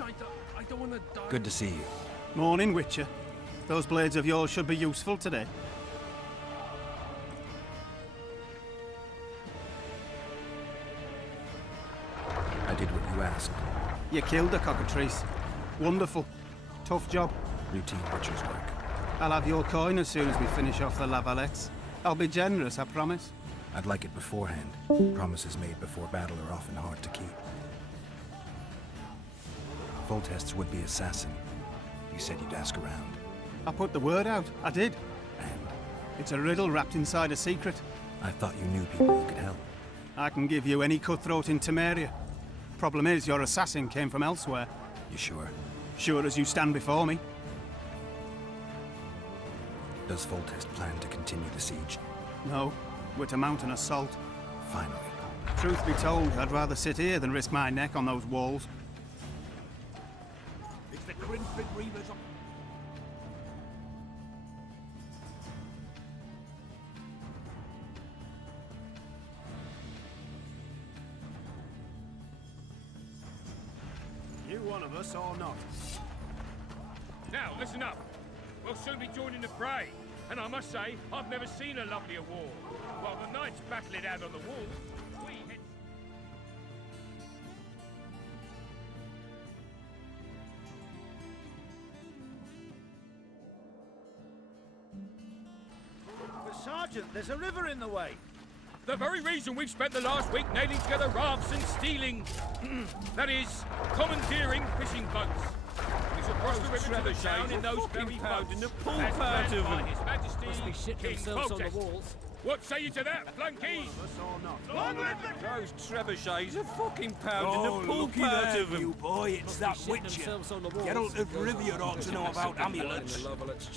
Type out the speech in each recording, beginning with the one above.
I don't want to die. Good to see you. Morning, Witcher. Those blades of yours should be useful today. I did what you asked. You killed the cockatrice. Wonderful. Tough job. Routine butcher's work. I'll have your coin as soon as we finish off the lavalettes. I'll be generous, I promise. I'd like it beforehand. Promises made before battle are often hard to keep. Foltest's would-be assassin. You said you'd ask around. I put the word out. I did. And It's a riddle wrapped inside a secret. I thought you knew people who could help. I can give you any cutthroat in Temeria. Problem is, your assassin came from elsewhere. You sure? Sure as you stand before me. Does Foltest plan to continue the siege? No, we're to mount an assault. Finally. Truth be told, I'd rather sit here than risk my neck on those walls. It's the Grinford Reavers. You one of us or not? Now, listen up. We'll soon be joining the fray. And I must say, I've never seen a lovelier war. While the knights battle it out on the walls, we head... But Sergeant, there's a river in the way. The very reason we've spent the last week nailing together rafts and stealing... that is, commandeering fishing boats. We shall cross the river to the town in those very boats. And the pool as part planned of by them. His Majesty Must be shit King themselves on the Foltest. walls. What say you to that, flunkies? Those trebuchets are fucking pounding Oh, the pool looky part there, of them. you boy, it's that Shit Witcher. themselves on the walls. Geralt of Rivia ought to know about amulets.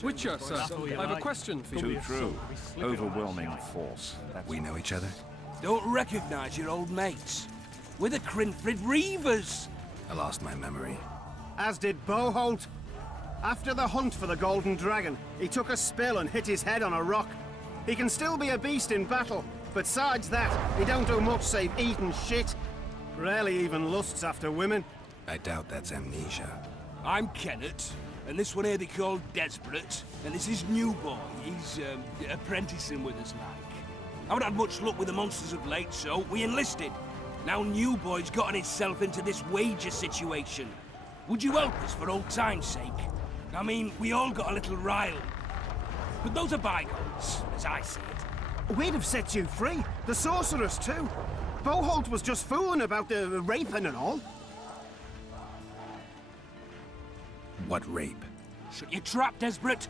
Witcher, sir. I have a question for you. Too true. Overwhelming force. We know each other? Don't recognize your old mates. We're the Crinfrid Reavers. I lost my memory. As did Boholt. After the hunt for the Golden Dragon, he took a spill and hit his head on a rock. He can still be a beast in battle, but besides that, he don't do much save eat and shit. Rarely even lusts after women. I doubt that's amnesia. I'm Kenneth, and this one here they call Desperate, and this is New Boy. He's apprenticing with us like. I haven't had much luck with the monsters of late, so we enlisted. Now New Boy's gotten himself into this wager situation. Would you help us for old time's sake? I mean, we all got a little riled. But those are bygones, as I see it. We'd have set you free. The sorceress, too. Boholt was just fooling about the raping and all. What rape? Shut your trap, Desperate.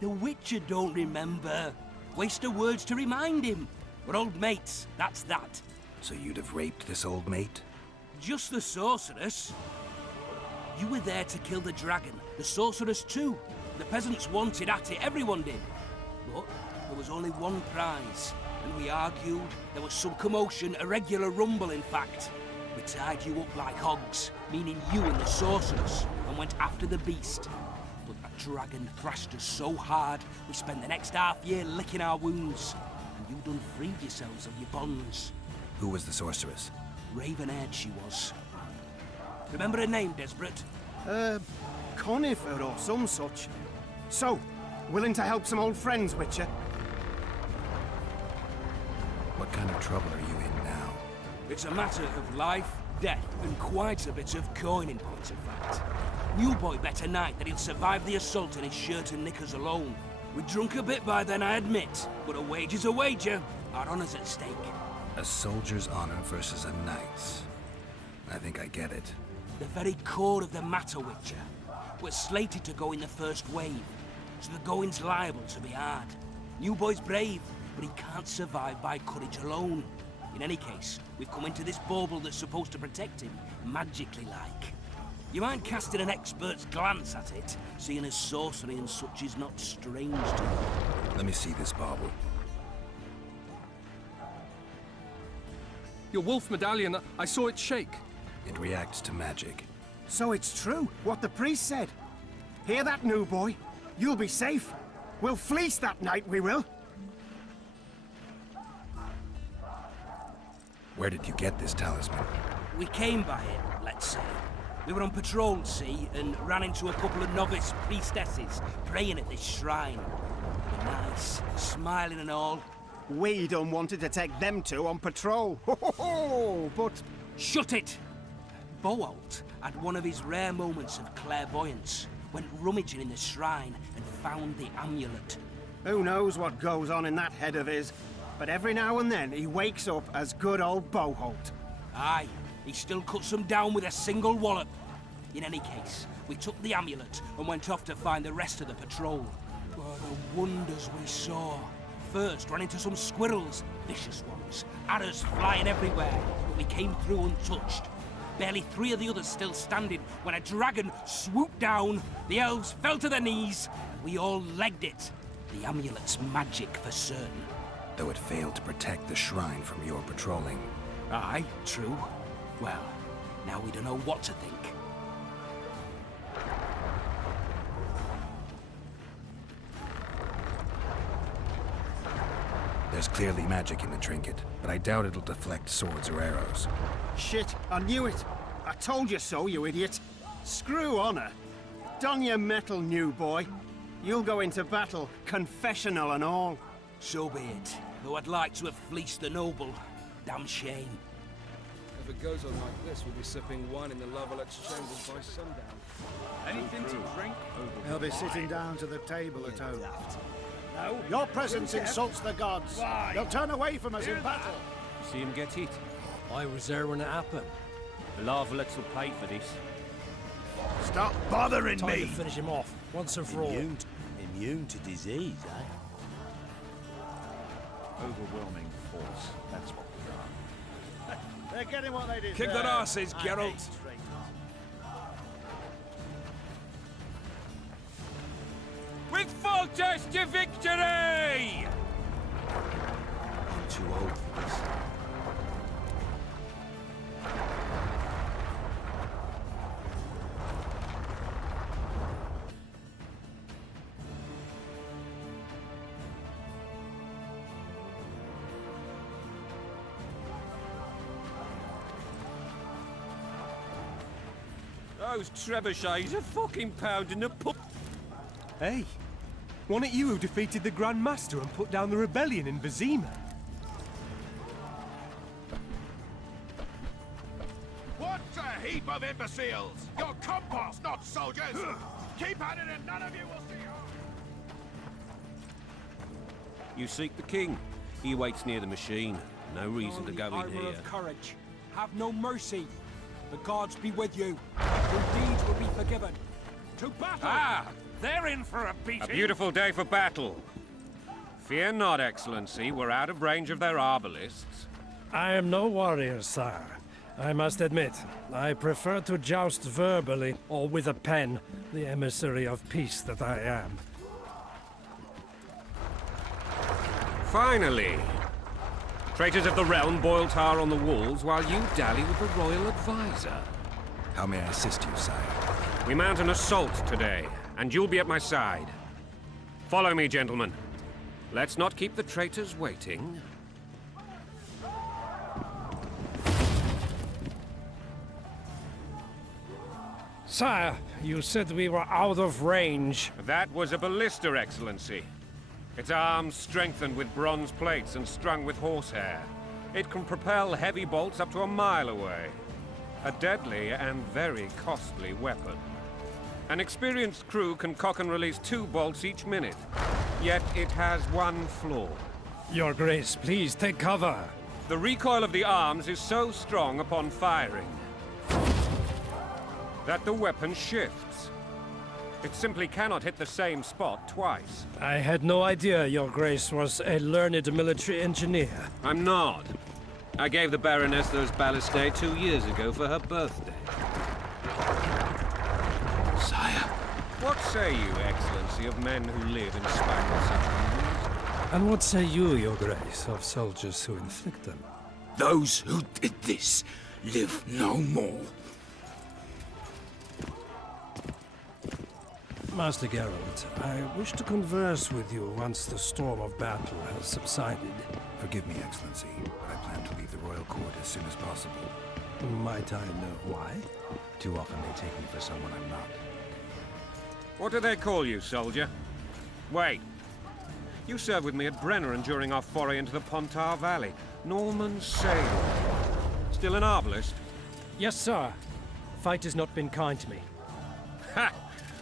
The Witcher don't remember. Waste of words to remind him. We're old mates, that's that. So you'd have raped this old mate? Just the sorceress. You were there to kill the dragon, the sorceress too. The peasants wanted at it, everyone did. But there was only one prize, and we argued. There was some commotion, a regular rumble in fact. We tied you up like hogs, meaning you and the sorceress, and went after the beast. But that dragon thrashed us so hard, we spent the next half year licking our wounds. And you done freed yourselves of your bonds. Who was the sorceress? Raven-haired she was. Remember her name, Desperate? Conifer or some such. So, willing to help some old friends, Witcher? What kind of trouble are you in now? It's a matter of life, death, and quite a bit of coin in point of fact. New Boy bet tonight that he'll survive the assault in his shirt and knickers alone. We drunk a bit by then, I admit, but a wager's a wager. Our honor's at stake. A soldier's honor versus a knight's. I think I get it. The very core of the matter, Witcher. We're slated to go in the first wave, so the going's liable to be hard. New Boy's brave, but he can't survive by courage alone. In any case, we've come into this bauble that's supposed to protect him, magically like. You mind casting an expert's glance at it, seeing as sorcery and such is not strange to you? Let me see this bauble. Your wolf medallion, I saw it shake. It reacts to magic. So it's true, what the priest said. Hear that, New Boy? You'll be safe. We'll fleece that night, we will. Where did you get this talisman? We came by it, let's say. We were on patrol, see, and ran into a couple of novice priestesses praying at this shrine. They were nice, smiling and all. We done wanted to take them two on patrol. Ho, ho, ho, but Shut it! Boalt had one of his rare moments of clairvoyance. Went rummaging in the shrine and found the amulet. who knows what goes on in that head of his? But every now and then he wakes up as good old Boholt. Aye, he still cuts them down with a single wallop. In any case, we took the amulet and went off to find the rest of the patrol. Oh, the wonders we saw. First, ran into some squirrels, vicious ones, arrows flying everywhere, but we came through untouched. Barely 3 of the others still standing when a dragon swooped down, the elves fell to their knees, and we all legged it. The amulet's magic for certain. Though it failed to protect the shrine from your patrolling. Aye, true. Well, now we don't know what to think. There's clearly magic in the trinket, but I doubt it'll deflect swords or arrows. Shit, I knew it. I told you so, you idiot. Screw honor. Don your metal, new boy. You'll go into battle, confessional and all. So be it. Though I'd like to have fleeced the noble. Damn shame. If it goes on like this, we'll be sipping wine in the Lavalex chambers by sundown. Anything to drink? They'll be sitting down to the table at home. No, your presence insults the gods. They'll turn away from us in battle. See him get hit. I was there when it happened. The Lavalex will pay for this. Stop bothering Time to finish him off, once and for all. Immune to disease, eh? Overwhelming force. That's what we are. They're getting what they deserve. Kick their asses, I Geralt. hate traitors. With full test to victory! I'm too old for this. Those trebuchets are fucking pounding the pub. Hey, wasn't it you who defeated the Grand Master and put down the rebellion in Vizima? What a heap of imbeciles! You're compost, not soldiers! Keep at it and none of you will see harm! You seek the king. He waits near the machine. No reason to go in here. Courage. Have no mercy. The gods be with you. Your deeds will be forgiven. To battle! Ah! They're in for a beating! A beautiful day for battle. Fear not, Excellency. We're out of range of their arbalists. I am no warrior, sire. I must admit, I prefer to joust verbally or with a pen, the emissary of peace that I am. Finally! Traitors of the realm boil tar on the walls while you dally with the royal advisor. How may I assist you, sire? We mount an assault today, and you'll be at my side. Follow me, gentlemen. Let's not keep the traitors waiting. Sire, you said we were out of range. That was a ballista, Excellency. Its arms strengthened with bronze plates and strung with horsehair. It can propel heavy bolts up to a mile away. A deadly and very costly weapon. An experienced crew can cock and release 2 bolts each minute. Yet it has one flaw. Your Grace, please take cover. The recoil of the arms is so strong upon firing that the weapon shifts. It simply cannot hit the same spot twice. I had no idea Your Grace was a learned military engineer. I'm not. I gave the Baroness those ballistae 2 years ago for her birthday. Sire. What say you, Excellency, of men who live in spite of such wounds? And what say you, Your Grace, of soldiers who inflict them? Those who did this live no more. Master Geralt, I wish to converse with you once the storm of battle has subsided. Forgive me, Excellency, but I plan to leave the royal court as soon as possible. Might I know why? Too often they take me for someone I'm not. What do they call you, soldier? Wait. You served with me at Brenner during our foray into the Pontar Valley. Norman Sador. Still an arbalist? Yes, sir. Fate has not been kind to me. Ha!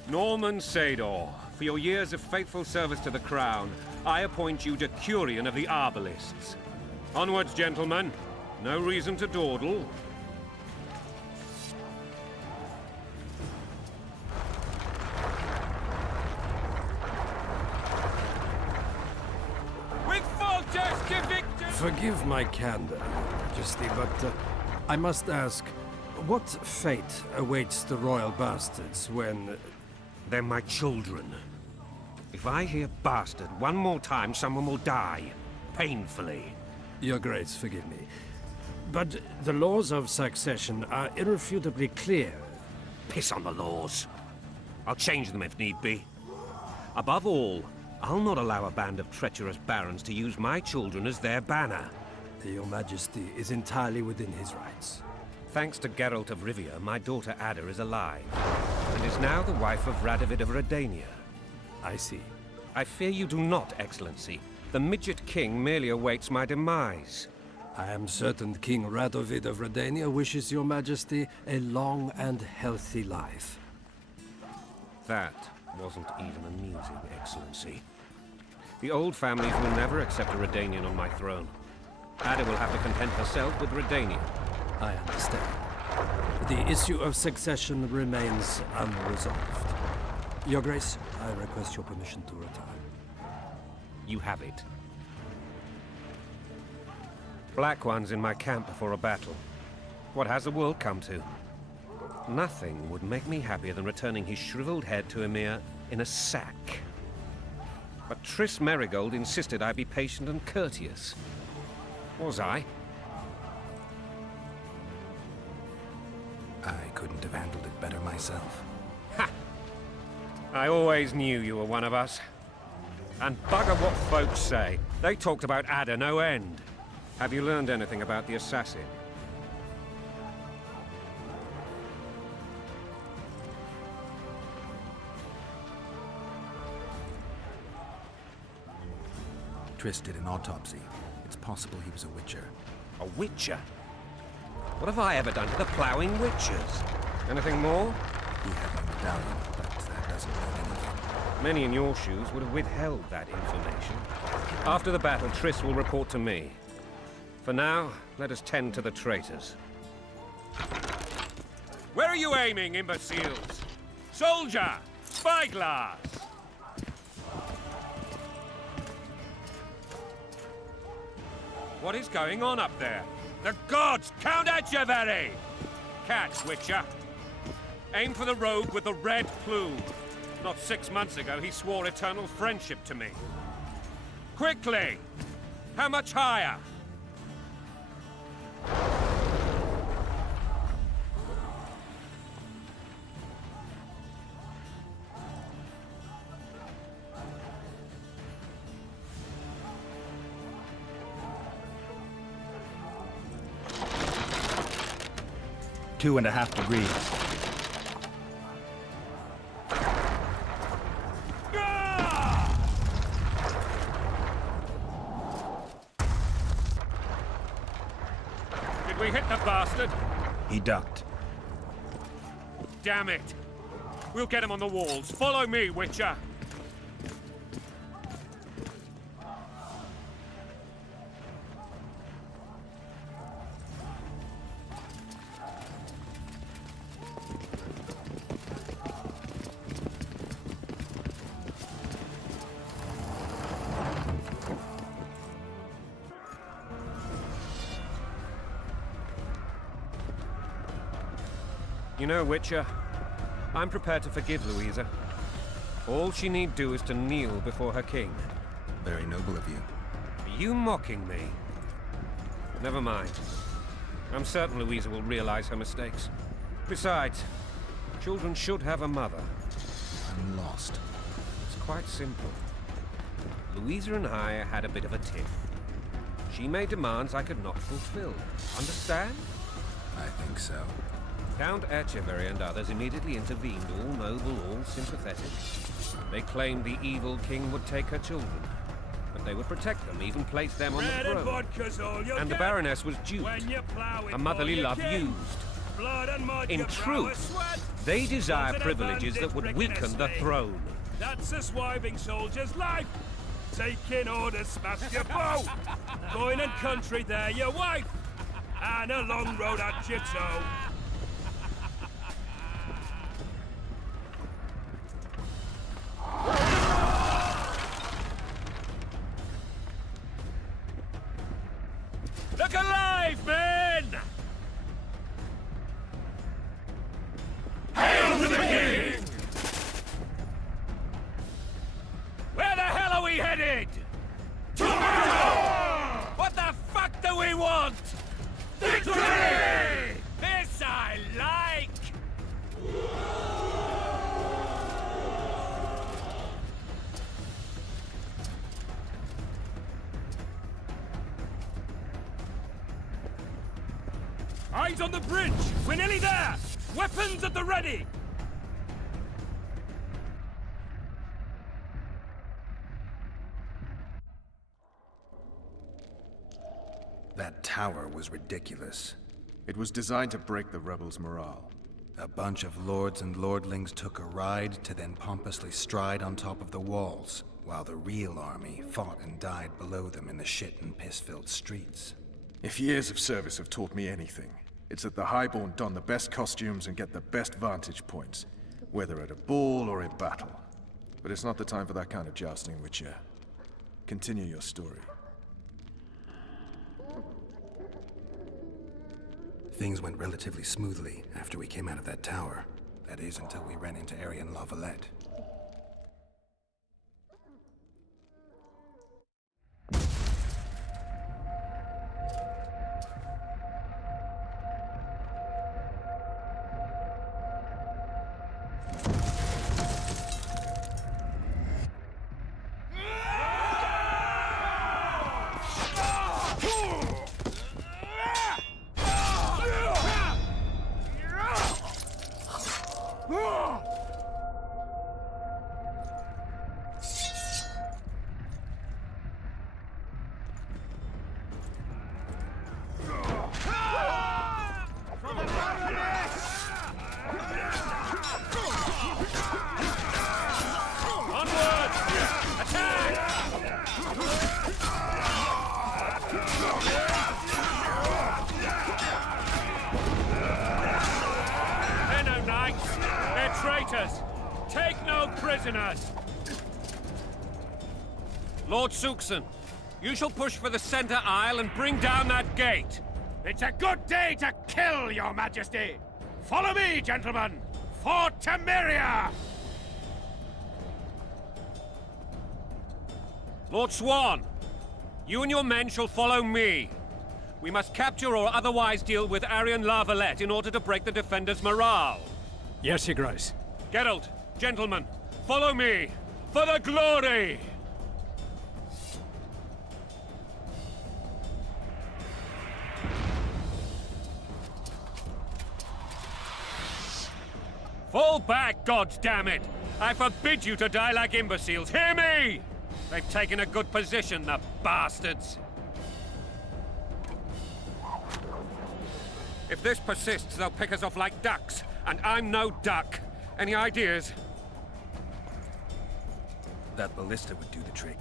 Norman Sador. For your years of faithful service to the Crown, I appoint you Decurion of the Arbalists. Onwards, gentlemen. No reason to dawdle. With Foltest to victory! Forgive my candor, Your Majesty, but I must ask, what fate awaits the royal bastards when... They're my children. If I hear bastard one more time, someone will die. Painfully. Your Grace, forgive me. But the laws of succession are irrefutably clear. Piss on the laws. I'll change them if need be. Above all, I'll not allow a band of treacherous barons to use my children as their banner. Your Majesty is entirely within his rights. Thanks to Geralt of Rivia, my daughter Ada is alive, and is now the wife of Radovid of Redania. I see. I fear you do not, Excellency. The Midget King merely awaits my demise. I am certain King Radovid of Redania wishes Your Majesty a long and healthy life. That wasn't even amusing, Excellency. The old families will never accept a Redanian on my throne. Ada will have to content herself with Redania. I understand. The issue of succession remains unresolved. Your Grace, I request your permission to retire. You have it. Black One's in my camp before a battle. What has the world come to? Nothing would make me happier than returning his shriveled head to Emir in a sack. But Triss Merigold insisted I be patient and courteous. Was I? I couldn't have handled it better myself. Ha! I always knew you were one of us. And bugger what folks say. They talked about Ada no end. Have you learned anything about the assassin? Triss did an autopsy. It's possible he was a witcher. A witcher? What have I ever done to the ploughing witchers? Anything more? He had my medallion, but that doesn't mean anything. Many in your shoes would have withheld that information. After the battle, Triss will report to me. For now, let us tend to the traitors. Where are you aiming, imbeciles? Soldier! Spyglass! What is going on up there? The gods count at you, very! Catch, Witcher. Aim for the rogue with the red plume. Not 6 months ago, he swore eternal friendship to me. Quickly! How much higher? Two and a half degrees. Did we hit the bastard? He ducked. Damn it! We'll get him on the walls. Follow me, Witcher! You know, Witcher, I'm prepared to forgive Louisa. All she need do is to kneel before her king. Very noble of you. Are you mocking me? Never mind. I'm certain Louisa will realize her mistakes. Besides, children should have a mother. I'm lost. It's quite simple. Louisa and I had a bit of a tiff. She made demands I could not fulfill. Understand? I think so. Count Etcheverry and others immediately intervened, all noble, all sympathetic. They claimed the evil king would take her children, but they would protect them, even place them on the Bread and throne. vodka's all you And the get Baroness was duped, when you're ploughing a motherly for your love king. used. Blood and mud, In your brow truth, is sweat. they desire Wasn't a privileges bandit that would pricking a weaken the snake. throne. That's a swiving soldier's life. Taking orders, smash your bow. Going and country, there your wife. And a long road at your toe. Look alive, men! Hail to the king! Where the hell are we headed? Tomorrow! What the fuck do we want? Victory! This I like! Eyes on the bridge! We're nearly there! Weapons at the ready! That tower was ridiculous. It was designed to break the rebels' morale. A bunch of lords and lordlings took a ride to then pompously stride on top of the walls, while the real army fought and died below them in the shit and piss-filled streets. If years of service have taught me anything, it's that the Highborn don the best costumes and get the best vantage points, whether at a ball or in battle. But it's not the time for that kind of jousting, Witcher. Continue your story. Things went relatively smoothly after we came out of that tower. That is, until we ran into Arian Lavalette. Take no prisoners! Lord Suxon, you shall push for the center aisle and bring down that gate. It's a good day to kill, your majesty! Follow me, gentlemen! For Temeria! Lord Swan, you and your men shall follow me. We must capture or otherwise deal with Arian Lavalette in order to break the defenders' morale. Yes, Your Grace. Geralt, gentlemen, follow me, for the glory! Fall back, goddammit! I forbid you to die like imbeciles, hear me! They've taken a good position, the bastards! If this persists, they'll pick us off like ducks, and I'm no duck. Any ideas? That ballista would do the trick.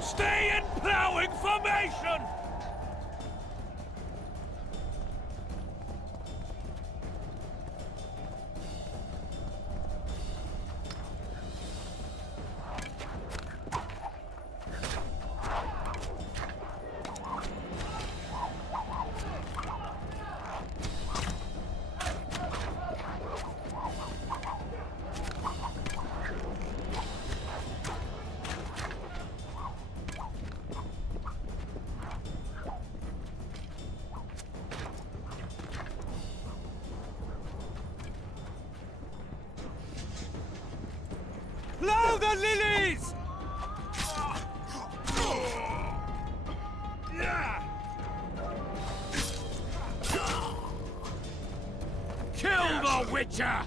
Stay in plowing formation! Blow the lilies! Kill the Witcher!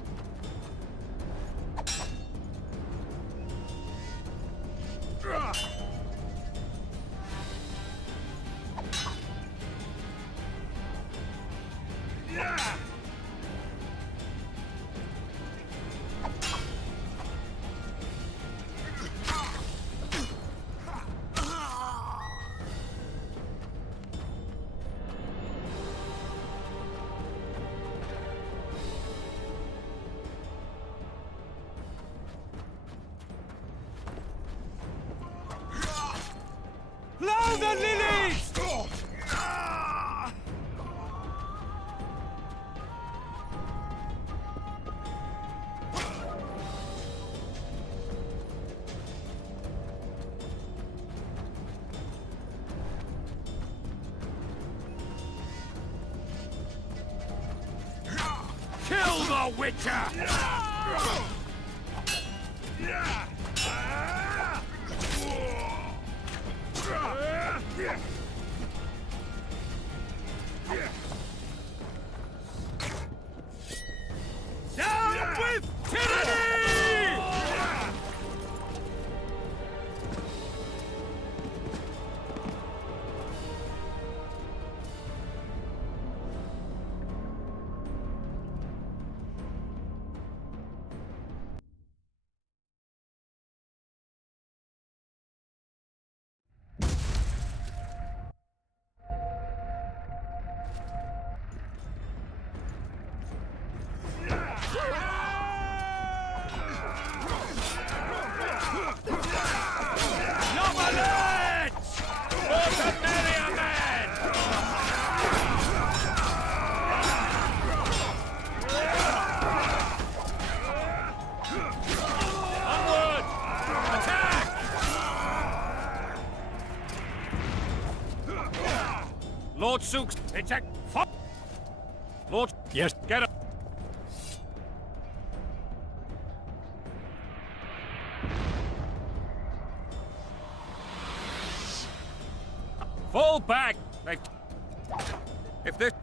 Blow the lilies! Kill the Witcher! Down with tyranny! Lord Sook's Attack! Lord, Yes. get up. Fall back! If this...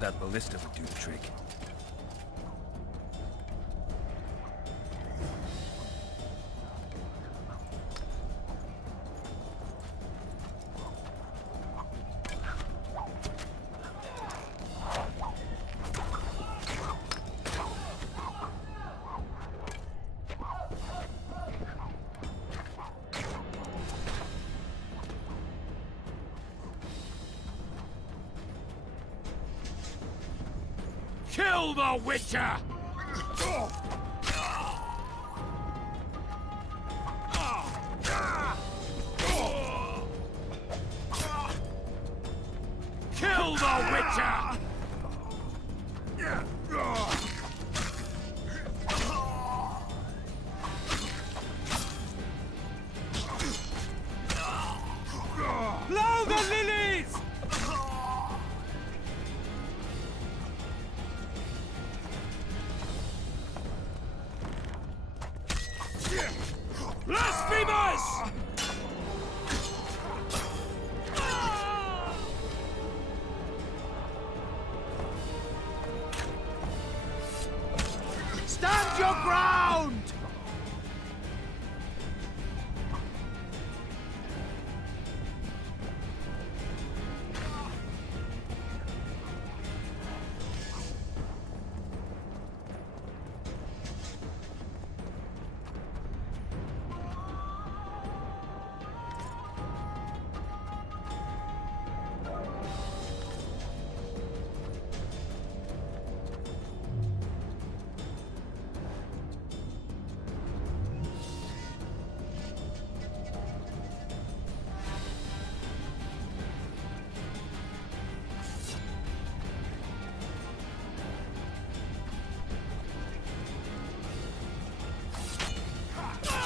That ballista would do the trick. Kill the Witcher! Kill the Witcher! Blow the lilies! Blasphemers! Stand your ground!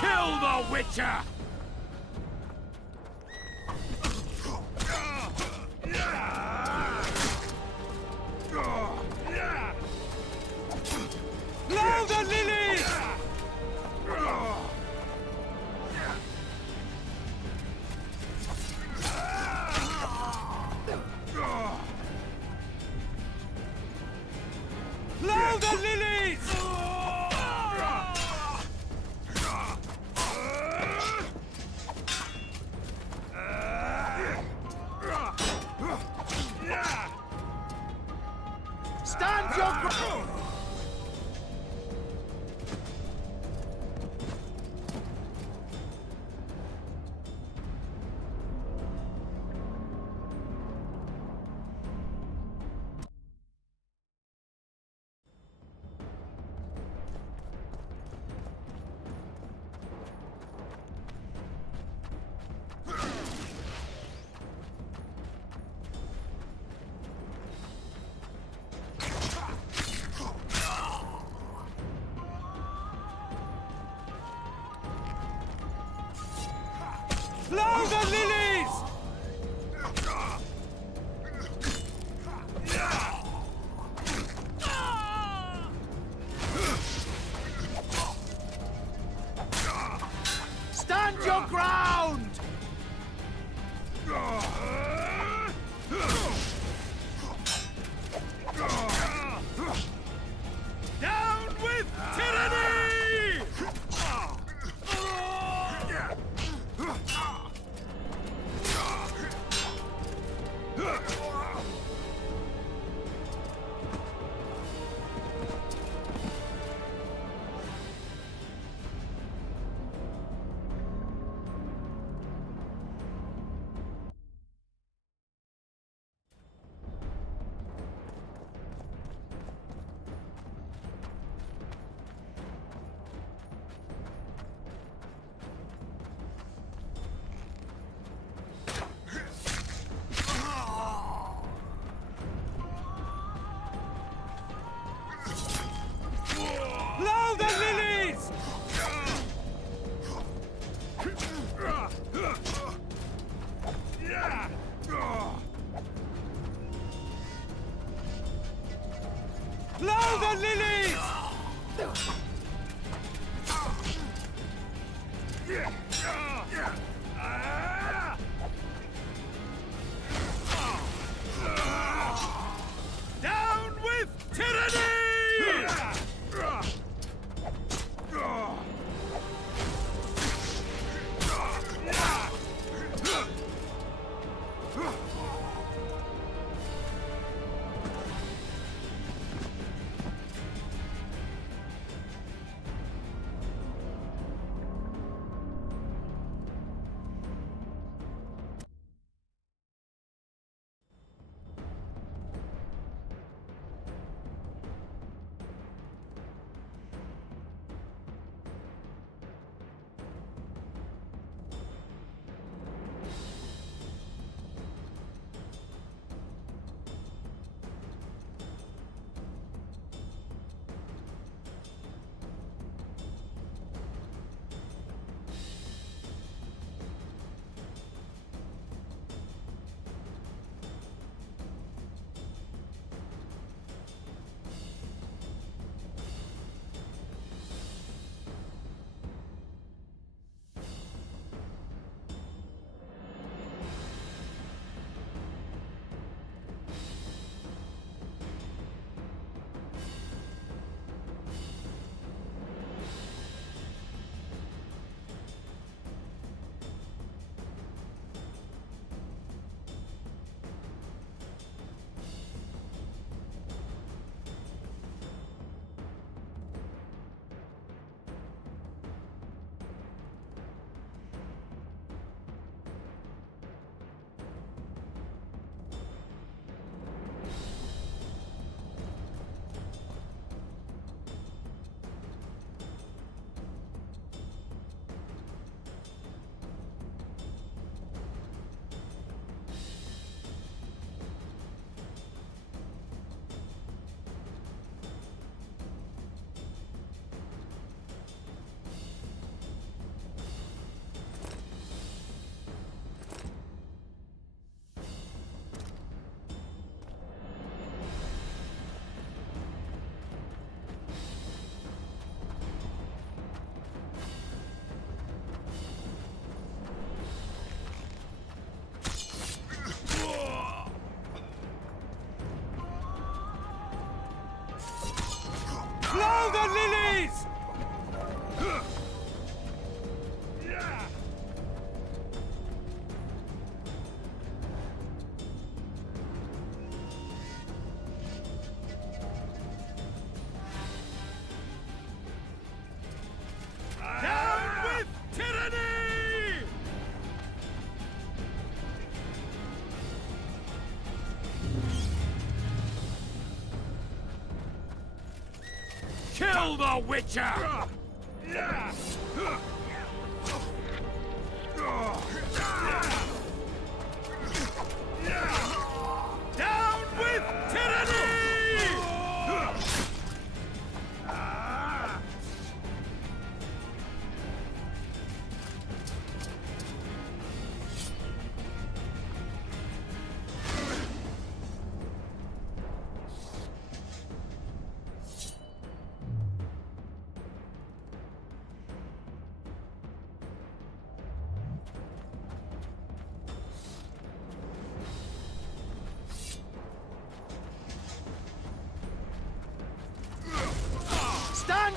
Kill the Witcher! Blow the lilies! Plough the lilies! Stand your ground! Down with tyranny! Plough the lilies! Plough the lilies! Down with tyranny! Plough the lilies! Down with tyranny! Kill the Witcher! Down with tyranny!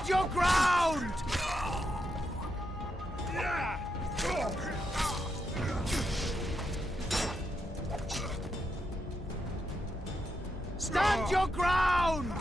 Stand your ground! Stand your ground!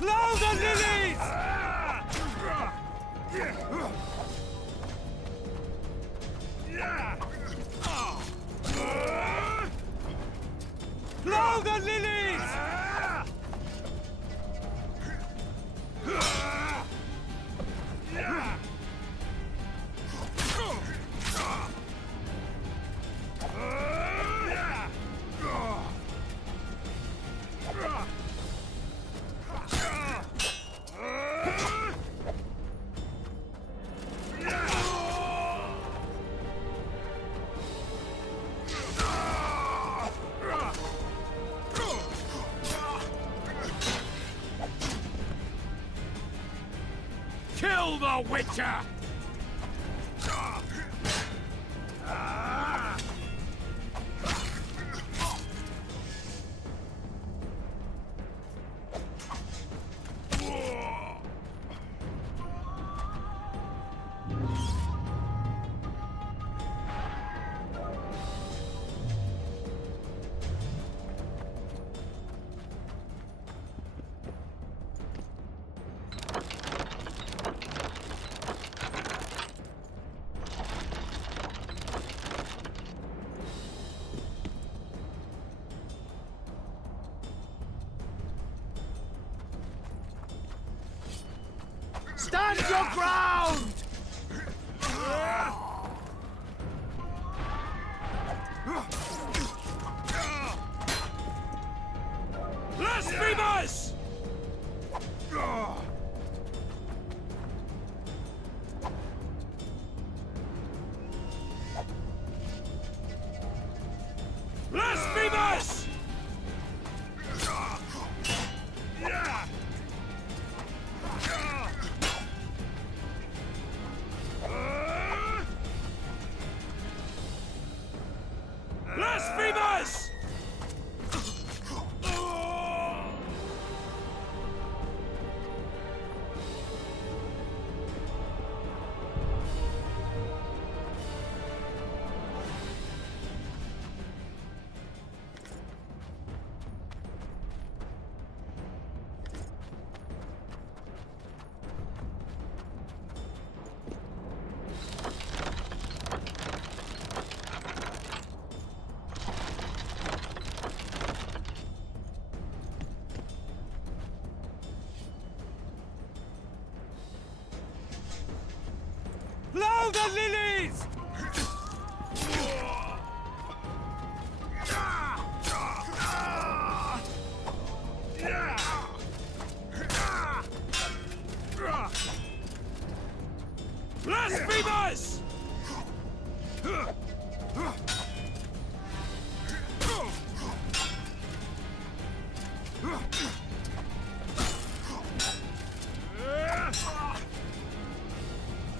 Blow the lilies! Blow the lilies! Kill the Witcher! Stand your ground! Blasphemous! Blasphemous! Blasphemous! Blow the lilies! Blasphemous!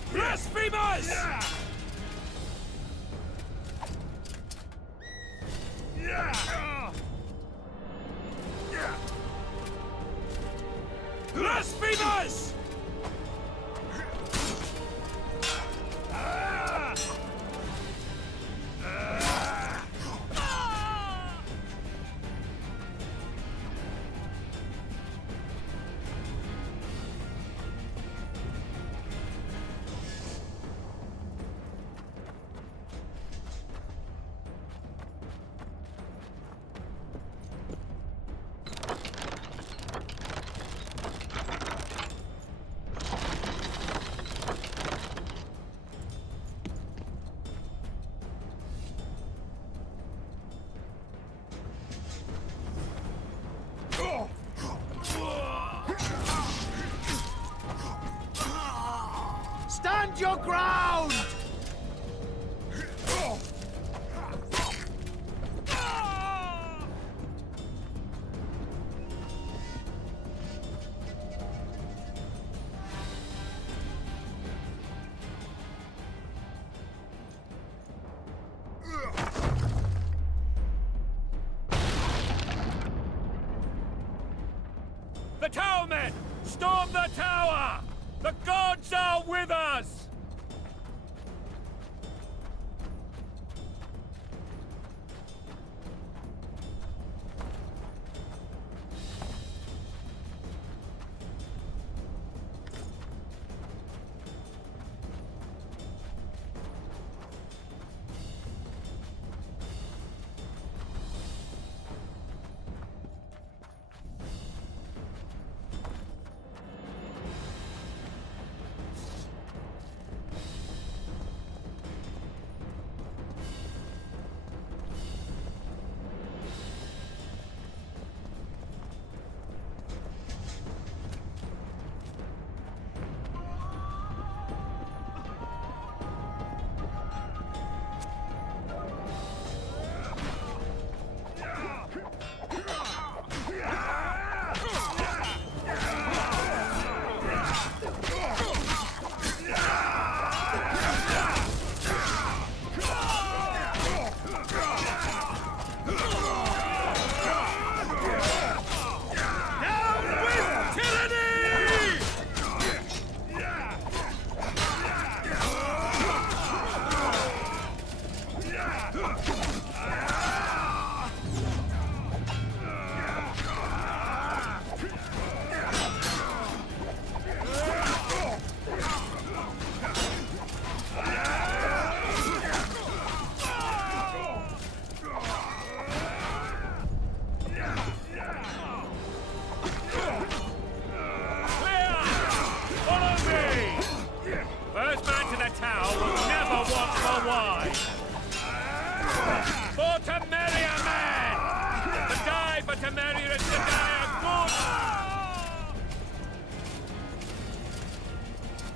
Blasphemous! Blasphemous! Stand your ground! The tower men! Storm the tower! The gods are with us!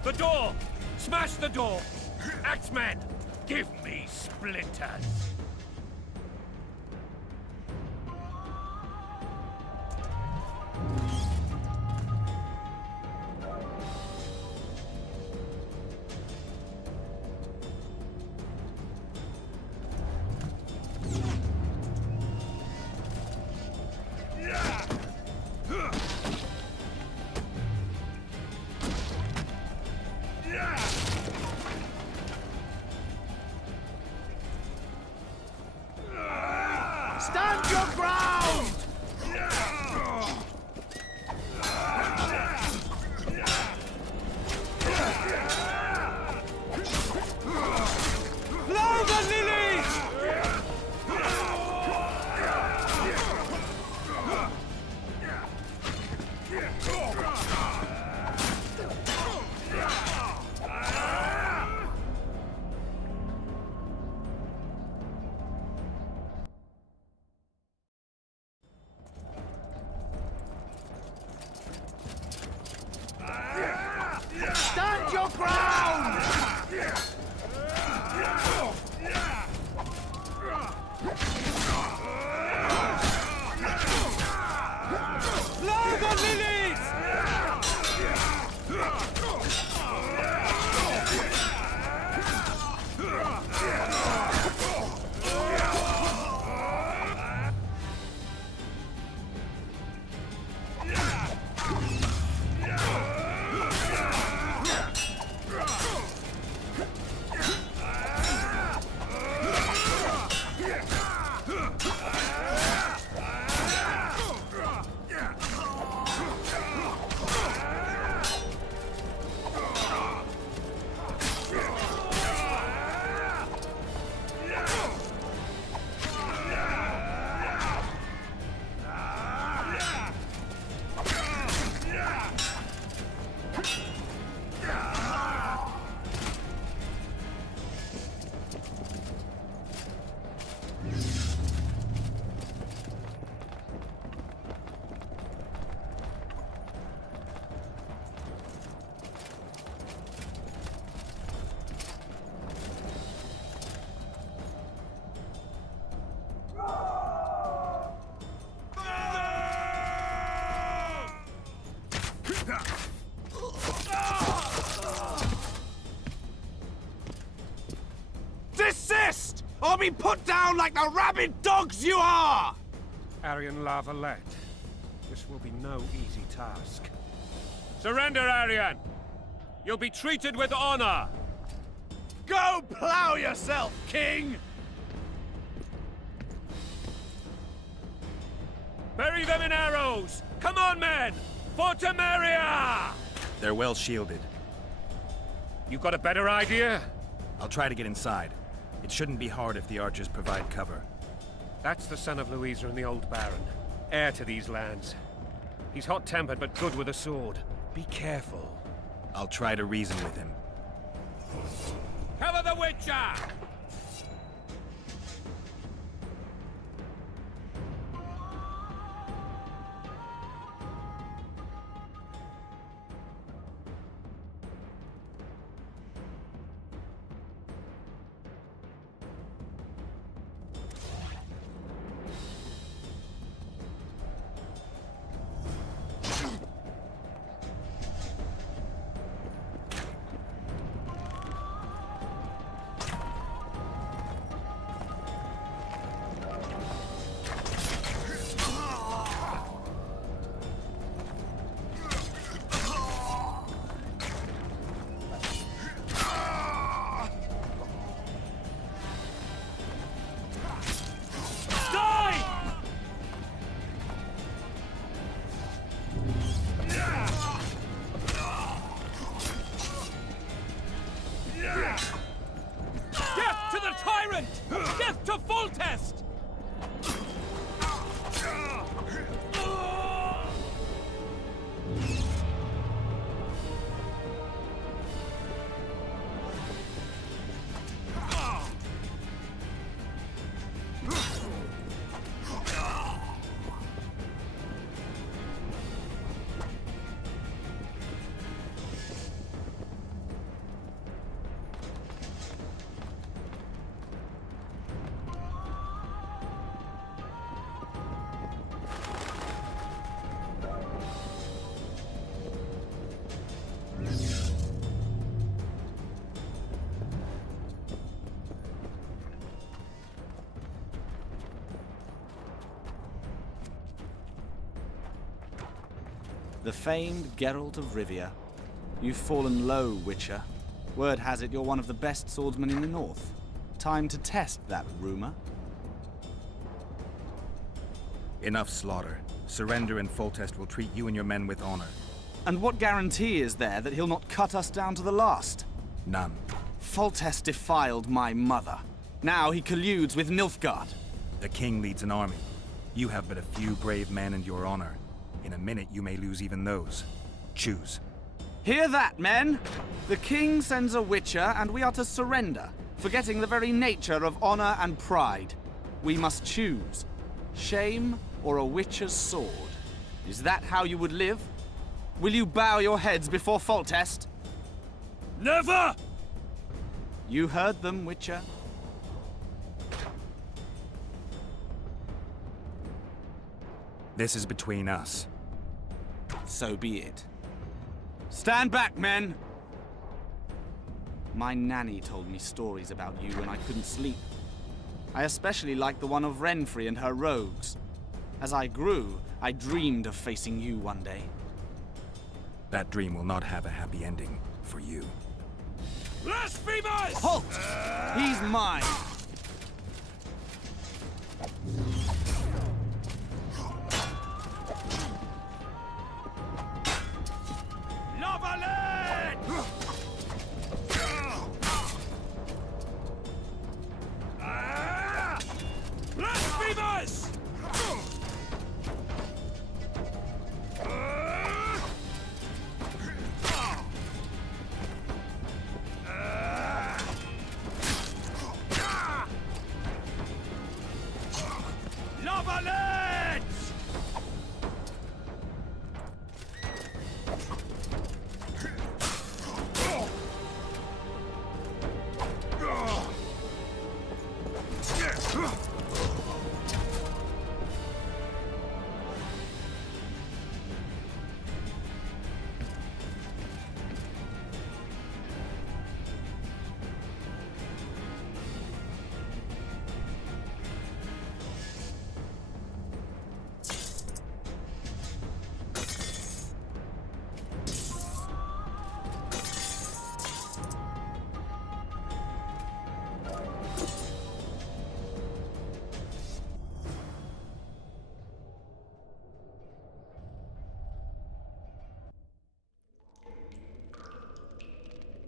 The door! Smash the door! Axemen, give me splinters! Stand your ground! Blow the lilies! Stand your ground! Blow the lilies! or be put down like the rabid dogs you are! Aryan Lavalette, this will be no easy task. Surrender, Aryan! You'll be treated with honor! Go plow yourself, King! Bury them in arrows! Come on, men! For Temeria! They're well shielded. You got a better idea? I'll try to get inside. It shouldn't be hard if the archers provide cover. That's the son of Louisa and the old Baron, heir to these lands. He's hot-tempered but good with a sword. Be careful. I'll try to reason with him. Cover the Witcher! Death to the tyrant! Death to Foltest! The famed Geralt of Rivia. You've fallen low, Witcher. Word has it you're one of the best swordsmen in the north. Time to test that rumor. Enough slaughter. Surrender and Foltest will treat you and your men with honor. And what guarantee is there that he'll not cut us down to the last? None. Foltest defiled my mother. Now he colludes with Nilfgaard. The king leads an army. You have but a few brave men and your honor. In a minute, you may lose even those. Choose. Hear that, men? The king sends a witcher, and we are to surrender, forgetting the very nature of honor and pride. We must choose. Shame or a witcher's sword. Is that how you would live? Will you bow your heads before Foltest? Never! You heard them, Witcher. This is between us. So be it. Stand back, men! My nanny told me stories about you when I couldn't sleep. I especially liked the one of Renfrey and her rogues. As I grew, I dreamed of facing you one day. That dream will not have a happy ending for you. Blasphemers! Halt! He's mine! Blasphemers!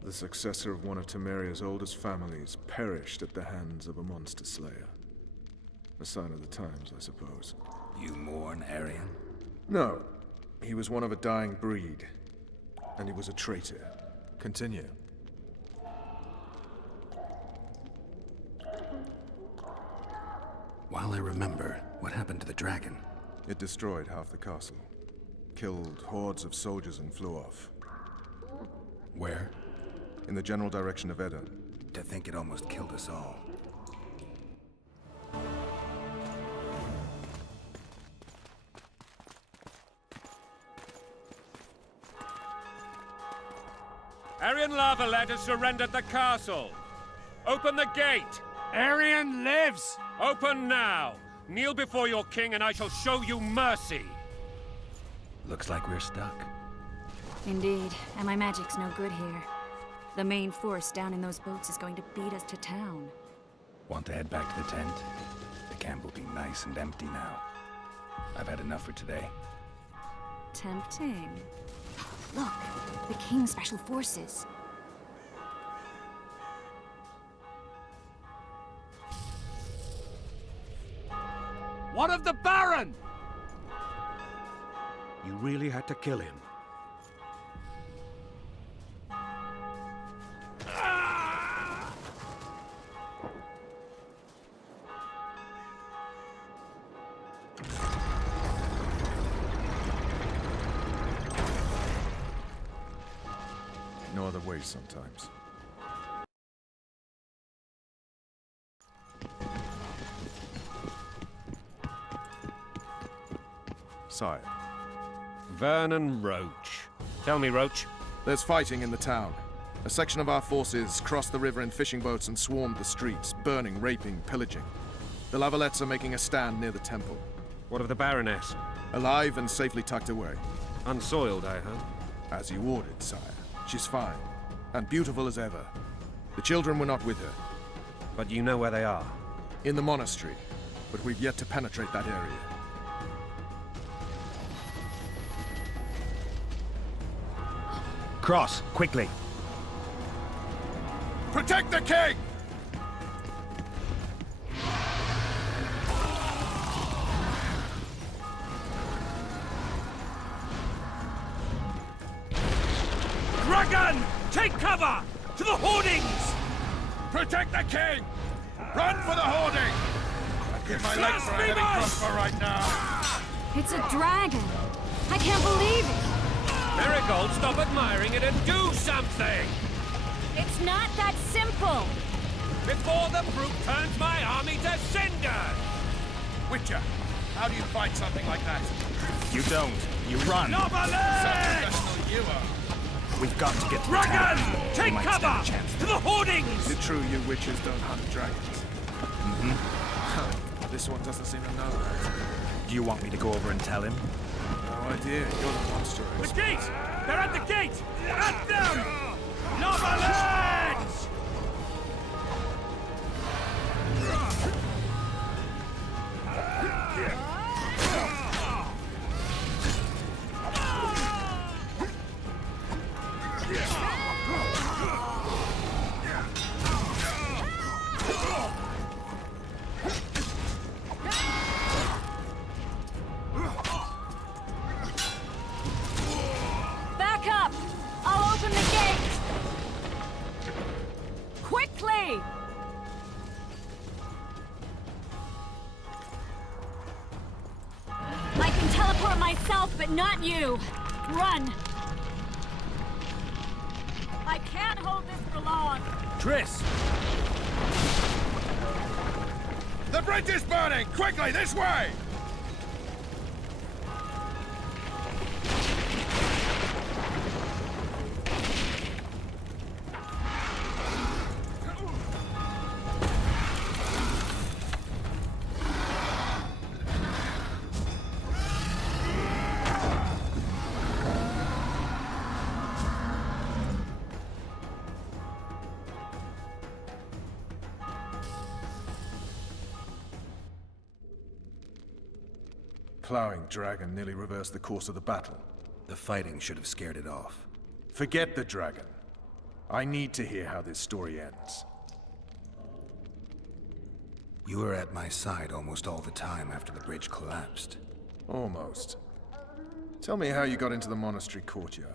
The successor of one of Temeria's oldest families perished at the hands of a monster slayer. A sign of the times, I suppose. You mourn Arian? No. He was one of a dying breed. And he was a traitor. Continue. While I remember, what happened to the dragon? It destroyed half the castle. Killed hordes of soldiers and flew off. Where? In the general direction of Edda. To think it almost killed us all. Arian Lavalet has surrendered the castle. Open the gate. Arian lives! Open now. Kneel before your king and I shall show you mercy. Looks like we're stuck. Indeed, and my magic's no good here. The main force down in those boats is going to beat us to town. Want to head back to the tent? The camp will be nice and empty now. I've had enough for today. Tempting. Look, the King's Special Forces. What of the Baron? You really had to kill him. No other way sometimes. Sire. Vernon Roach. Tell me, Roach. There's fighting in the town. A section of our forces crossed the river in fishing boats and swarmed the streets, burning, raping, pillaging. The Lavalets are making a stand near the temple. What of the Baroness? Alive and safely tucked away. Unsoiled, I hope. As you ordered, sire. She's fine. And beautiful as ever. The children were not with her. But you know where they are? In the monastery. But we've yet to penetrate that area. Cross, quickly! Protect the king! Dragon! Take cover! To the hoardings! Protect the king! Run for the hoarding! I'd give my legs for a heavy crossbow right now. It's a dragon! I can't believe it! Marigold, stop admiring it and do something! It's not that simple! Before the brute turns my army to cinders! Witcher, how do you fight something like that? You don't. You run. Professional you are. We've got to get to the Dragon! town. Take We might cover! stand a chance. To the hoardings! Is it true you witches don't hunt dragons? Mm-hmm. This one doesn't seem to know that. Do you want me to go over and tell him? No idea. You're the monster. The gate! They're at the gate! At them! Novelets! Back up! I'll open the gate! Quickly! I can teleport myself, but not you. Run! I can't hold this for long. Triss! The bridge is burning! Quickly, this way! Plowing dragon nearly reversed the course of the battle. The fighting should have scared it off. Forget the dragon. I need to hear how this story ends. You were at my side almost all the time after the bridge collapsed. Almost. Tell me how you got into the monastery courtyard.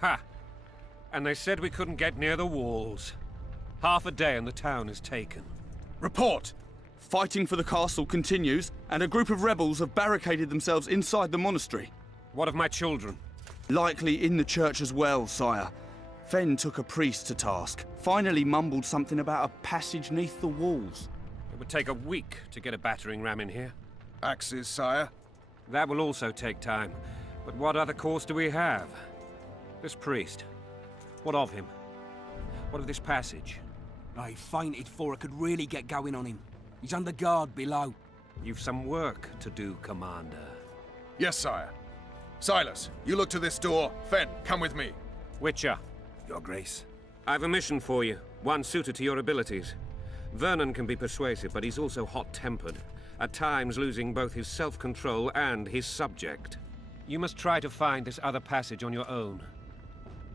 Ha! And they said we couldn't get near the walls. Half a day and the town is taken. Report! Fighting for the castle continues, and a group of rebels have barricaded themselves inside the monastery. What of my children? Likely in the church as well, sire. Fen took a priest to task. Finally mumbled something about a passage neath the walls. It would take a week to get a battering ram in here. Axes, sire? That will also take time. But what other course do we have? This priest. What of him? What of this passage? I find it for I could really get going on him. He's under guard below. You've some work to do, Commander. Yes, sire. Silas, you look to this door. Fen, come with me. Witcher. Your Grace. I've a mission for you, one suited to your abilities. Vernon can be persuasive, but he's also hot-tempered, at times losing both his self-control and his subject. You must try to find this other passage on your own.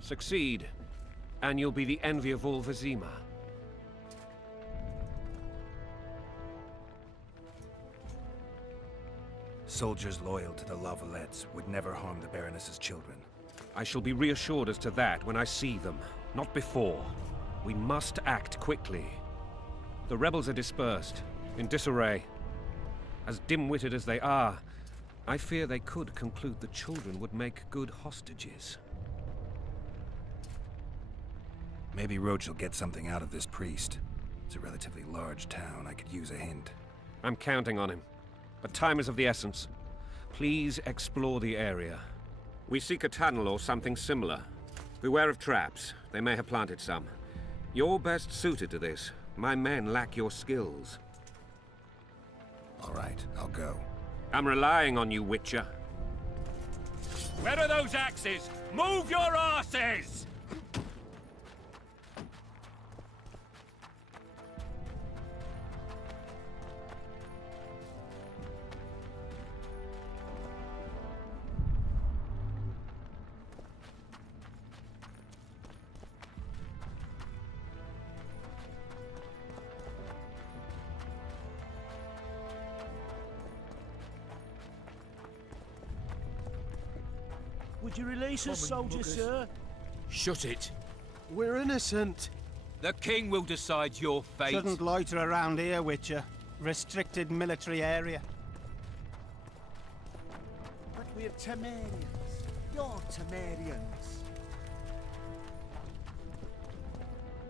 Succeed, and you'll be the envy of all Vizima. Soldiers loyal to the Lavalettes would never harm the Baroness's children. I shall be reassured as to that when I see them, not before. We must act quickly. The rebels are dispersed, in disarray. As dim-witted as they are, I fear they could conclude the children would make good hostages. Maybe Roach will get something out of this priest. It's a relatively large town. I could use a hint. I'm counting on him. But time is of the essence. Please explore the area. We seek a tunnel or something similar. Beware of traps. They may have planted some. You're best suited to this. My men lack your skills. All right, I'll go. I'm relying on you, Witcher. Where are those axes? Move your arses! Would you release us, soldier, sir? Shut it. We're innocent. The king will decide your fate. Shouldn't loiter around here, Witcher. Restricted military area. But we're Temerians. You're Temerians.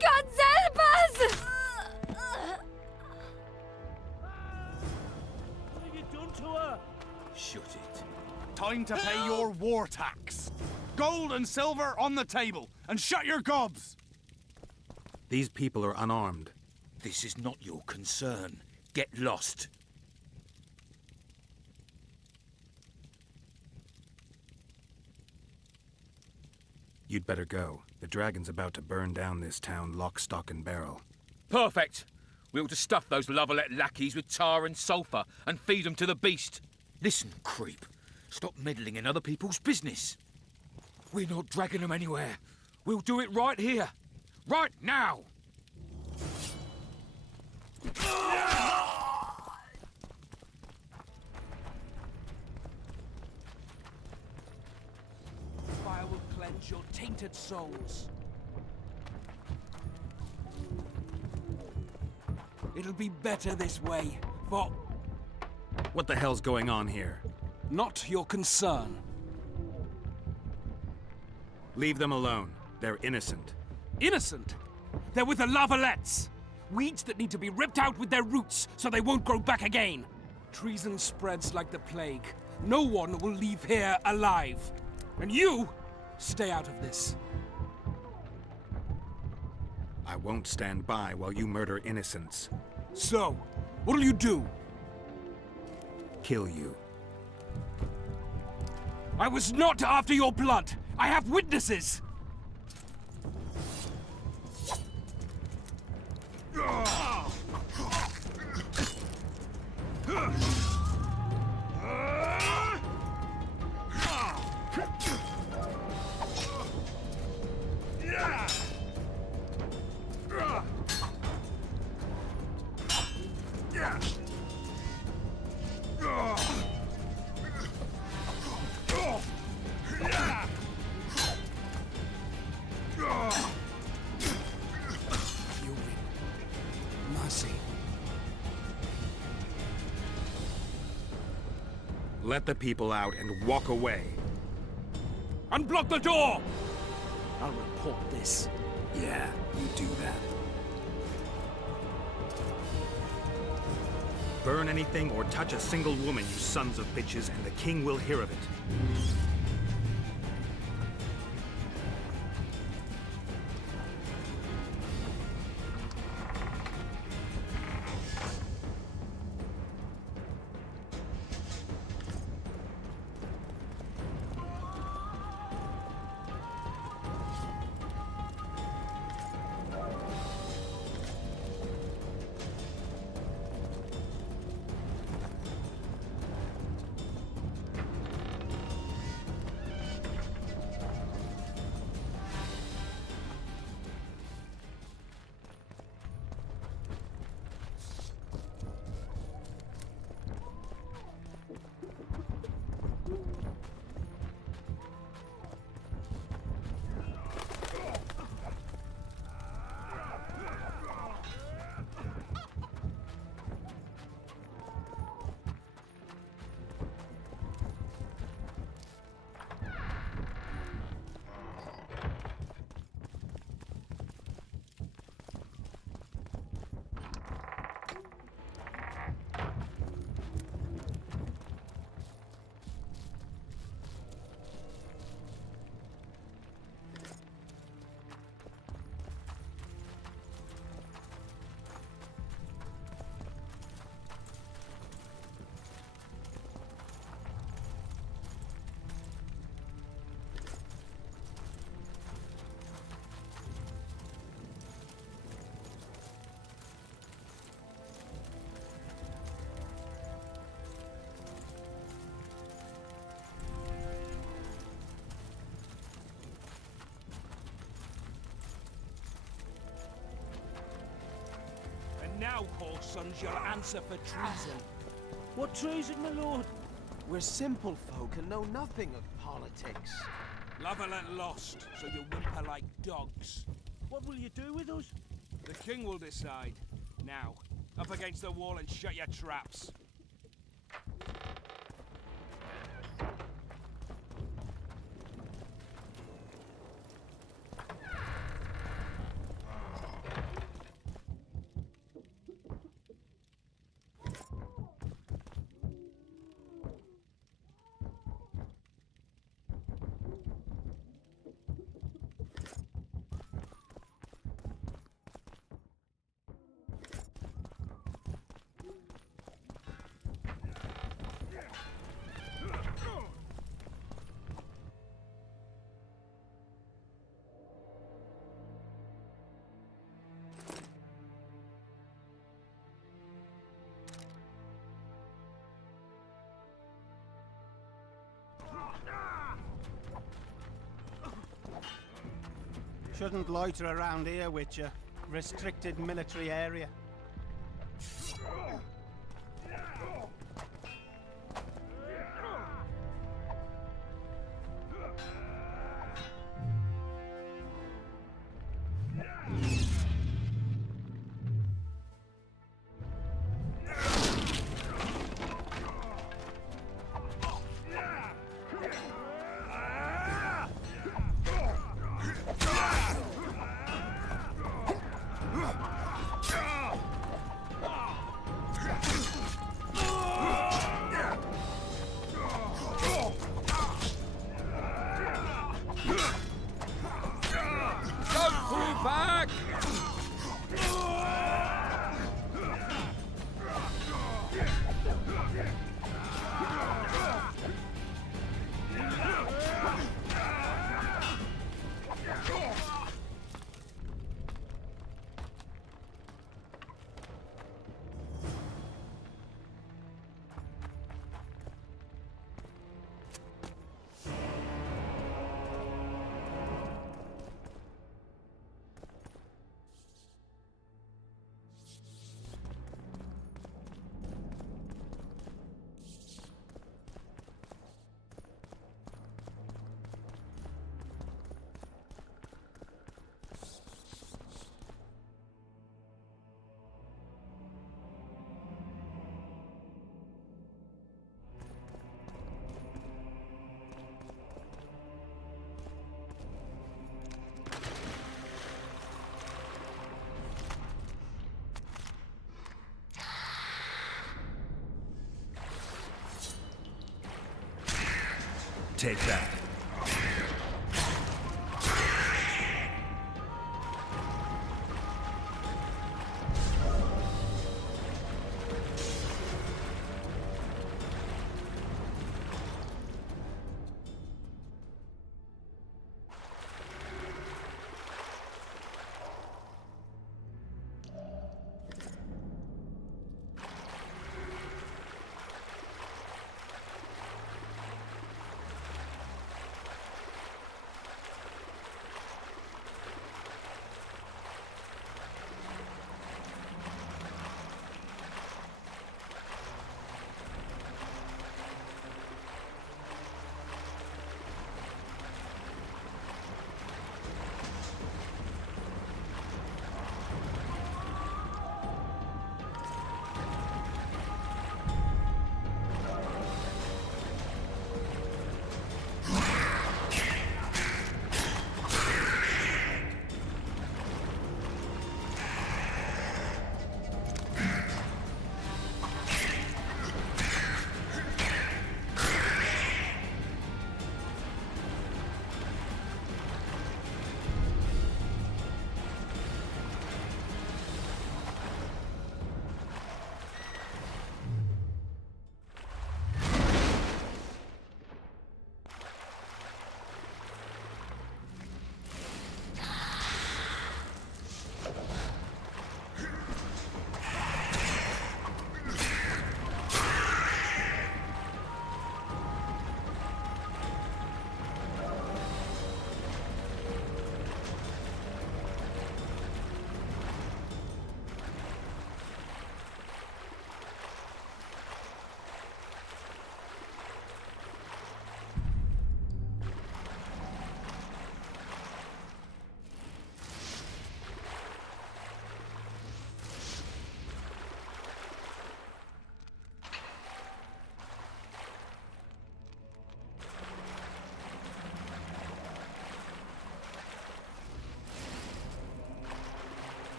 God help us! What have you done to her? Shut it. Time to pay your war tax. Gold and silver on the table, and shut your gobs! These people are unarmed. This is not your concern. Get lost. You'd better go. The dragon's about to burn down this town lock, stock, and barrel. Perfect. We ought to stuff those Lavalette lackeys with tar and sulphur and feed them to the beast. Listen, creep. Stop meddling in other people's business. We're not dragging them anywhere. We'll do it right here. Right now! Fire will cleanse your tainted souls. It'll be better this way, but What the hell's going on here? not your concern. Leave them alone. They're innocent. Innocent? They're with the Lavalettes. Weeds that need to be ripped out with their roots so they won't grow back again. Treason spreads like the plague. No one will leave here alive. And you, stay out of this. I won't stand by while you murder innocents. So, what'll you do? Kill you. I was not after your blood. I have witnesses! Let the people out and walk away. Unblock the door! I'll report this. Yeah, you do that. Burn anything or touch a single woman, you sons of bitches, and the king will hear of it. Now, whoresons, you'll answer for treason. What treason, my lord? We're simple folk and know nothing of politics. Lavalette lost, so you whimper like dogs. What will you do with us? The king will decide. Now, up against the wall and shut your traps. Shouldn't loiter around here, Witcher. Restricted military area. Take that.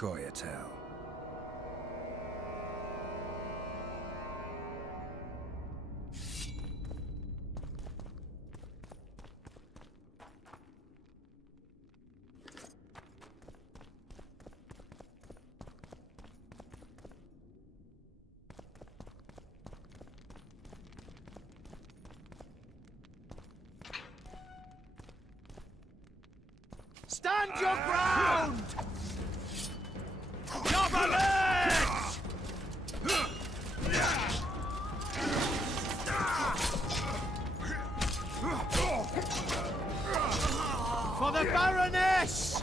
Scoia'tael. Stand your ground! Your legs! For the Baroness!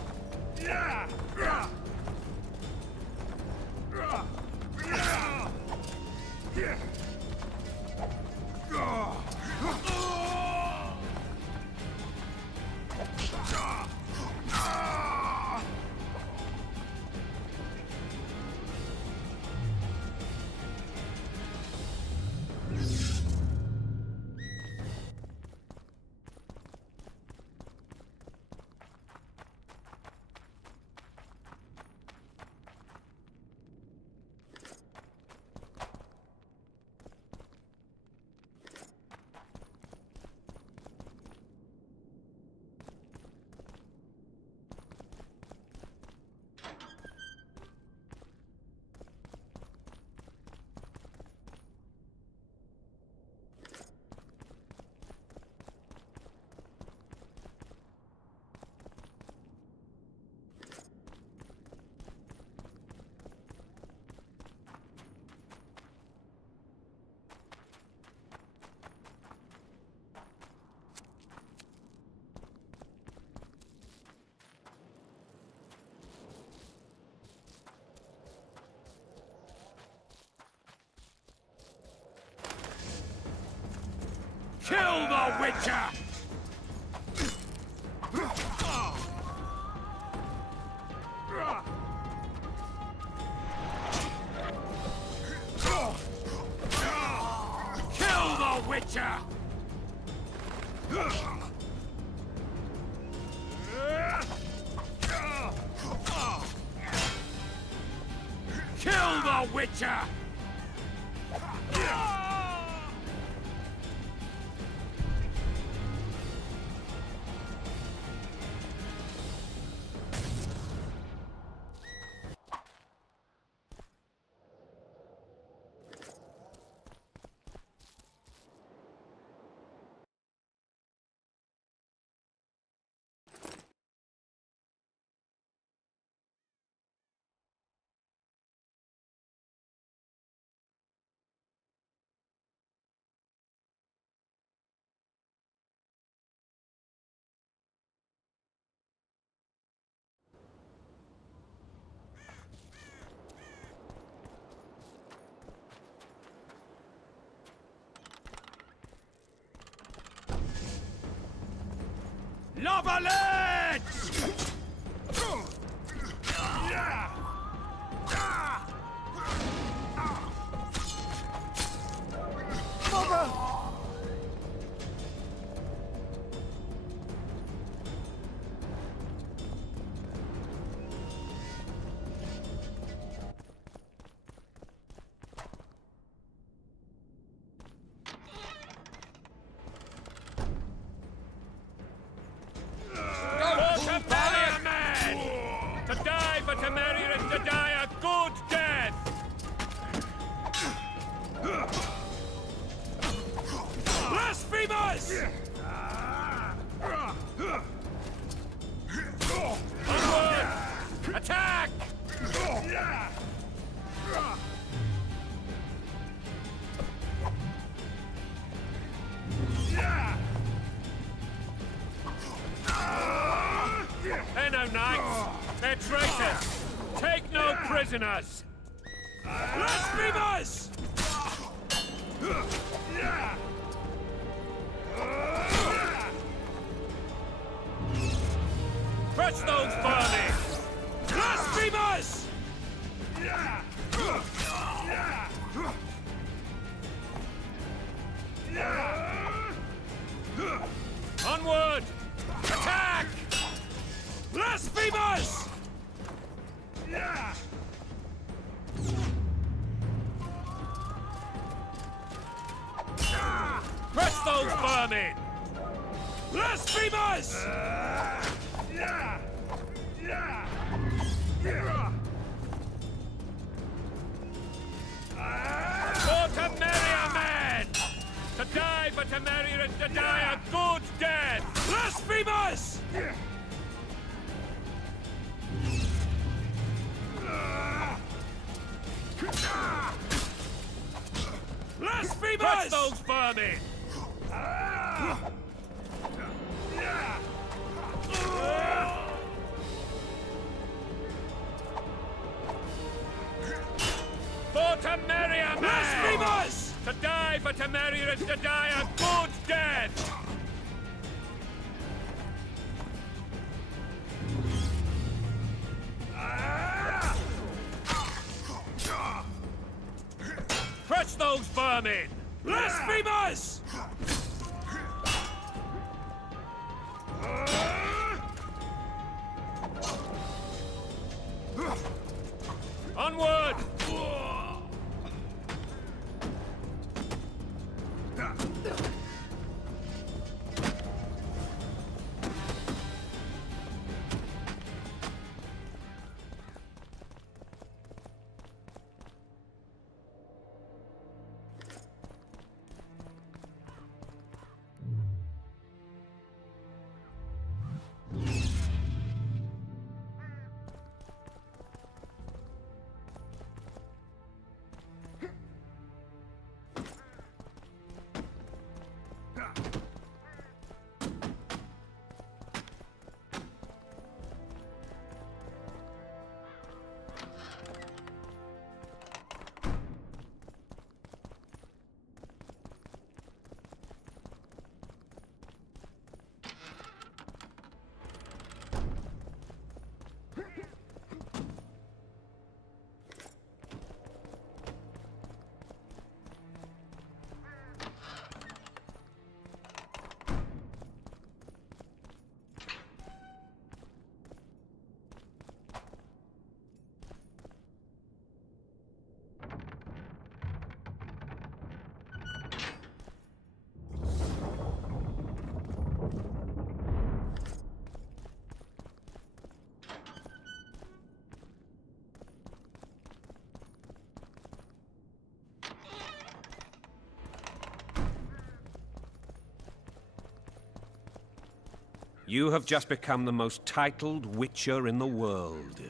Witcher! Kill the Witcher! Kill the Witcher! Lava-legs! Mother! Attack! They're no knights. They're traitors. Take no prisoners. Blasphemers! Crush those vermin! Blasphemers! Onward! Attack! Blasphemers! Crush those vermin! Blasphemers! For Temeria, men! To die for Temeria is to die a good death! Blasphemers! Blasphemers! Crush those vermin! For Temeria, men! Blasphemers! To die for Temeria is to die a good death! Crush those vermin! Blasphemers! Onward! You have just become the most titled witcher in the world.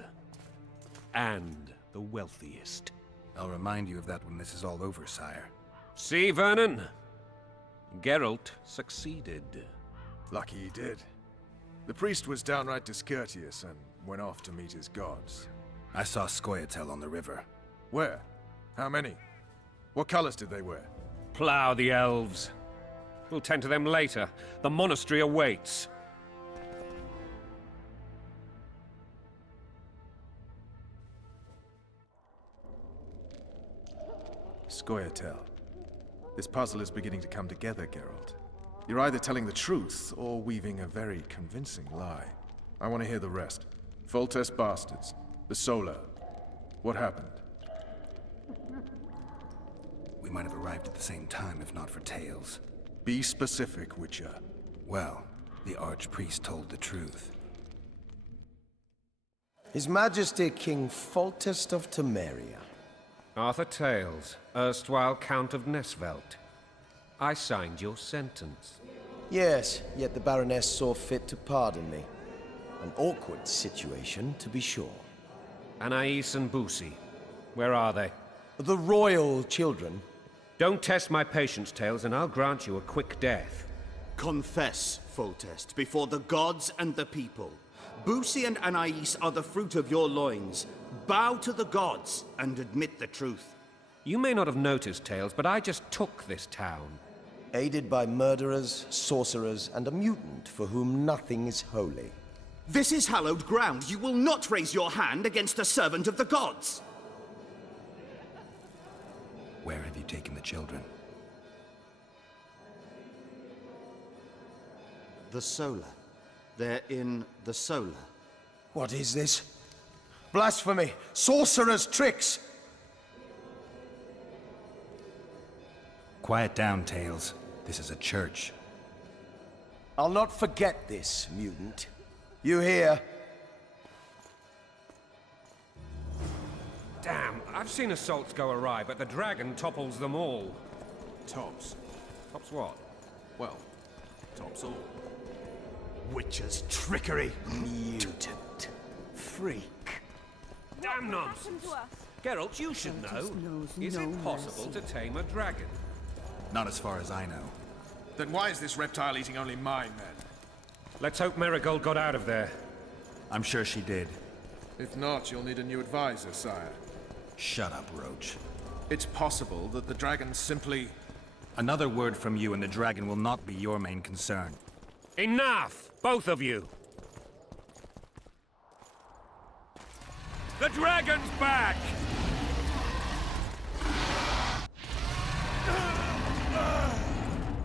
And the wealthiest. I'll remind you of that when this is all over, sire. See, Vernon? Geralt succeeded. Lucky he did. The priest was downright discourteous and went off to meet his gods. I saw Scoia'tael on the river. Where? How many? What colors did they wear? Plough the elves. We'll tend to them later. The monastery awaits. Scoia'tael. This puzzle is beginning to come together, Geralt. You're either telling the truth or weaving a very convincing lie. I want to hear the rest. Foltest bastards. The Solar. What happened? We might have arrived at the same time if not for tales. Be specific, Witcher. Well, the Archpriest told the truth. His Majesty King Foltest of Temeria. Arthur Tales, erstwhile Count of Nesvelt. I signed your sentence. Yes, yet the Baroness saw fit to pardon me. An awkward situation, to be sure. Anais and Boussy, where are they? The royal children. Don't test my patience, Tales, and I'll grant you a quick death. Confess, Foltest, before the gods and the people. Boussy and Anais are the fruit of your loins. Bow to the gods and admit the truth. You may not have noticed, Tales, but I just took this town. Aided by murderers, sorcerers, and a mutant for whom nothing is holy. This is hallowed ground. You will not raise your hand against a servant of the gods. Where have you taken the children? The Solar. They're in the Solar. What is this? Blasphemy! Sorcerer's tricks! Quiet down, Tales. This is a church. I'll not forget this, mutant. You hear? Damn, I've seen assaults go awry, but the dragon topples them all. Tops. Tops what? Well, tops all. Witcher's trickery. Mutant. Freak. Damn nonsense! Geralt, you should know. Is it possible to tame a dragon? Not as far as I know. Then why is this reptile eating only mine, then? Let's hope Marigold got out of there. I'm sure she did. If not, you'll need a new advisor, sire. Shut up, Roach. It's possible that the dragon simply... Another word from you and the dragon will not be your main concern. Enough! Both of you! The dragon's back!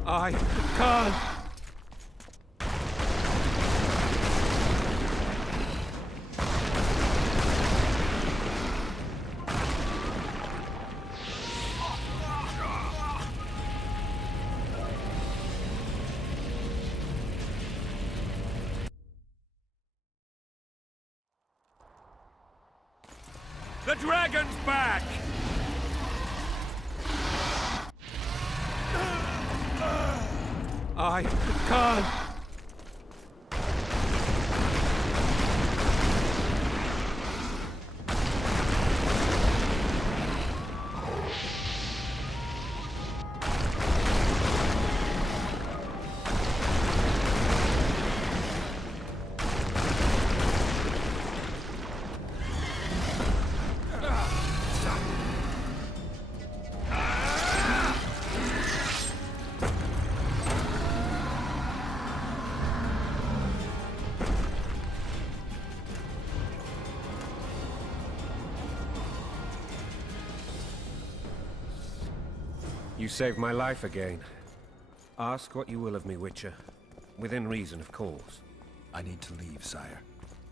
I can't... The dragon's back! I can't... You saved my life again. Ask what you will of me, Witcher. Within reason, of course. I need to leave, sire.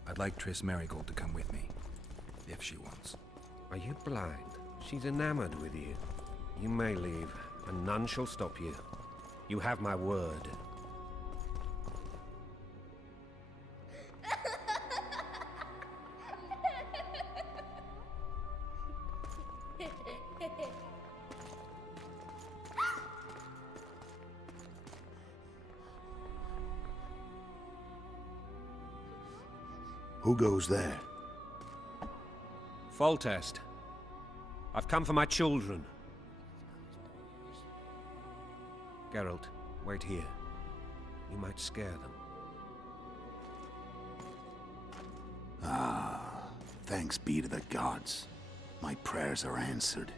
I'd like Triss Marigold to come with me. If she wants. Are you blind? She's enamored with you. You may leave, and none shall stop you. You have my word. Who goes there? Foltest. I've come for my children. Geralt, wait here. You might scare them. Ah, thanks be to the gods. My prayers are answered.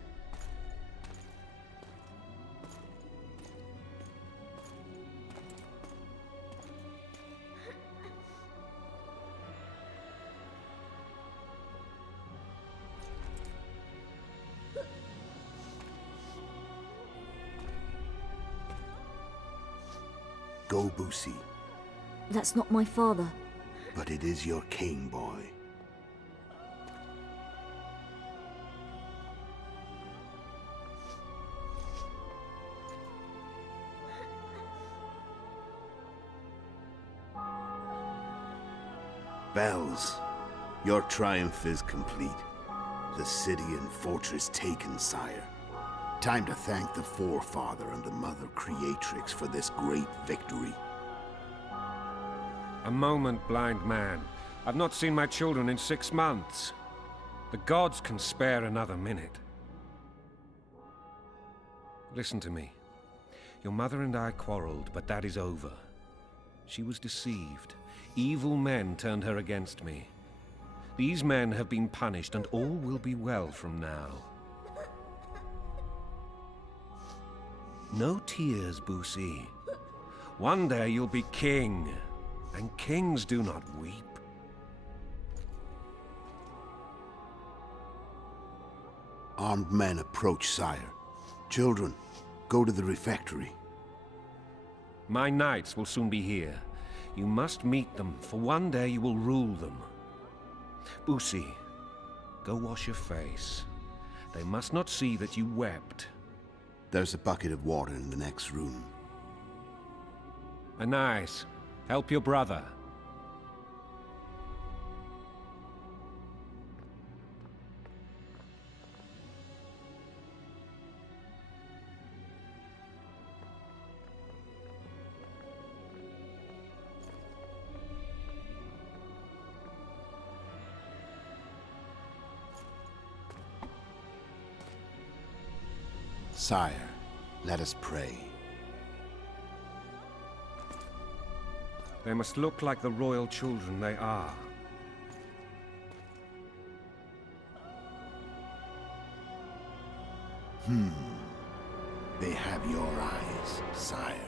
Go, Boosie. That's not my father. But it is your king, boy. Bells, your triumph is complete. The city and fortress taken, sire. Time to thank the Forefather and the Mother Creatrix for this great victory. A moment, blind man. I've not seen my children in 6 months. The gods can spare another minute. Listen to me. Your mother and I quarreled, but that is over. She was deceived. Evil men turned her against me. These men have been punished, and all will be well from now. No tears, Boosie. One day you'll be king, and kings do not weep. Armed men approach, sire. Children, go to the refectory. My knights will soon be here. You must meet them, for one day you will rule them. Boosie, go wash your face. They must not see that you wept. There's a bucket of water in the next room. Anais, help your brother. Sire, let us pray. They must look like the royal children they are. They have your eyes, sire.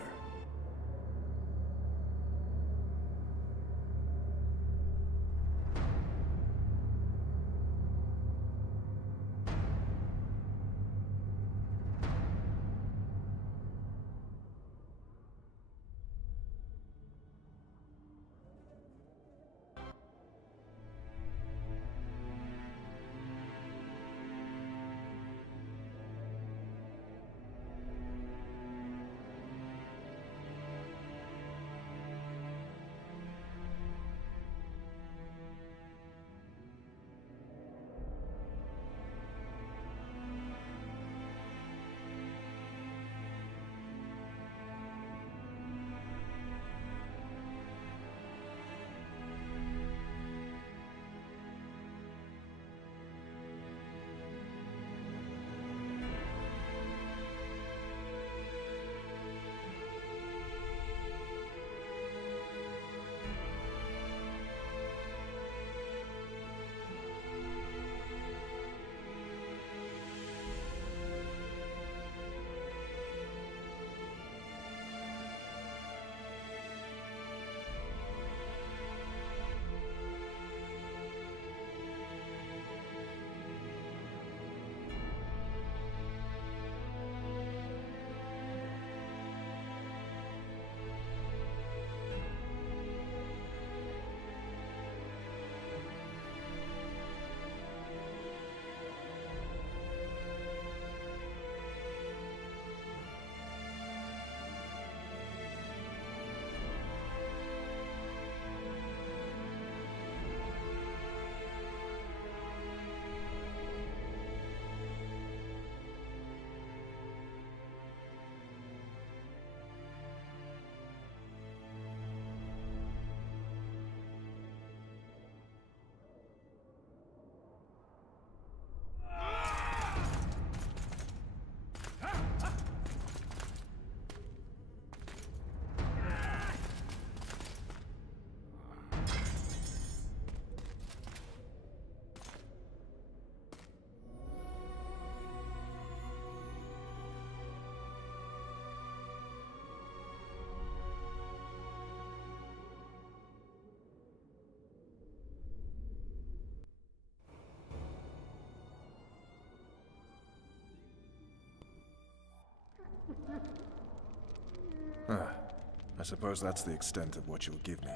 suppose that's the extent of what you'll give me.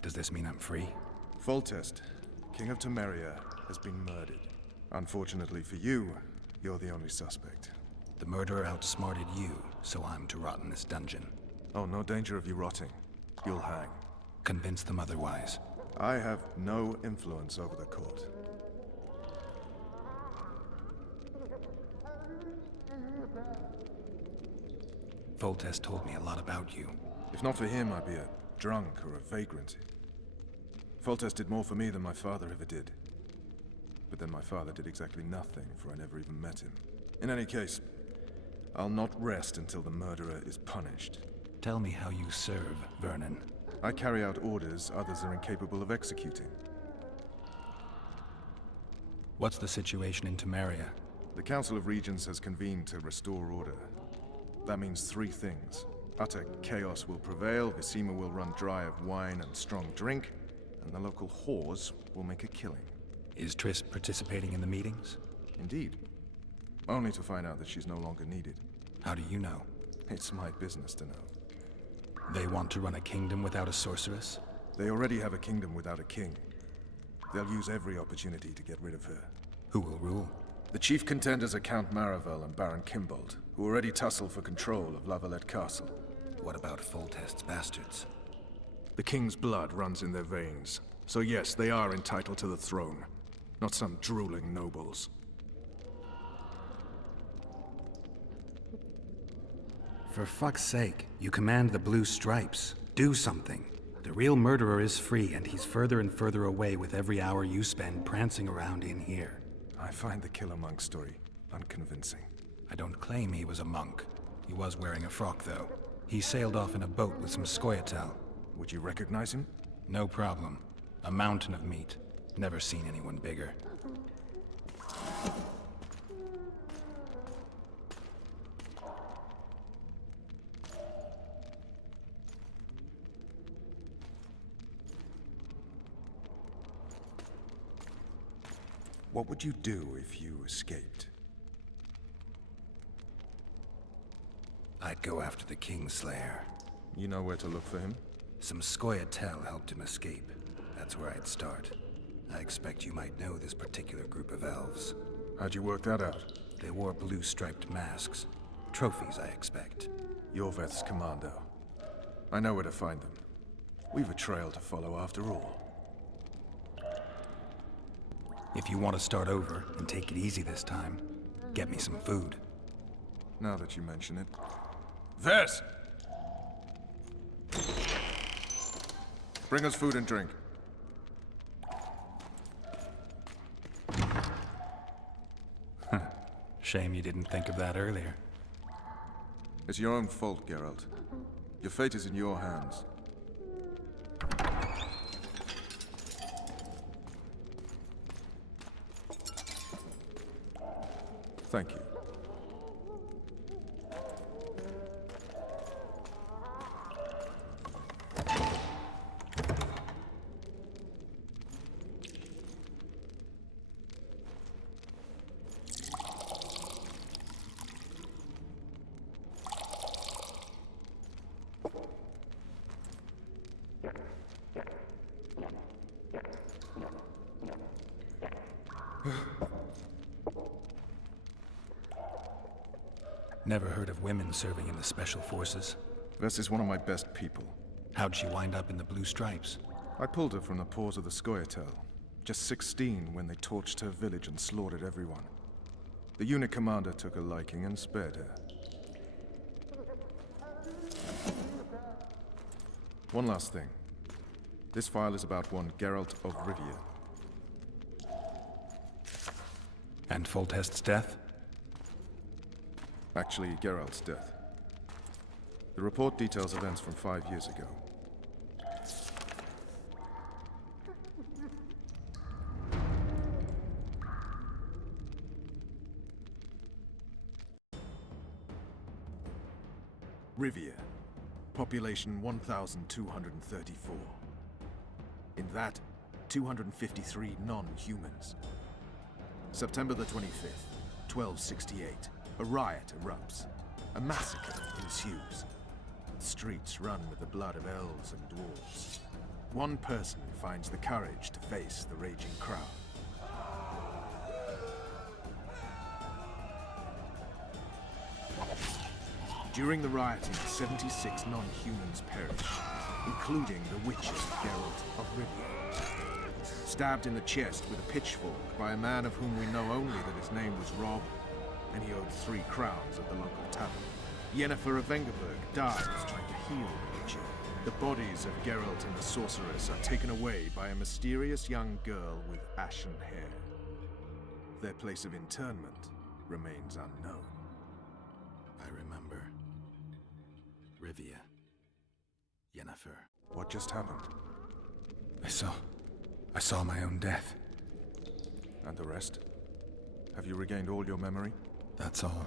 Does this mean I'm free? Foltest, King of Temeria, has been murdered. Unfortunately for you, you're the only suspect. The murderer outsmarted you, so I'm to rot in this dungeon. Oh, no danger of you rotting. You'll hang. Convince them otherwise. I have no influence over the court. Foltest told me a lot about you. If not for him, I'd be a drunk or a vagrant. Foltest did more for me than my father ever did. But then my father did exactly nothing, for I never even met him. In any case, I'll not rest until the murderer is punished. Tell me how you serve, Vernon. I carry out orders others are incapable of executing. What's the situation in Temeria? The Council of Regents has convened to restore order. That means three things. Utter chaos will prevail, Visima will run dry of wine and strong drink, and the local whores will make a killing. Is Triss participating in the meetings? Indeed. Only to find out that she's no longer needed. How do you know? It's my business to know. They want to run a kingdom without a sorceress? They already have a kingdom without a king. They'll use every opportunity to get rid of her. Who will rule? The chief contenders are Count Maravel and Baron Kimbold, who already tussle for control of La Valette Castle. What about Foltest's bastards? The king's blood runs in their veins. So yes, they are entitled to the throne. Not some drooling nobles. For fuck's sake, you command the Blue Stripes. Do something. The real murderer is free, and he's further and further away with every hour you spend prancing around in here. I find the Killer Monk story unconvincing. I don't claim he was a monk. He was wearing a frock, though. He sailed off in a boat with some Scoia'tael. Would you recognize him? No problem. A mountain of meat. Never seen anyone bigger. What would you do if you escaped? I'd go after the Kingslayer. You know where to look for him? Some Scoia'tael helped him escape. That's where I'd start. I expect you might know this particular group of elves. How'd you work that out? They wore blue-striped masks. Trophies, I expect. Yorveth's commando. I know where to find them. We've a trail to follow after all. If you want to start over and take it easy this time, get me some food. Now that you mention it. Vess! Bring us food and drink. Shame you didn't think of that earlier. It's your own fault, Geralt. Your fate is in your hands. Thank you. Never heard of women serving in the Special Forces. Vess is one of my best people. How'd she wind up in the Blue Stripes? I pulled her from the paws of the Scoia'tael. Just 16 when they torched her village and slaughtered everyone. The unit commander took a liking and spared her. One last thing. This file is about one Geralt of Rivia. And Foltest's death? Actually, Geralt's death. The report details events from 5 years ago. Rivia. Population 1,234. In that, 253 non-humans. September the 25th, 1268. A riot erupts. A massacre ensues. the streets run with the blood of elves and dwarves. One person finds the courage to face the raging crowd. During the rioting, 76 non-humans perished, including the Witcher, Geralt of Rivia. Stabbed in the chest with a pitchfork by a man of whom we know only that his name was Rob, and he owed 3 crowns at the local tavern. Yennefer of Vengerberg dies trying to heal the Witcher. The bodies of Geralt and the sorceress are taken away by a mysterious young girl with ashen hair. Their place of internment remains unknown. I remember. Rivia. Yennefer. What just happened? I saw my own death. And the rest? Have you regained all your memory? That's all.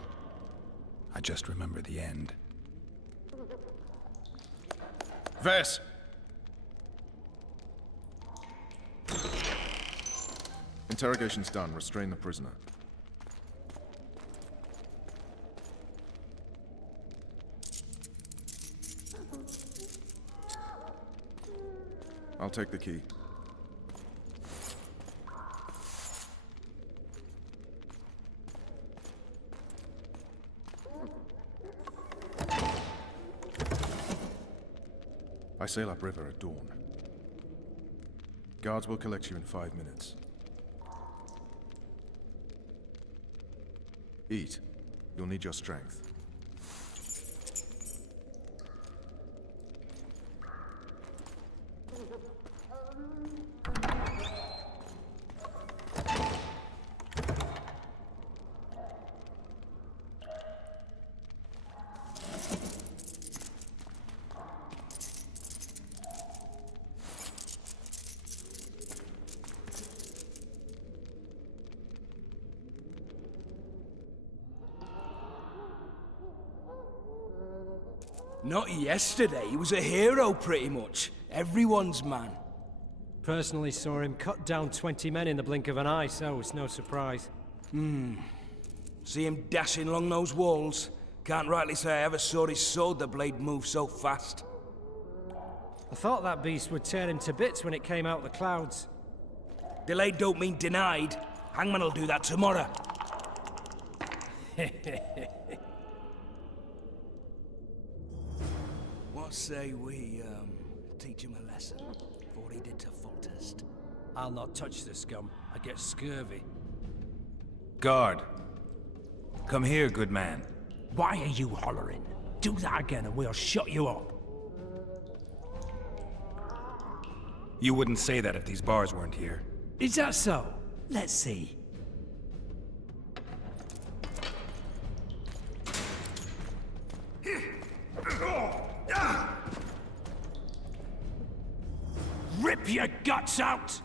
I just remember the end. Vess! Interrogation's done. Restrain the prisoner. I'll take the key. I sail upriver at dawn. Guards will collect you in 5 minutes. Eat. You'll need your strength. Not yesterday. He was a hero, pretty much. Everyone's man. Personally saw him cut down 20 men in the blink of an eye, so it's no surprise. See him dashing along those walls? Can't rightly say I ever saw his sword the blade move so fast. I thought that beast would tear him to bits when it came out of the clouds. Delayed don't mean denied. Hangman will do that tomorrow. What say we, teach him a lesson, before he did to Foltest? I'll not touch the scum. I get scurvy. Guard! Come here, good man. Why are you hollering? Do that again and we'll shut you up. You wouldn't say that if these bars weren't here. Is that so? Let's see. Rip your guts out!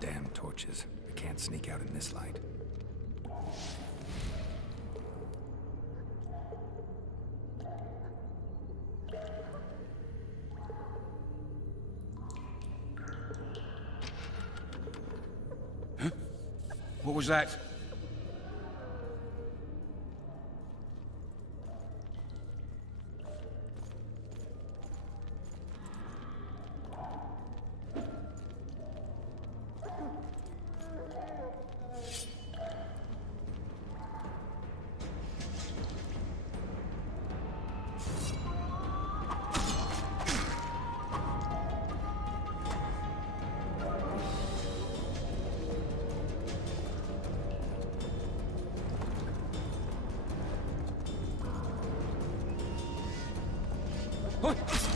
Damn torches. I can't sneak out in this light. Huh? What was that?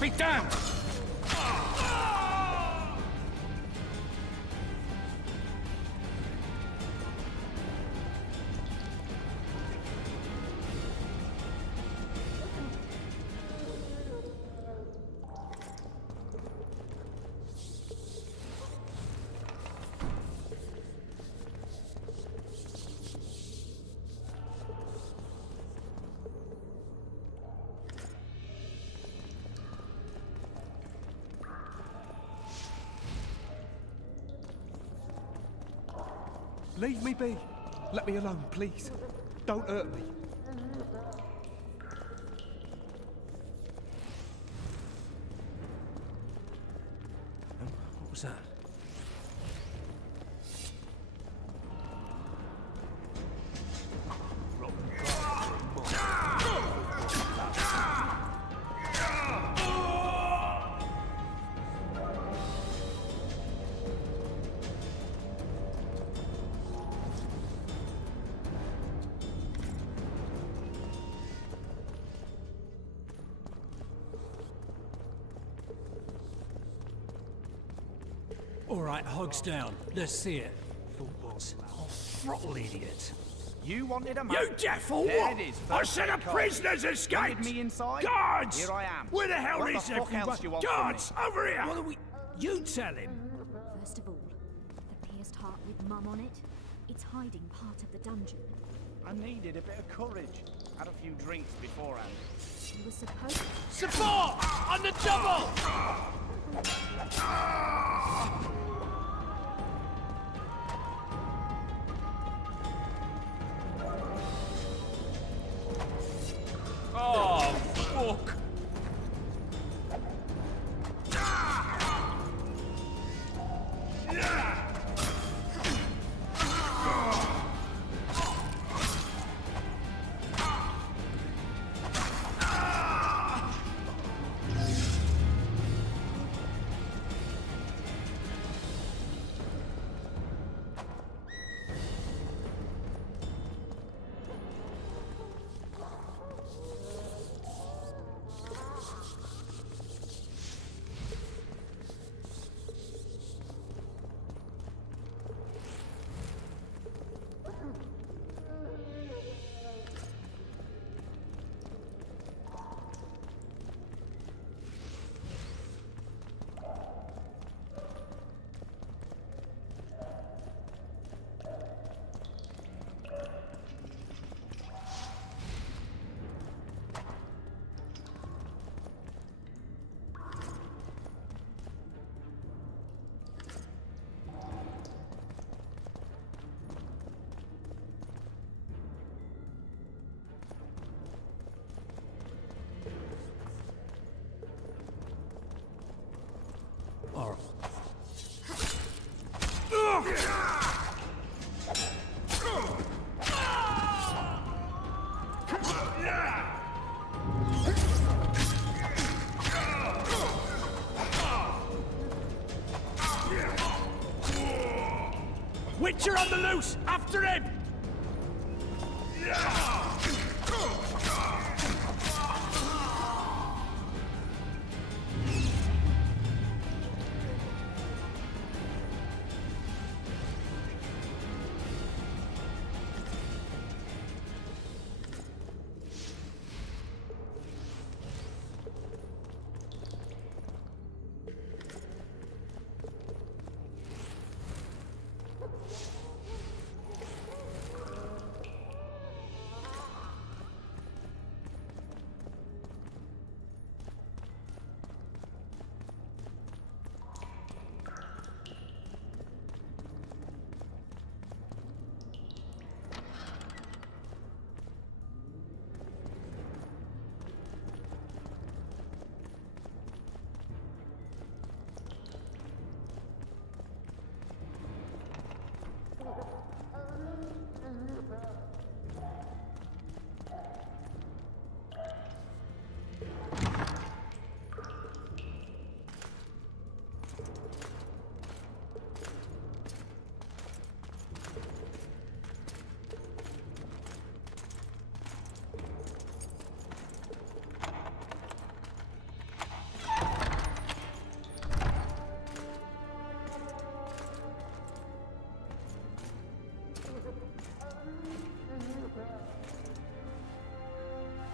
Be damned! Leave me be. Let me alone, please. Don't hurt me. What was that? All right, hogs down. Let's see it. Fools. Oh, throttle idiot. You wanted a You deaf or There what? it is, I first said a card. prisoner's escaped! Wanted me inside? Guards! Here I am. Where the hell What the is fuck everyone? else do you want from Guards, me? over here! What are we... You tell him. First of all, the pierced heart with Mum on it. It's hiding part of the dungeon. I needed a bit of courage. Had a few drinks beforehand. You were supposed to... Support! On the double! Oh, fuck! All right. Witcher on the loose! After him!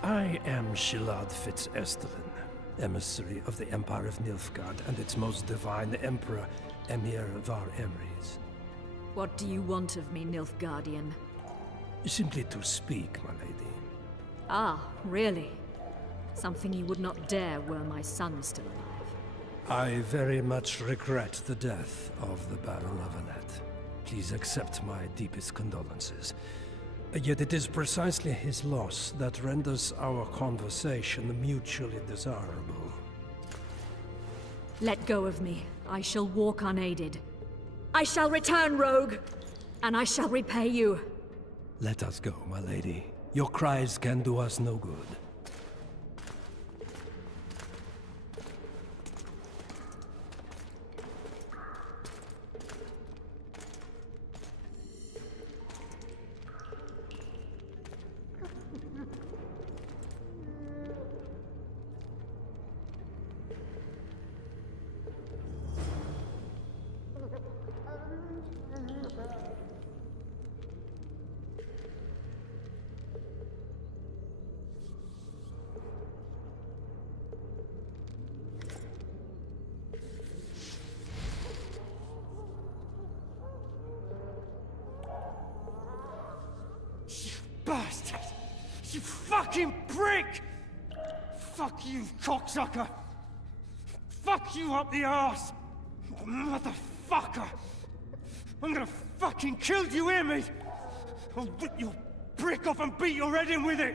I am Shilad Fitz-Estelin, emissary of the Empire of Nilfgaard and its most divine Emperor, Emir Var Emrys. What do you want of me, Nilfgaardian? Simply to speak, my lady. Ah, really? Something you would not dare were my son still alive. I very much regret the death of the Baron Lavanet. Please accept my deepest condolences. Yet it is precisely his loss that renders our conversation mutually desirable. Let go of me. I shall walk unaided. I shall return, rogue! And I shall repay you. Let us go, my lady. Your cries can do us no good. Bastard! You fucking prick! Fuck you, cocksucker! Fuck you up the arse! Motherfucker! I'm gonna fucking kill you, hear me? I'll rip your brick off and beat your head in with it!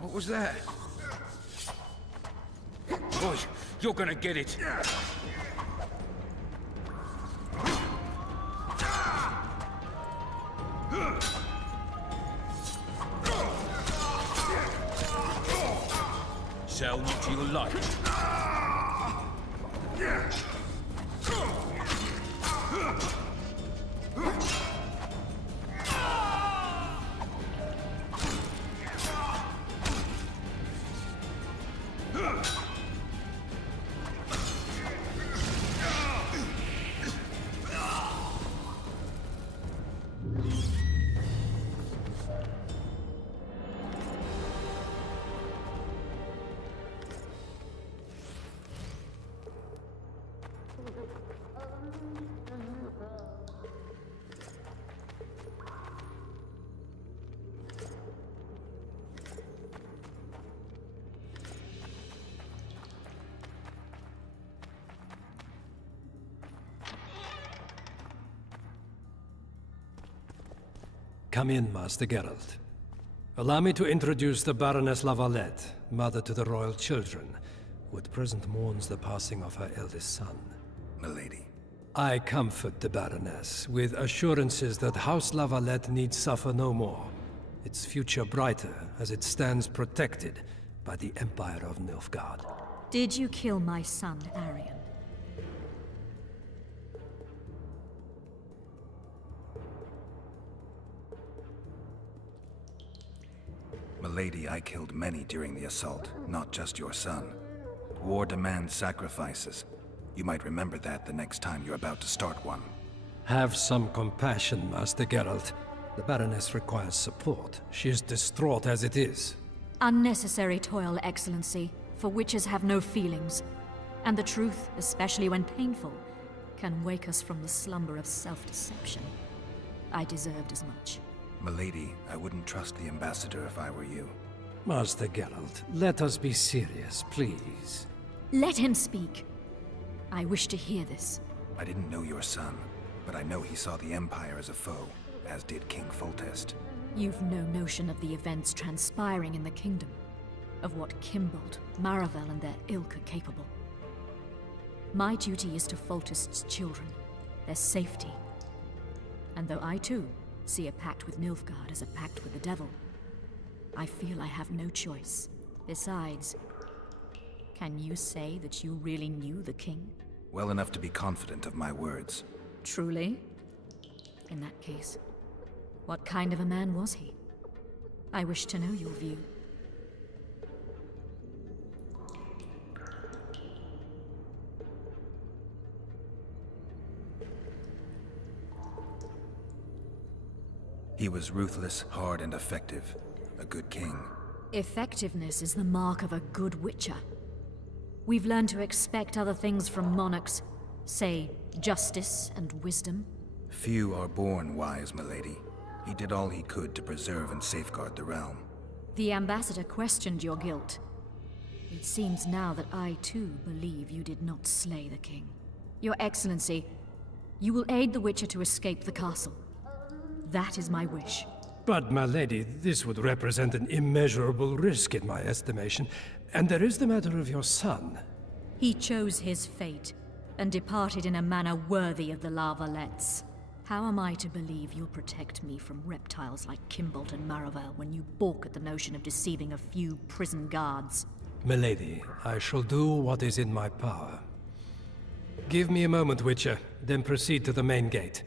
What was that? Boys, you're gonna get it. Sell not to your life. Come in, Master Geralt. Allow me to introduce the Baroness Lavalette, mother to the royal children, who at present mourns the passing of her eldest son. Milady. I comfort the Baroness with assurances that House Lavalette need suffer no more, its future brighter as it stands protected by the Empire of Nilfgaard. Did you kill my son, Arion? Milady, I killed many during the assault, not just your son. War demands sacrifices. You might remember that the next time you're about to start one. Have some compassion, Master Geralt. The Baroness requires support. She is distraught as it is. Unnecessary toil, Excellency, for witches have no feelings. And the truth, especially when painful, can wake us from the slumber of self-deception. I deserved as much. Milady, I wouldn't trust the ambassador if I were you. Master Geralt, let us be serious, please. Let him speak. I wish to hear this. I didn't know your son, but I know he saw the Empire as a foe, as did King Foltest. You've no notion of the events transpiring in the kingdom, of what Kimbold, Maravel, and their ilk are capable. My duty is to Foltest's children, their safety. And though I too see a pact with Nilfgaard as a pact with the devil, I feel I have no choice. Besides, can you say that you really knew the king? Well enough to be confident of my words. Truly? In that case, what kind of a man was he? I wish to know your view. He was ruthless, hard, and effective. A good king. Effectiveness is the mark of a good witcher. We've learned to expect other things from monarchs. Say, justice and wisdom. Few are born wise, milady. He did all he could to preserve and safeguard the realm. The ambassador questioned your guilt. It seems now that I too believe you did not slay the king. Your Excellency, you will aid the Witcher to escape the castle. That is my wish. But, my lady, this would represent an immeasurable risk in my estimation. And there is the matter of your son. He chose his fate, and departed in a manner worthy of the Larvalets. How am I to believe you'll protect me from reptiles like Kimbolt and Maravel when you balk at the notion of deceiving a few prison guards? Milady, I shall do what is in my power. Give me a moment, Witcher, then proceed to the main gate.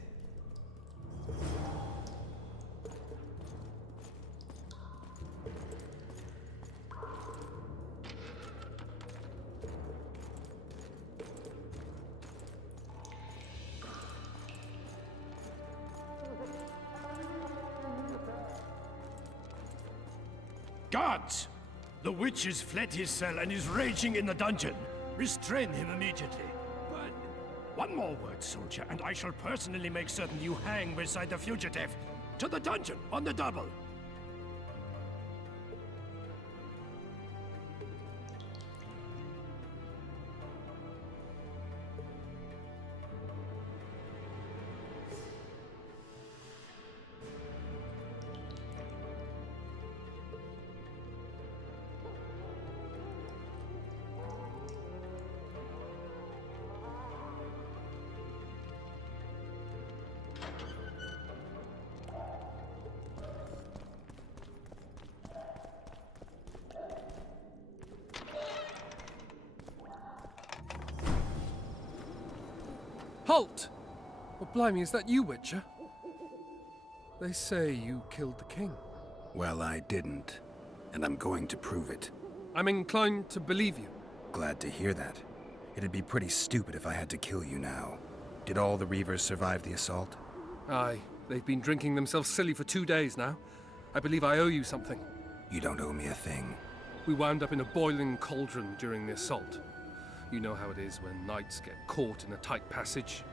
Guards! The witch has fled his cell and is raging in the dungeon. Restrain him immediately. But one more word, soldier, and I shall personally make certain you hang beside the fugitive. To the dungeon, on the double. Halt! Oh, blimey, is that you, Witcher? They say you killed the king. Well, I didn't. And I'm going to prove it. I'm inclined to believe you. Glad to hear that. It'd be pretty stupid if I had to kill you now. Did all the Reavers survive the assault? Aye. They've been drinking themselves silly for 2 days now. I believe I owe you something. You don't owe me a thing. We wound up in a boiling cauldron during the assault. You know how it is when knights get caught in a tight passage.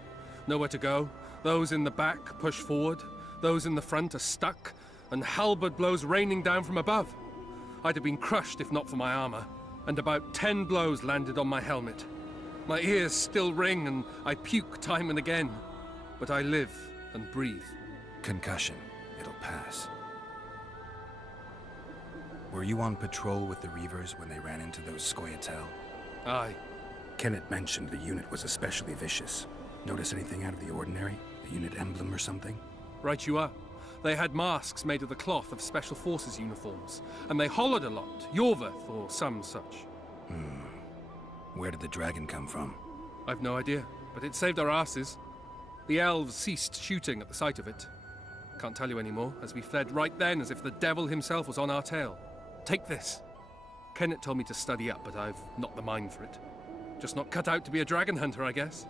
Nowhere to go. Those in the back push forward. Those in the front are stuck. And halberd blows raining down from above. I'd have been crushed if not for my armor. And about 10 blows landed on my helmet. My ears still ring and I puke time and again. But I live and breathe. Concussion. It'll pass. Were you on patrol with the Reavers when they ran into those Scoia'tael? Aye. Kenneth mentioned the unit was especially vicious. Notice anything out of the ordinary? A unit emblem or something? Right you are. They had masks made of the cloth of Special Forces uniforms, and they hollered a lot, Yorveth or some such. Where did the dragon come from? I've no idea, but it saved our asses. The elves ceased shooting at the sight of it. Can't tell you anymore, as we fled right then as if the devil himself was on our tail. Take this. Kenneth told me to study up, but I've not the mind for it. Just not cut out to be a dragon hunter, I guess.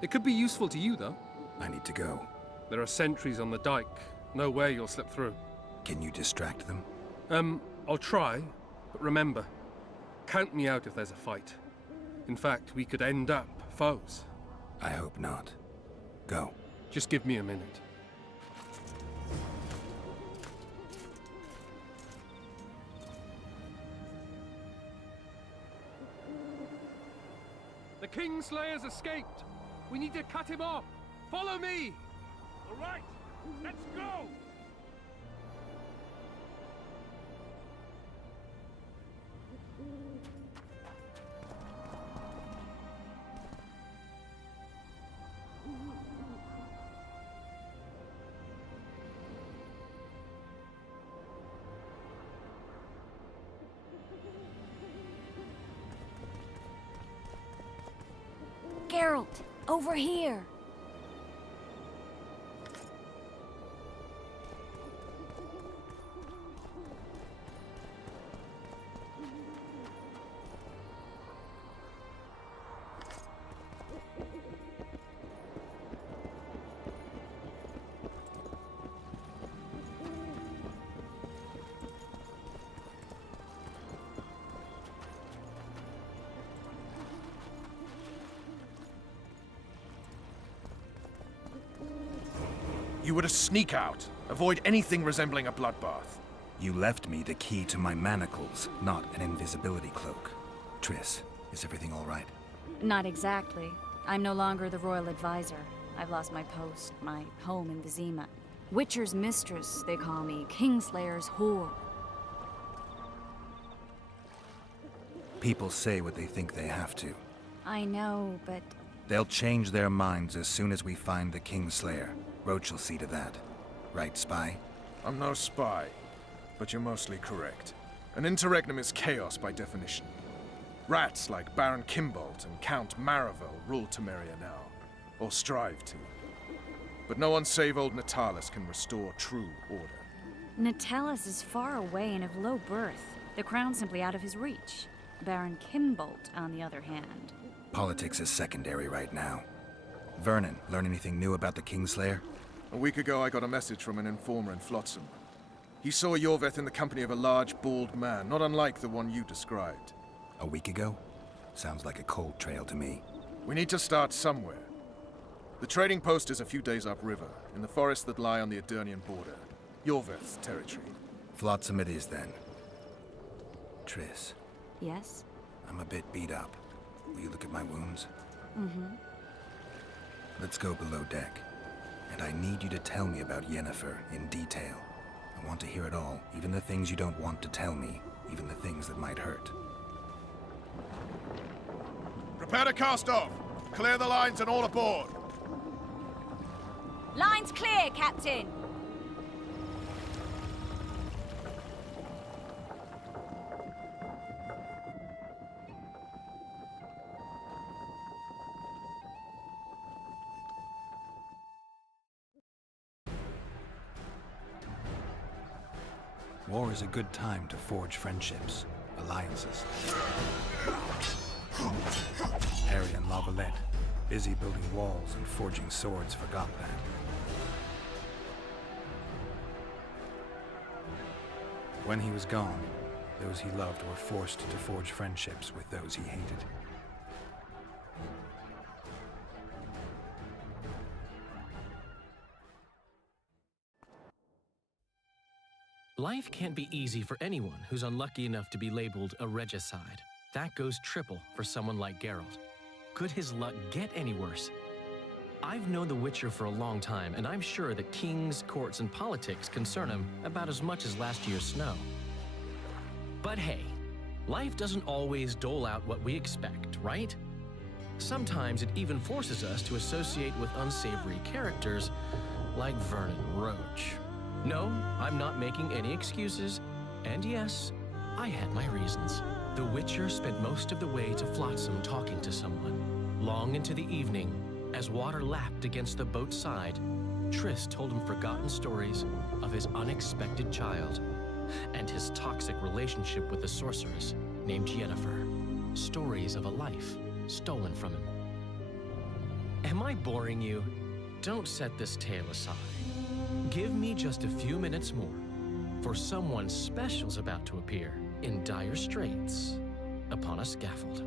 It could be useful to you, though. I need to go. There are sentries on the dike. No way you'll slip through. Can you distract them? I'll try. But remember, count me out if there's a fight. In fact, we could end up foes. I hope not. Go. Just give me a minute. The Kingslayer's escaped! We need to cut him off! Follow me! All right, let's go! Geralt, over here! You were to sneak out. Avoid anything resembling a bloodbath. You left me the key to my manacles, not an invisibility cloak. Triss, is everything all right? Not exactly. I'm no longer the royal advisor. I've lost my post, my home in Vizima. Witcher's mistress, they call me. Kingslayer's whore. People say what they think they have to. I know, but... They'll change their minds as soon as we find the Kingslayer. Roach will see to that. Right, spy? I'm no spy, but you're mostly correct. An interregnum is chaos by definition. Rats like Baron Kimbolt and Count Maravel rule Temeria now, or strive to. But no one save old Natalis can restore true order. Natalis is far away and of low birth. The crown's simply out of his reach. Baron Kimbolt, on the other hand. Politics is secondary right now. Vernon, learn anything new about the Kingslayer? A week ago, I got a message from an informer in Flotsam. He saw Yorveth in the company of a large, bald man, not unlike the one you described. A week ago? Sounds like a cold trail to me. We need to start somewhere. The trading post is a few days upriver, in the forests that lie on the Edirnian border. Yorveth's territory. Flotsam it is, then. Triss. Yes? I'm a bit beat up. Will you look at my wounds? Mm-hmm. Let's go below deck. And I need you to tell me about Yennefer in detail. I want to hear it all, even the things you don't want to tell me, even the things that might hurt. Prepare to cast off! Clear the lines and all aboard! Line's clear, Captain! War is a good time to forge friendships, alliances. Harry and Lavalette, busy building walls and forging swords, forgot that. When he was gone, those he loved were forced to forge friendships with those he hated. Life can't be easy for anyone who's unlucky enough to be labeled a regicide. That goes triple for someone like Geralt. Could his luck get any worse? I've known the Witcher for a long time, and I'm sure that kings, courts, and politics concern him about as much as last year's snow. But hey, life doesn't always dole out what we expect, right? Sometimes it even forces us to associate with unsavory characters like Vernon Roach. No, I'm not making any excuses, and yes, I had my reasons. The Witcher spent most of the way to Flotsam talking to someone. Long into the evening, as water lapped against the boat's side, Triss told him forgotten stories of his unexpected child and his toxic relationship with the sorceress named Yennefer. Stories of a life stolen from him. Am I boring you? Don't set this tale aside. Give me just a few minutes more, for someone special's about to appear in dire straits upon a scaffold.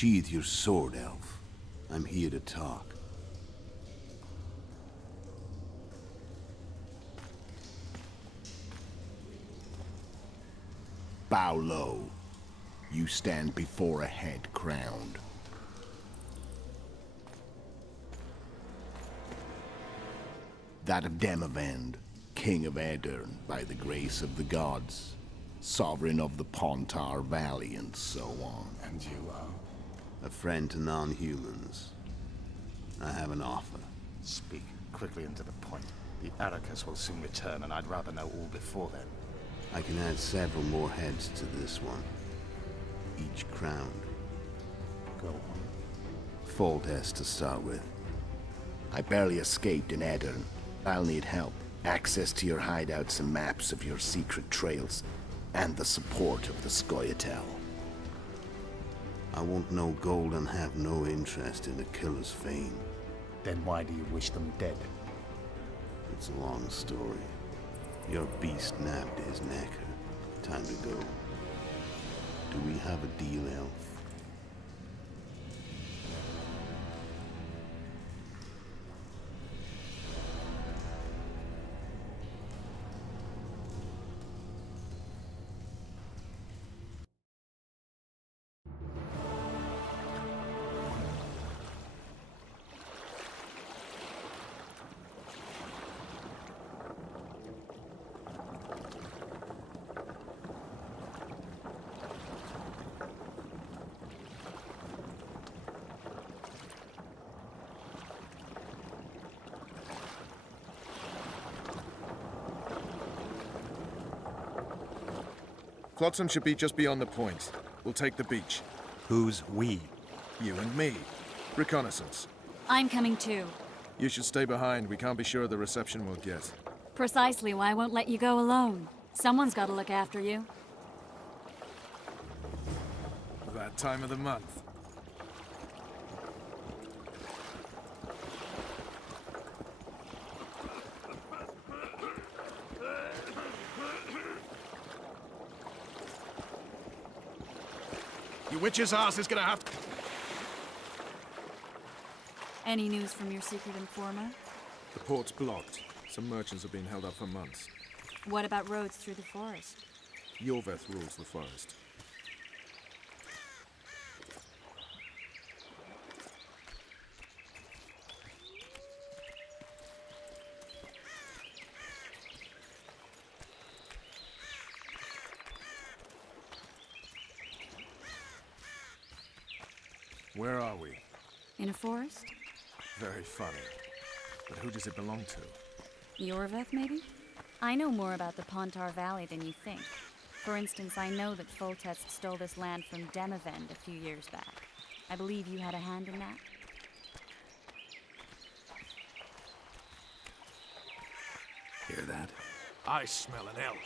Sheathe your sword, elf. I'm here to talk. Bow low. You stand before a head crowned. That of Demavend, king of Aedirn, by the grace of the gods, sovereign of the Pontar Valley, and so on. And you are? A friend to non-humans. I have an offer. Speak quickly and to the point. The Arrakis will soon return, and I'd rather know all before then. I can add several more heads to this one. Each crowned. Go on. Foltest to start with. I barely escaped in Aedirn. I'll need help. Access to your hideouts and maps of your secret trails. And the support of the Scoia'tael. I want no gold and have no interest in the killer's fame. Then why do you wish them dead? It's a long story. Your beast nabbed his neck. Time to go. Do we have a deal, elf? Flotsam should be just beyond the point. We'll take the beach. Who's we? You and me. Reconnaissance. I'm coming too. You should stay behind. We can't be sure of the reception we'll get. Precisely why I won't let you go alone. Someone's got to look after you. That time of the month. Your witch's ass is gonna have to... Any news from your secret informer? The port's blocked. Some merchants have been held up for months. What about roads through the forest? Yorveth rules the forest. Where are we? In a forest? Very funny. But who does it belong to? Yorveth, maybe? I know more about the Pontar Valley than you think. For instance, I know that Foltest stole this land from Demavend a few years back. I believe you had a hand in that. Hear that? I smell an elf.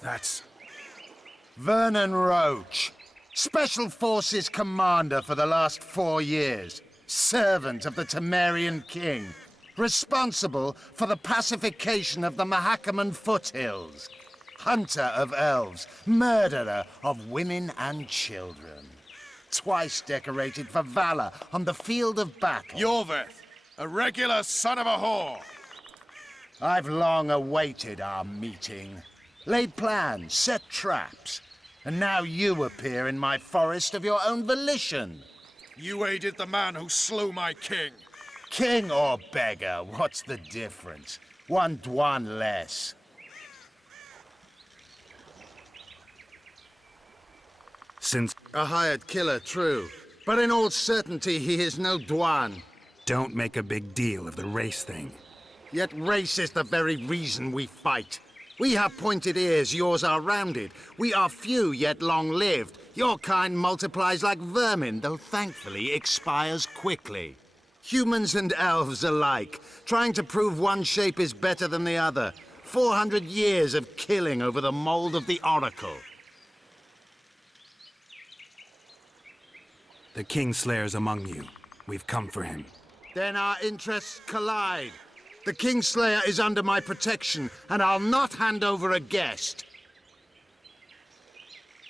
That's Vernon Roach, Special Forces Commander for the last 4 years, servant of the Temerian King, responsible for the pacification of the Mahakaman foothills, hunter of elves, murderer of women and children, twice decorated for valor on the field of battle. Yorveth, a regular son of a whore! I've long awaited our meeting. Laid plans, set traps, and now you appear in my forest of your own volition. You aided the man who slew my king. King or beggar, what's the difference? One Dwan less. Since a hired killer, true, but in all certainty he is no Dwan. Don't make a big deal of the race thing. Yet race is the very reason we fight. We have pointed ears, yours are rounded. We are few, yet long-lived. Your kind multiplies like vermin, though thankfully expires quickly. Humans and elves alike, trying to prove one shape is better than the other. 400 years of killing over the mold of the Oracle. The Kingslayer's among you. We've come for him. Then our interests collide. The Kingslayer is under my protection, and I'll not hand over a guest.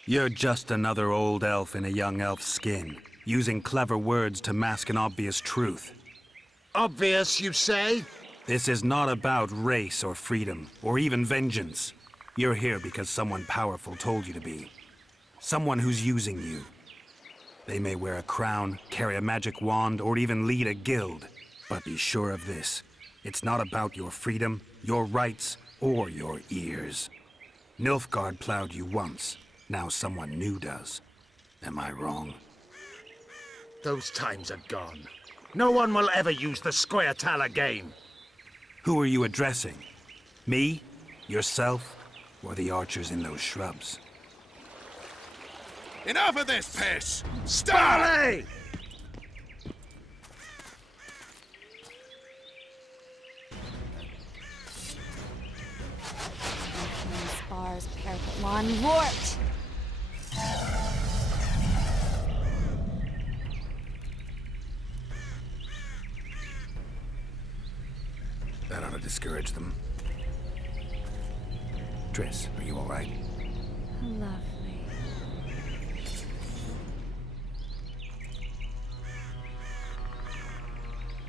You're just another old elf in a young elf's skin, using clever words to mask an obvious truth. Obvious, you say? This is not about race or freedom, or even vengeance. You're here because someone powerful told you to be. Someone who's using you. They may wear a crown, carry a magic wand, or even lead a guild. But be sure of this. It's not about your freedom, your rights, or your ears. Nilfgaard plowed you once. Now someone new does. Am I wrong? Those times are gone. No one will ever use the Squirtal again. Who are you addressing? Me? Yourself? Or the archers in those shrubs? Enough of this piss! Starley! Spars, parapet lawn, warped! That ought to discourage them. Triss, are you all right? Lovely.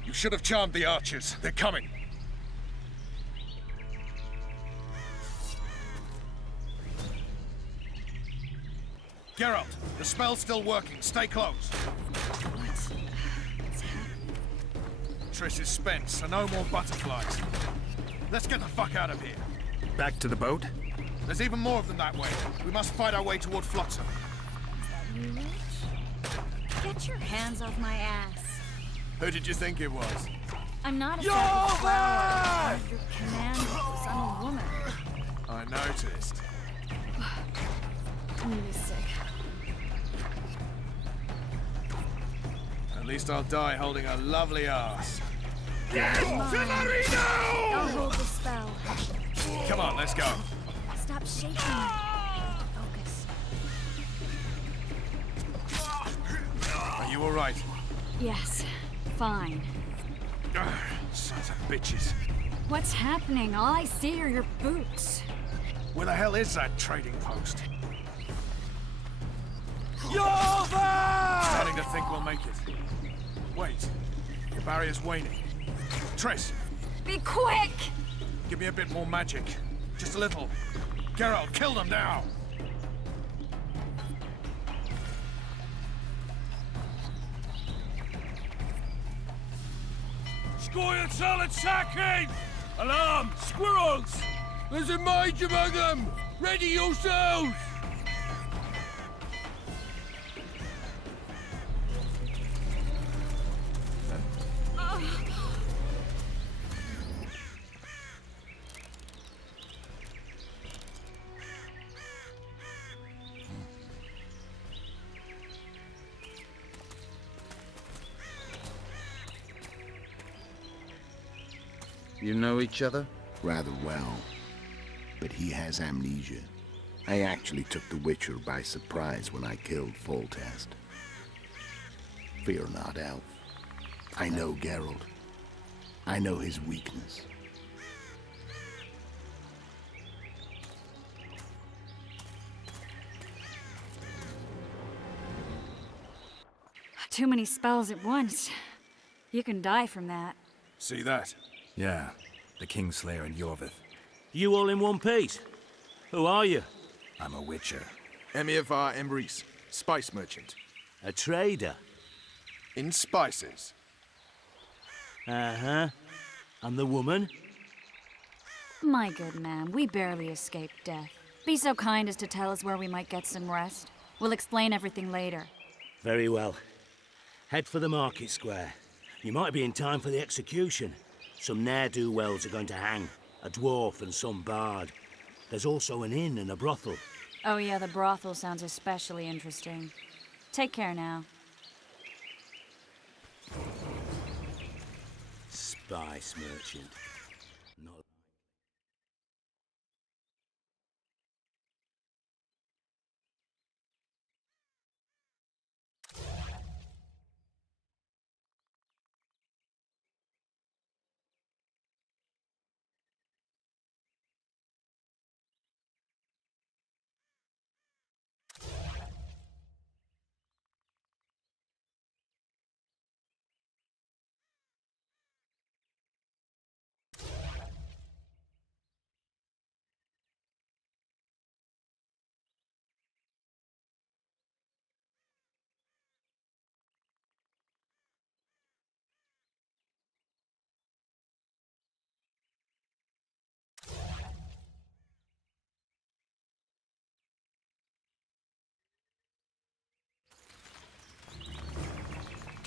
You should have charmed the archers. They're coming. Geralt, the spell's still working. Stay close. What's happening? Triss is spent, so no more butterflies. Let's get the fuck out of here. Back to the boat? There's even more of them that way. We must fight our way toward Flotsam. Is that you, Lich? Get your hands off my ass. Who did you think it was? I'm not a sack of flour. I'm your commander. I'm a woman. I noticed. I'm really sick. At least I'll die holding a lovely ass. Come on. I'll hold the spell. Come on, let's go. Stop shaking. Focus. Are you all right? Yes. Fine. Sons of bitches. What's happening? All I see are your boots. Where the hell is that trading post? Starting to think we'll make it. Wait. The barrier's waning. Triss, Be quick! give me a bit more magic. Just a little. Geralt, kill them now! Squirtal attacking! Alarm! Squirrels! There's a mage among them! Ready yourselves! You know each other? Rather well. But he has amnesia. I actually took the Witcher by surprise when I killed Foltest. Fear not, Elf. I know Geralt. I know his weakness. Too many spells at once. You can die from that. See that? Yeah, the Kingslayer and Yorvith. You all in one piece? Who are you? I'm a witcher. Emir var Emrys, spice merchant. A trader? In spices. Uh-huh. And the woman? My good man, we barely escaped death. Be so kind as to tell us where we might get some rest. We'll explain everything later. Very well. Head for the market square. You might be in time for the execution. Some ne'er-do-wells are going to hang. A dwarf and some bard. There's also an inn and a brothel. Oh yeah, the brothel sounds especially interesting. Take care now. spice merchant. Not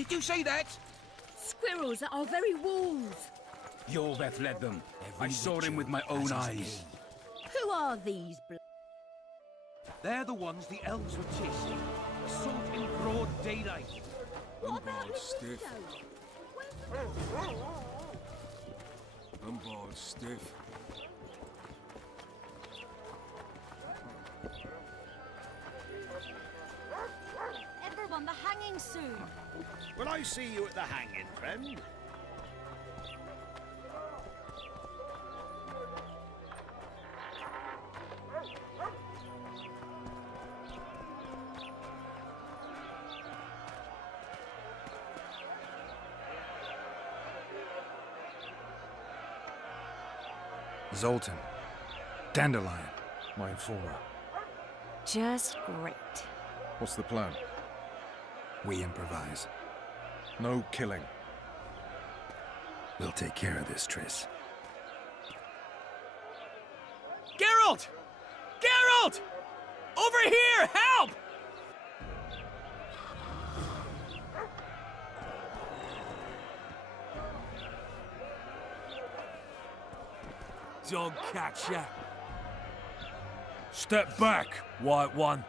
Did you see that? Squirrels at our very walls. Yorveth led them. I saw him with my own eyes. Who are these They're the ones the elves were chasing. Assault in broad daylight. What about stiff. I'm bored stiff. Everyone, the hanging soon. Will I see you at the hanging, friend? Zoltan. Dandelion. My informer. Just great. What's the plan? We improvise. No killing. We'll take care of this, Triss. Geralt! Geralt! Over here! Help! Dog catcher. Step back, White One.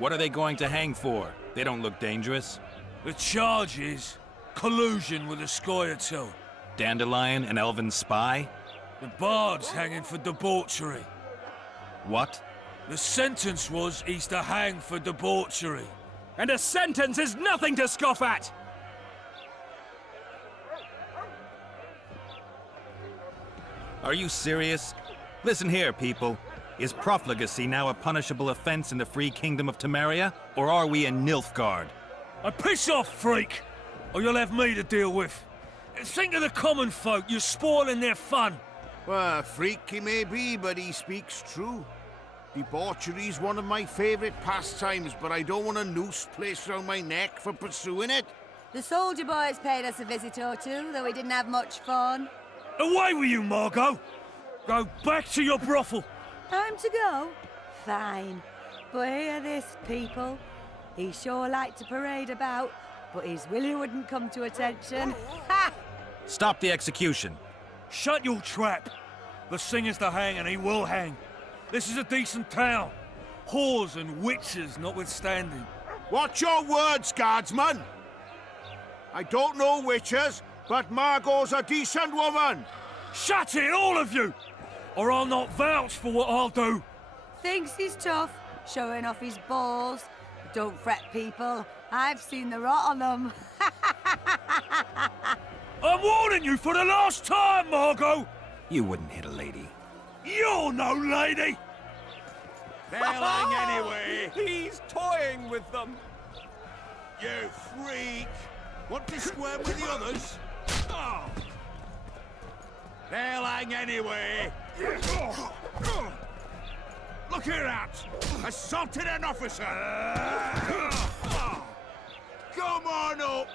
What are they going to hang for? They don't look dangerous. The charge is collusion with the Scoia'tael. Dandelion, an elven spy? The bard's hanging for debauchery. What? The sentence was he's to hang for debauchery. And a sentence is nothing to scoff at! Are you serious? Listen here, people. Is profligacy now a punishable offense in the free kingdom of Temeria? Or are we in Nilfgaard? Piss off, freak! Or you'll have me to deal with. Think of the common folk, you're spoiling their fun. Well, freak he may be, but he speaks true. Debauchery's one of my favourite pastimes, but I don't want a noose placed around my neck for pursuing it. The soldier boys paid us a visit or two, though we didn't have much fun. Away with you, Margot! Go back to your brothel. Time to go? Fine. But hear this, people. He sure liked to parade about, but his Willie wouldn't come to attention. Ha! Stop the execution. Shut your trap. The singer's to hang and he will hang. This is a decent town. Whores and witches notwithstanding. Watch your words, guardsman! I don't know witches, but Margot's a decent woman! Shut it, all of you! Or I'll not vouch for what I'll do. Thinks he's tough, showing off his balls. But don't fret, people. I've seen the rot on them. I'm warning you for the last time, Margot! You wouldn't hit a lady. You're no lady! They'll hang anyway! He's toying with them! You freak! Want to square with the others? Oh. They'll hang anyway! Look here, out! Assaulted an officer! Come on up!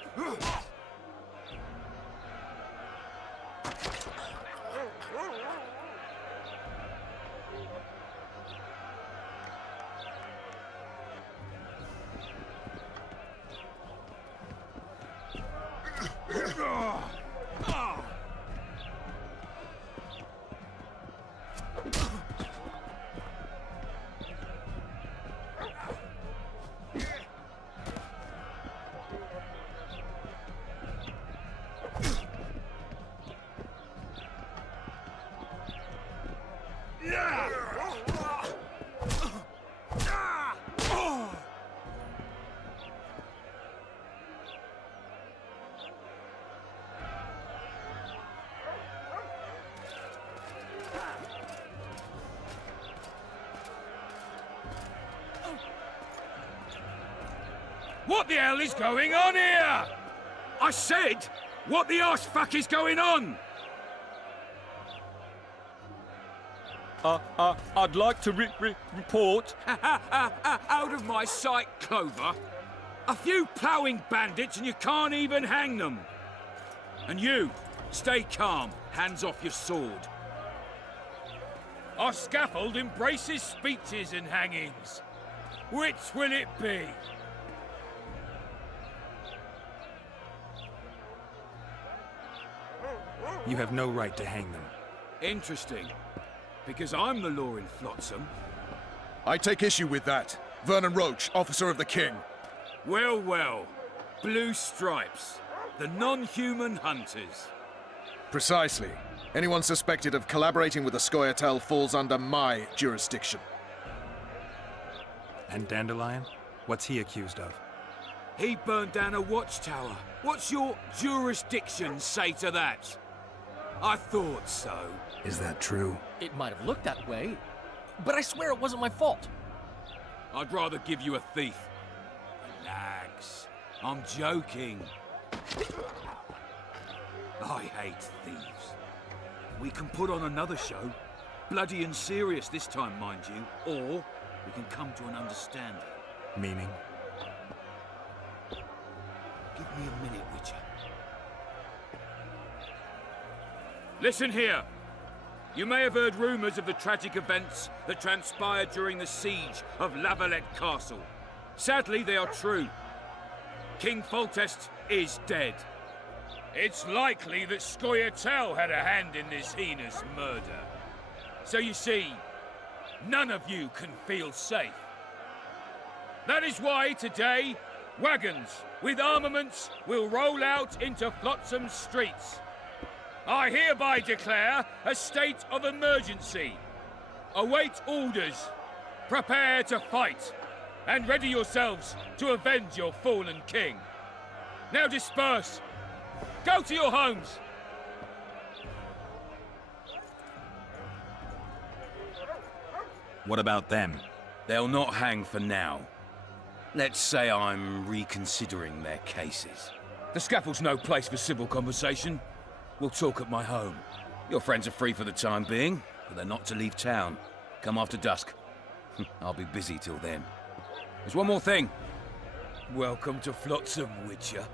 What the hell is going on here? I said, what the arse fuck is going on? I'd like to report... Out of my sight, Clover. A few ploughing bandits and you can't even hang them. And you, stay calm, hands off your sword. Our scaffold embraces speeches and hangings. Which will it be? You have no right to hang them. Interesting. Because I'm the law in Flotsam. I take issue with that. Vernon Roach, officer of the king. Well, well. Blue stripes. The non-human hunters. Precisely. Anyone suspected of collaborating with the Scoia'tael falls under my jurisdiction. And Dandelion? What's he accused of? He burned down a watchtower. What's your jurisdiction say to that? I thought so. Is that true? It might have looked that way, but I swear it wasn't my fault. I'd rather give you a thief. Relax. I'm joking. I hate thieves. We can put on another show. Bloody and serious this time, mind you. Or we can come to an understanding. Meaning? Give me a minute, Witcher. Listen here. You may have heard rumours of the tragic events that transpired during the siege of La Valette Castle. Sadly, they are true. King Foltest is dead. It's likely that Scoia'tael had a hand in this heinous murder. So you see, none of you can feel safe. That is why today, wagons with armaments will roll out into Flotsam's streets. I hereby declare a state of emergency. Await orders. Prepare to fight. And ready yourselves to avenge your fallen king. Now disperse. Go to your homes. What about them? They'll not hang for now. Let's say I'm reconsidering their cases. The scaffold's no place for civil conversation. We'll talk at my home. Your friends are free for the time being, but they're not to leave town. Come after dusk. I'll be busy till then. There's one more thing. Welcome to Flotsam, Witcher.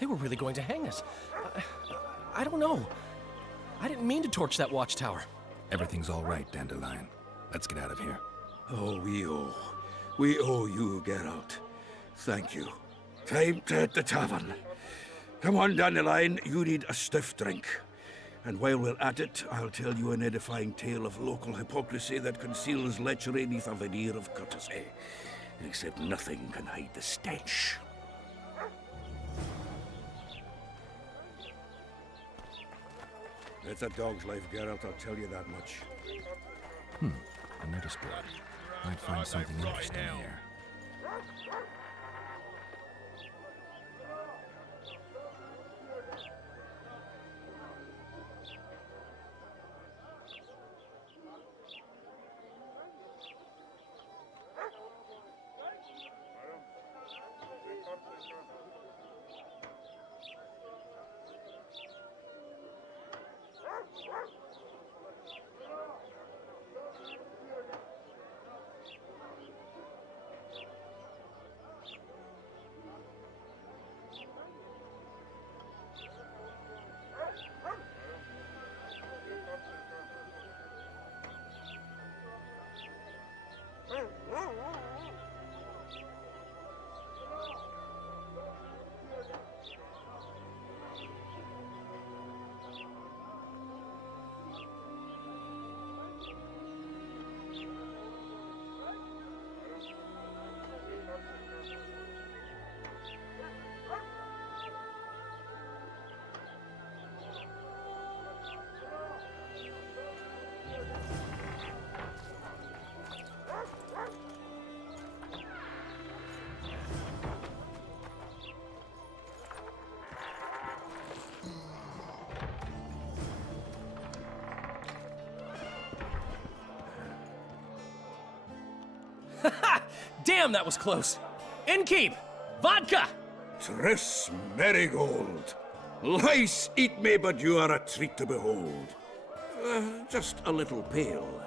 They were really going to hang us. I don't know. I didn't mean to torch that watchtower. Everything's all right, Dandelion. Let's get out of here. Oh, we owe you, Geralt. Thank you. Time to hit the tavern. Come on, Dandelion, you need a stiff drink. And while we're at it, I'll tell you an edifying tale of local hypocrisy that conceals lechery neath a veneer of courtesy. Except nothing can hide the stench. It's a dog's life, Geralt, I'll tell you that much. A notice board. Might find something interesting here. Damn, that was close. Innkeep! Vodka! Triss Marigold. Lice eat me, but you are a treat to behold. Just a little pale.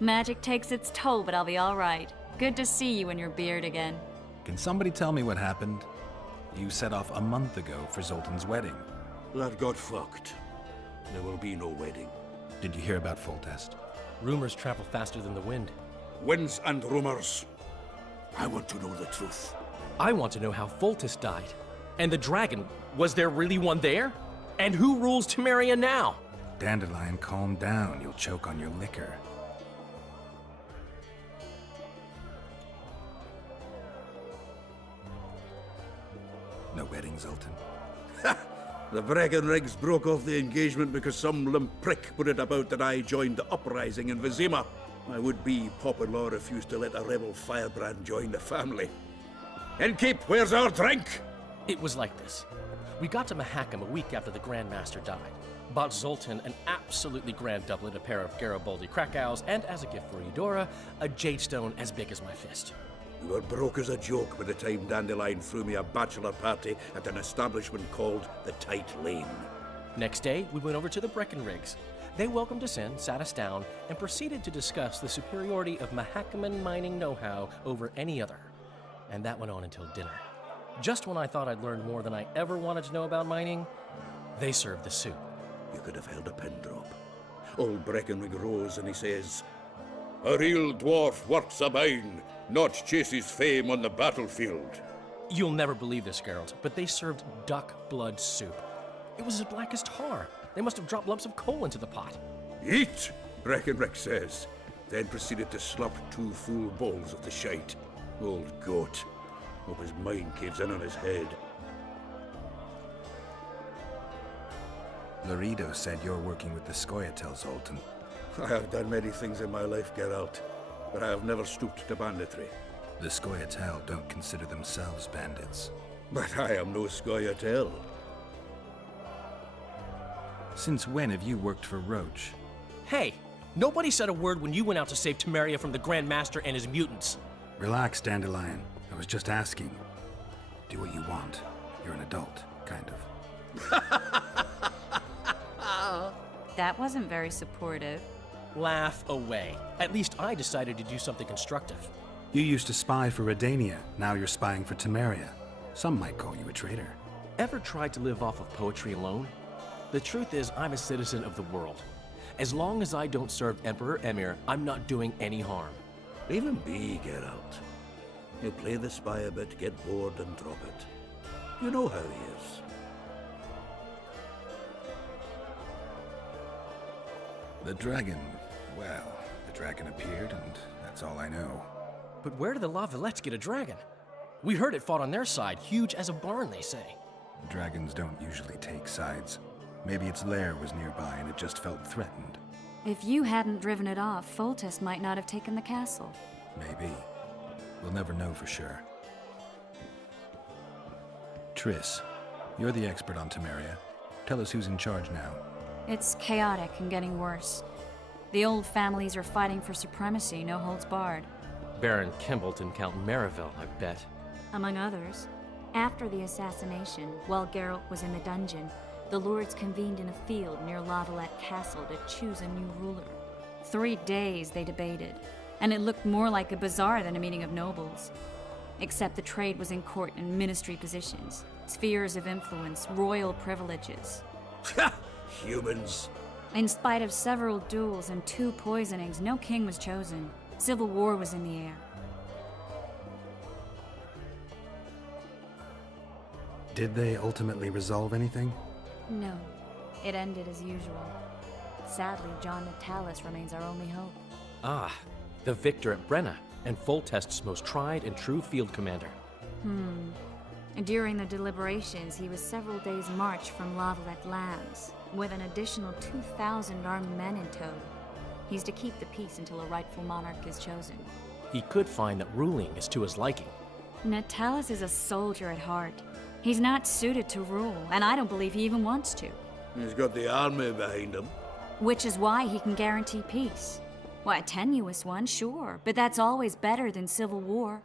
Magic takes its toll, but I'll be all right. Good to see you in your beard again. Can somebody tell me what happened? You set off a month ago for Zoltan's wedding. That got fucked. There will be no wedding. Did you hear about Foltest? Rumors travel faster than the wind. Winds and rumors. I want to know the truth. I want to know how Foltest died. And the dragon, was there really one there? And who rules Temeria now? Dandelion, calm down. You'll choke on your liquor. No wedding, Zoltan. The Breckenrigs broke off the engagement because some limp prick put it about that I joined the uprising in Vizima. My would-be Pop-in-law refused to let a rebel firebrand join the family. Innkeep, where's our drink? It was like this. We got to Mahakam a week after the Grand Master died. Bought Zoltan an absolutely grand doublet, a pair of Garibaldi Krakau's, and as a gift for Eudora, a jade stone as big as my fist. You were broke as a joke by the time Dandelion threw me a bachelor party at an establishment called the Tight Lane. Next day, we went over to the Breckenrigs. They welcomed us in, sat us down, and proceeded to discuss the superiority of Mahakaman mining know-how over any other. And that went on until dinner. Just when I thought I'd learned more than I ever wanted to know about mining, they served the soup. You could have held a pin drop. Old Breckenrig rose and he says, "A real dwarf works a mine, not chases fame on the battlefield." You'll never believe this, Geralt, but they served duck blood soup. It was as black as tar. They must have dropped lumps of coal into the pot. "Eat," Breckenrig says, then proceeded to slurp 2 full bowls of the shite. Old goat. Hope his mind caves in on his head. Laredo said you're working with the Scoia'tael, Zoltan. I have done many things in my life, Geralt, but I have never stooped to banditry. The Scoia'tael don't consider themselves bandits. But I am no Scoia'tael. Since when have you worked for Roach? Hey, nobody said a word when you went out to save Temeria from the Grand Master and his mutants. Relax, Dandelion. I was just asking. Do what you want. You're an adult, kind of. That wasn't very supportive. Laugh away. At least I decided to do something constructive. You used to spy for Redania. Now you're spying for Temeria. Some might call you a traitor. Ever tried to live off of poetry alone? The truth is, I'm a citizen of the world. As long as I don't serve Emperor Emir, I'm not doing any harm. Leave him be, Geralt. He'll play the spy a bit, get bored, and drop it. You know how he is. The dragon. Well, the dragon appeared, and that's all I know. But where did the La Valettes get a dragon? We heard it fought on their side, huge as a barn, they say. Dragons don't usually take sides. Maybe its lair was nearby and it just felt threatened. If you hadn't driven it off, Foltest might not have taken the castle. Maybe. We'll never know for sure. Triss, you're the expert on Temeria. Tell us who's in charge now. It's chaotic and getting worse. The old families are fighting for supremacy, no holds barred. Baron Kimbolt and Count Marivel, I bet. Among others. After the assassination, while Geralt was in the dungeon, the lords convened in a field near La Valette Castle to choose a new ruler. 3 days they debated, and it looked more like a bazaar than a meeting of nobles. Except the trade was in court and ministry positions, spheres of influence, royal privileges. Humans. In spite of several duels and 2 poisonings, no king was chosen. Civil war was in the air. Did they ultimately resolve anything? No, it ended as usual. Sadly, John Natalis remains our only hope. Ah, the victor at Brenna, and Foltest's most tried and true field commander. During the deliberations, he was several days' march from La Valette lands, with an additional 2,000 armed men in tow. He's to keep the peace until a rightful monarch is chosen. He could find that ruling is to his liking. Natalis is a soldier at heart. He's not suited to rule, and I don't believe he even wants to. He's got the army behind him. Which is why he can guarantee peace. Why, a tenuous one, sure, but that's always better than civil war.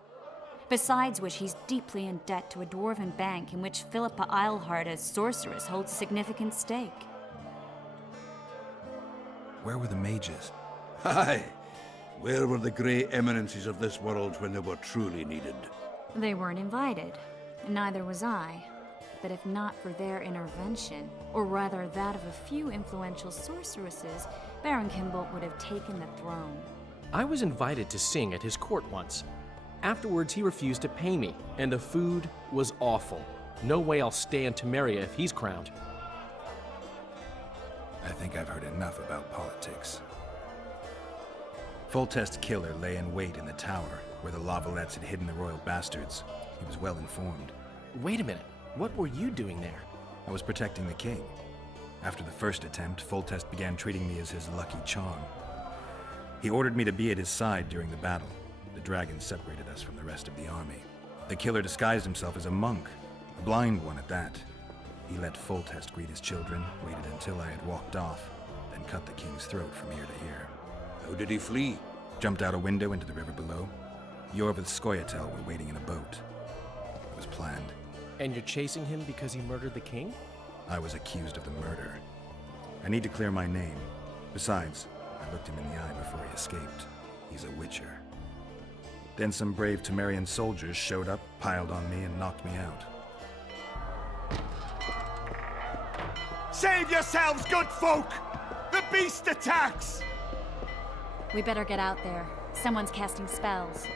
Besides which, he's deeply in debt to a dwarven bank in which Philippa Eilhart, as sorceress, holds a significant stake. Where were the mages? Aye. Where were the grey eminences of this world when they were truly needed? They weren't invited, and neither was I. But if not for their intervention, or rather that of a few influential sorceresses, Baron Kimbolt would have taken the throne. I was invited to sing at his court once. Afterwards, he refused to pay me, and the food was awful. No way I'll stay in Temeria if he's crowned. I think I've heard enough about politics. Foltest's killer lay in wait in the tower, where the Lavalettes had hidden the royal bastards. He was well informed. Wait a minute. What were you doing there? I was protecting the king. After the first attempt, Foltest began treating me as his lucky charm. He ordered me to be at his side during the battle. The dragon separated us from the rest of the army. The killer disguised himself as a monk, a blind one at that. He let Foltest greet his children, waited until I had walked off, then cut the king's throat from ear to ear. How did he flee? Jumped out a window into the river below. Yor with Skoyatel were waiting in a boat. It was planned. And you're chasing him because he murdered the king? I was accused of the murder. I need to clear my name. Besides, I looked him in the eye before he escaped. He's a witcher. Then some brave Temerian soldiers showed up, piled on me, and knocked me out. Save yourselves, good folk! The beast attacks! We better get out there. Someone's casting spells.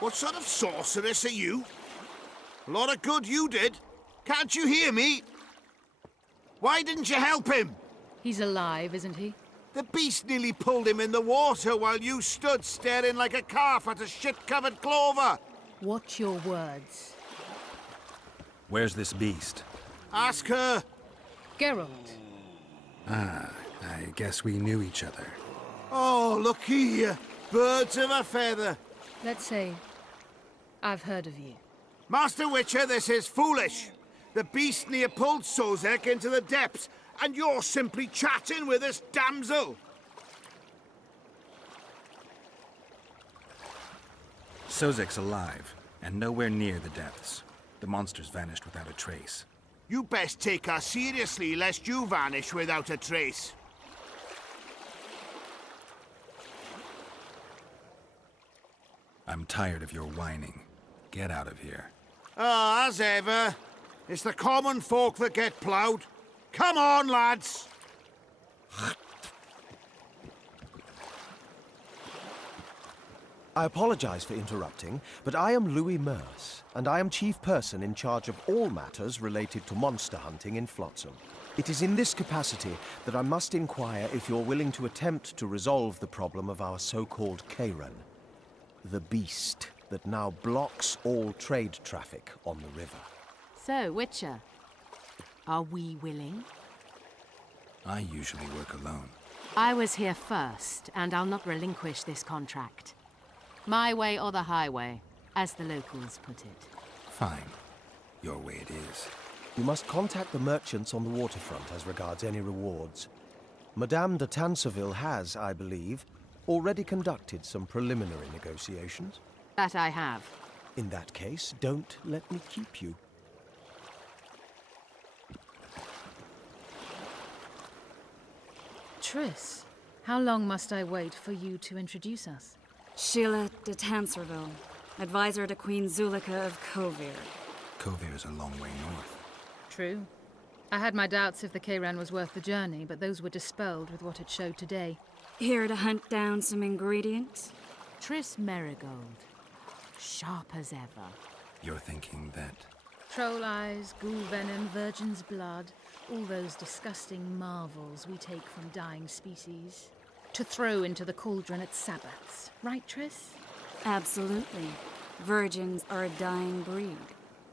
What sort of sorceress are you? A lot of good you did. Can't you hear me? Why didn't you help him? He's alive, isn't he? The beast nearly pulled him in the water while you stood staring like a calf at a shit-covered clover. Watch your words. Where's this beast? Ask her. Geralt. Ah, I guess we knew each other. Oh, look here. Birds of a feather. Let's say I've heard of you. Master Witcher, this is foolish. The beast near pulled Sozek into the depths, and you're simply chatting with this damsel. Sozek's alive, and nowhere near the depths. The monsters vanished without a trace. You best take her seriously, lest you vanish without a trace. I'm tired of your whining. Get out of here. Ah, as ever. It's the common folk that get ploughed. Come on, lads! I apologize for interrupting, but I am Louis Merce, and I am chief person in charge of all matters related to monster hunting in Flotsam. It is in this capacity that I must inquire if you're willing to attempt to resolve the problem of our so-called Karen, the beast that now blocks all trade traffic on the river. So, Witcher, are we willing? I usually work alone. I was here first, and I'll not relinquish this contract. My way or the highway, as the locals put it. Fine. Your way it is. You must contact the merchants on the waterfront as regards any rewards. Madame de Tanseville has, I believe, already conducted some preliminary negotiations. That I have. In that case, don't let me keep you. Triss, how long must I wait for you to introduce us? Sheila de Tanserville, advisor to Queen Zulika of Kovir. Kovir's a long way north. True. I had my doubts if the Kayran was worth the journey, but those were dispelled with what it showed today. Here to hunt down some ingredients? Triss Merigold. Sharp as ever. You're thinking that... Troll eyes, ghoul venom, virgin's blood. All those disgusting marvels we take from dying species to throw into the cauldron at Sabbaths. Right, Triss? Absolutely. Virgins are a dying breed.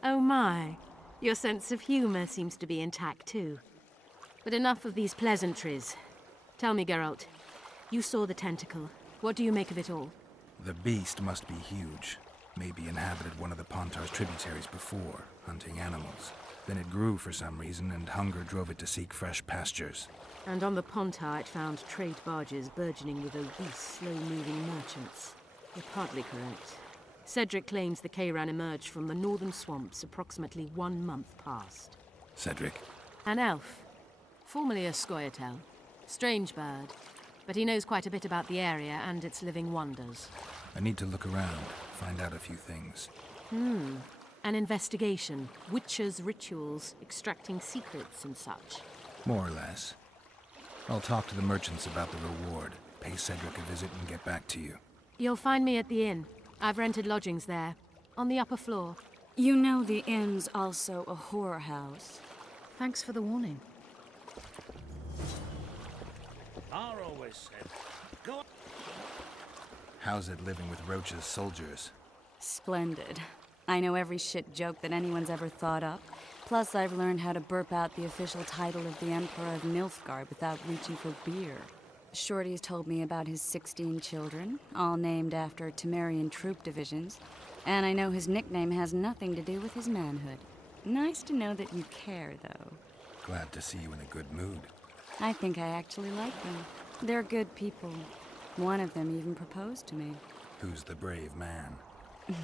Oh my. Your sense of humor seems to be intact too. But enough of these pleasantries. Tell me, Geralt. You saw the tentacle. What do you make of it all? The beast must be huge. Maybe inhabited one of the Pontar's tributaries before, hunting animals. Then it grew for some reason, and hunger drove it to seek fresh pastures. And on the Pontar it found trade barges burgeoning with obese, slow-moving merchants. You're partly correct. Cedric claims the Kayran emerged from the northern swamps approximately 1 month past. Cedric? An elf. Formerly a Scoia'tael. Strange bird. But he knows quite a bit about the area and its living wonders. I need to look around, find out a few things. An investigation. Witches' rituals, extracting secrets and such. More or less. I'll talk to the merchants about the reward, pay Cedric a visit, and get back to you. You'll find me at the inn. I've rented lodgings there, on the upper floor. You know the inn's also a whorehouse. Thanks for the warning. I always said, go on. How's it living with Roach's soldiers? Splendid. I know every shit joke that anyone's ever thought up. Plus, I've learned how to burp out the official title of the Emperor of Nilfgaard without reaching for beer. Shorty's told me about his 16 children, all named after Temerian troop divisions. And I know his nickname has nothing to do with his manhood. Nice to know that you care, though. Glad to see you in a good mood. I think I actually like them. They're good people. One of them even proposed to me. Who's the brave man?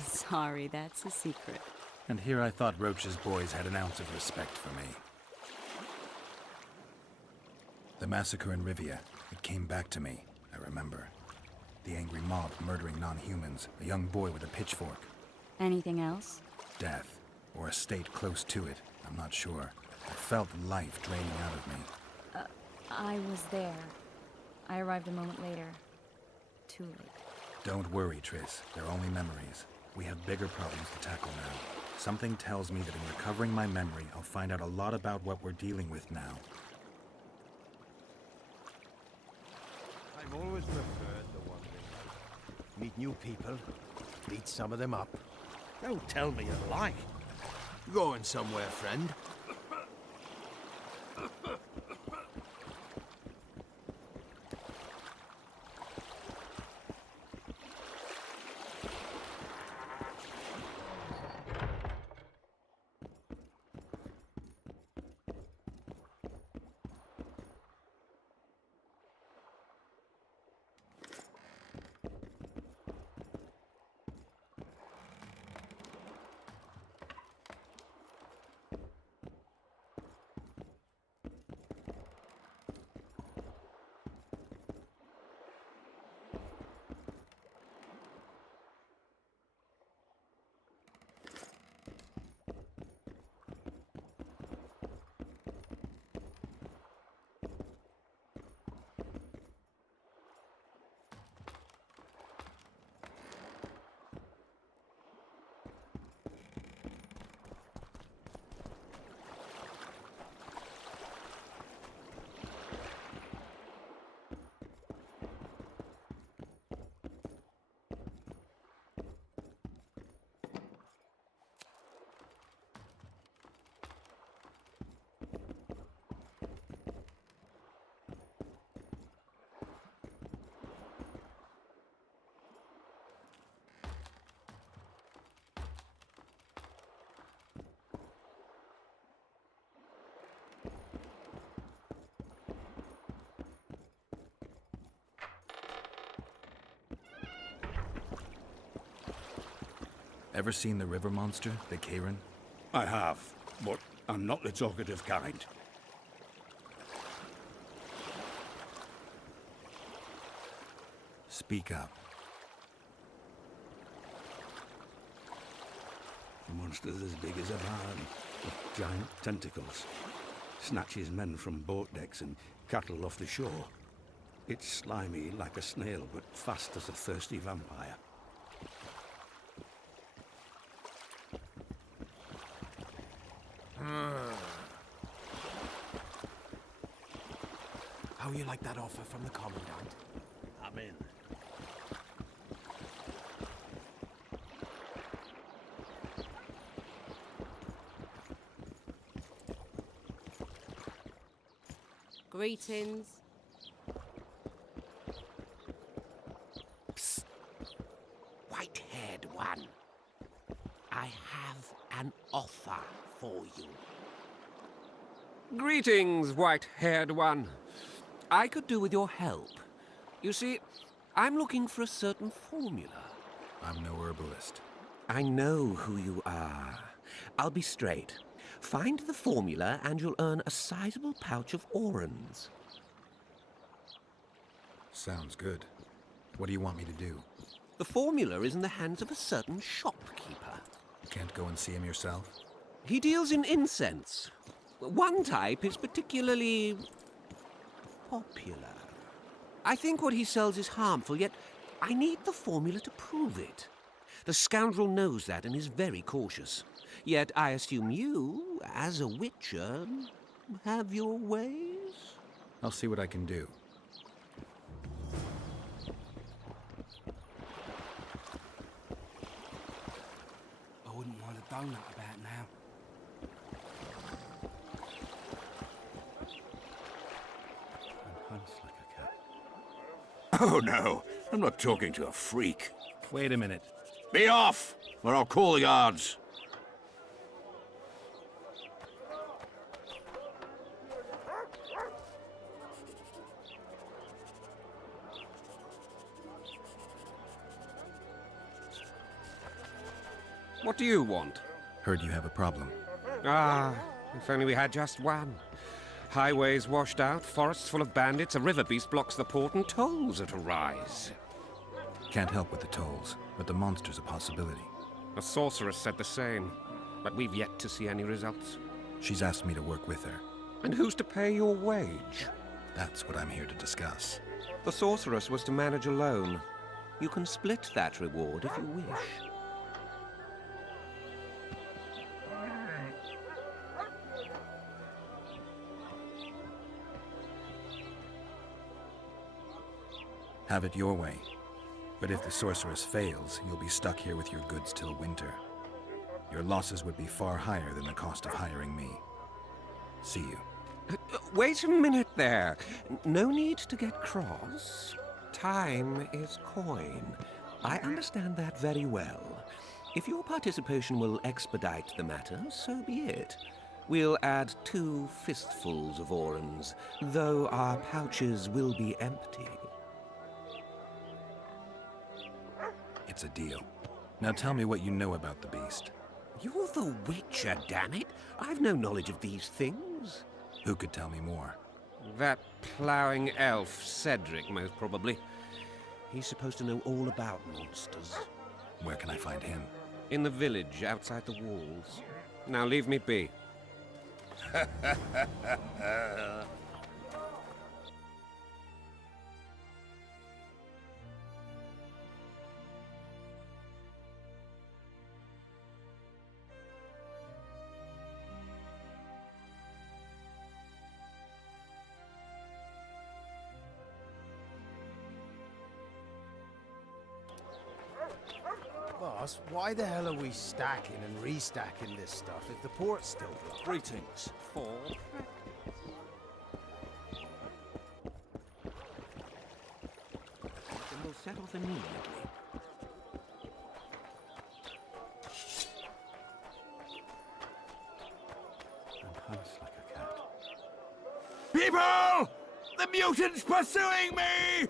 Sorry, that's a secret. And here I thought Roach's boys had an ounce of respect for me. The massacre in Rivia, it came back to me, I remember. The angry mob murdering non-humans, a young boy with a pitchfork. Anything else? Death, or a state close to it, I'm not sure. I felt life draining out of me. I was there. I arrived a moment later. Too late. Don't worry, Triss. They're only memories. We have bigger problems to tackle now. Something tells me that in recovering my memory, I'll find out a lot about what we're dealing with now. I've always preferred the wandering. Meet new people, beat some of them up. Don't tell me you like. Going somewhere, friend? Ever seen the river monster, the Kayran? I have, but I'm not the talkative kind. Speak up. The monster's as big as a barn, with giant tentacles. Snatches men from boat decks and cattle off the shore. It's slimy like a snail, but fast as a thirsty vampire. How you like that offer from the Commandant? I'm in. Greetings. Psst. White-haired one. I have an offer for you. Greetings, white-haired one. I could do with your help. You see, I'm looking for a certain formula. I'm no herbalist. I know who you are. I'll be straight. Find the formula and you'll earn a sizable pouch of orans. Sounds good. What do you want me to do? The formula is in the hands of a certain shopkeeper. Can't go and see him yourself? He deals in incense. One type is particularly popular. I think what he sells is harmful, yet I need the formula to prove it. The scoundrel knows that and is very cautious. Yet I assume you, as a witcher, have your ways? I'll see what I can do. I wouldn't mind a donut about now. And hunts like a cat. Oh, no. I'm not talking to a freak. Wait a minute. Be off, or I'll call the guards. What do you want? Heard you have a problem. Ah, if only we had just one. Highways washed out, forests full of bandits, a river beast blocks the port, and tolls at a rise. Can't help with the tolls, but the monster's a possibility. A sorceress said the same, but we've yet to see any results. She's asked me to work with her. And who's to pay your wage? That's what I'm here to discuss. The sorceress was to manage alone. You can split that reward if you wish. Have it your way. But if the sorceress fails, you'll be stuck here with your goods till winter. Your losses would be far higher than the cost of hiring me. See you. Wait a minute there. No need to get cross. Time is coin. I understand that very well. If your participation will expedite the matter, so be it. We'll add 2 fistfuls of orans, though our pouches will be empty. It's a deal. Now tell me what you know about the beast. You're the Witcher, damn it! I've no knowledge of these things. Who could tell me more? That ploughing elf, Cedric, most probably. He's supposed to know all about monsters. Where can I find him? In the village, outside the walls. Now leave me be. Boss, why the hell are we stacking and restacking this stuff if the port's still blocked? Greetings. For Then we'll set off immediately. And hunts like a cat. People! The mutant's pursuing me!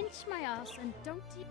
pinch my ass and don't you...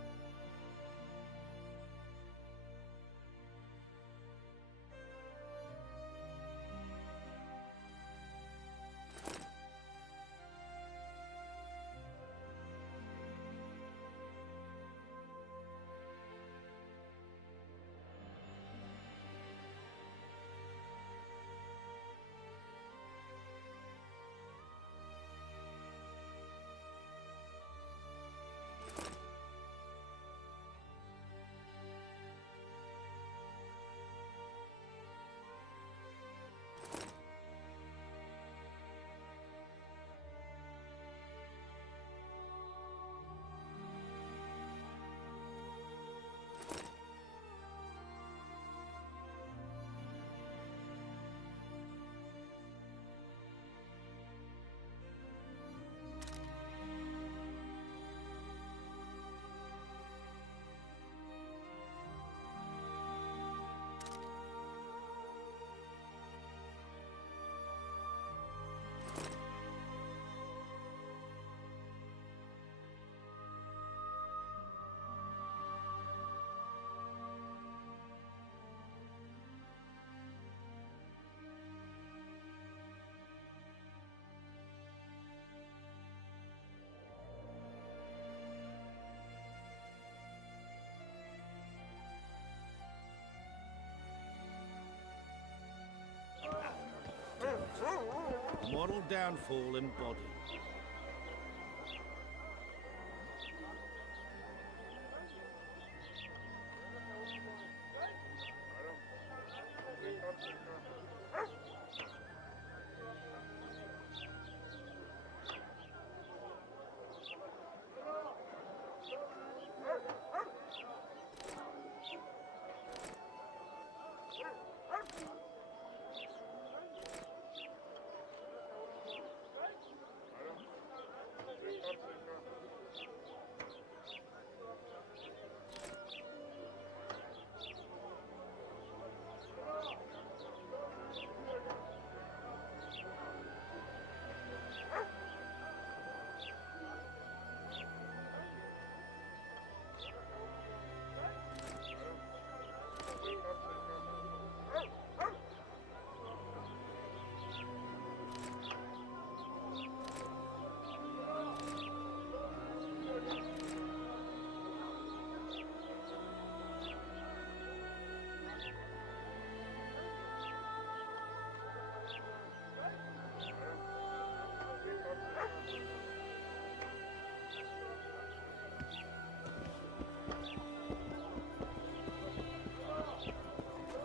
Moral downfall embodied.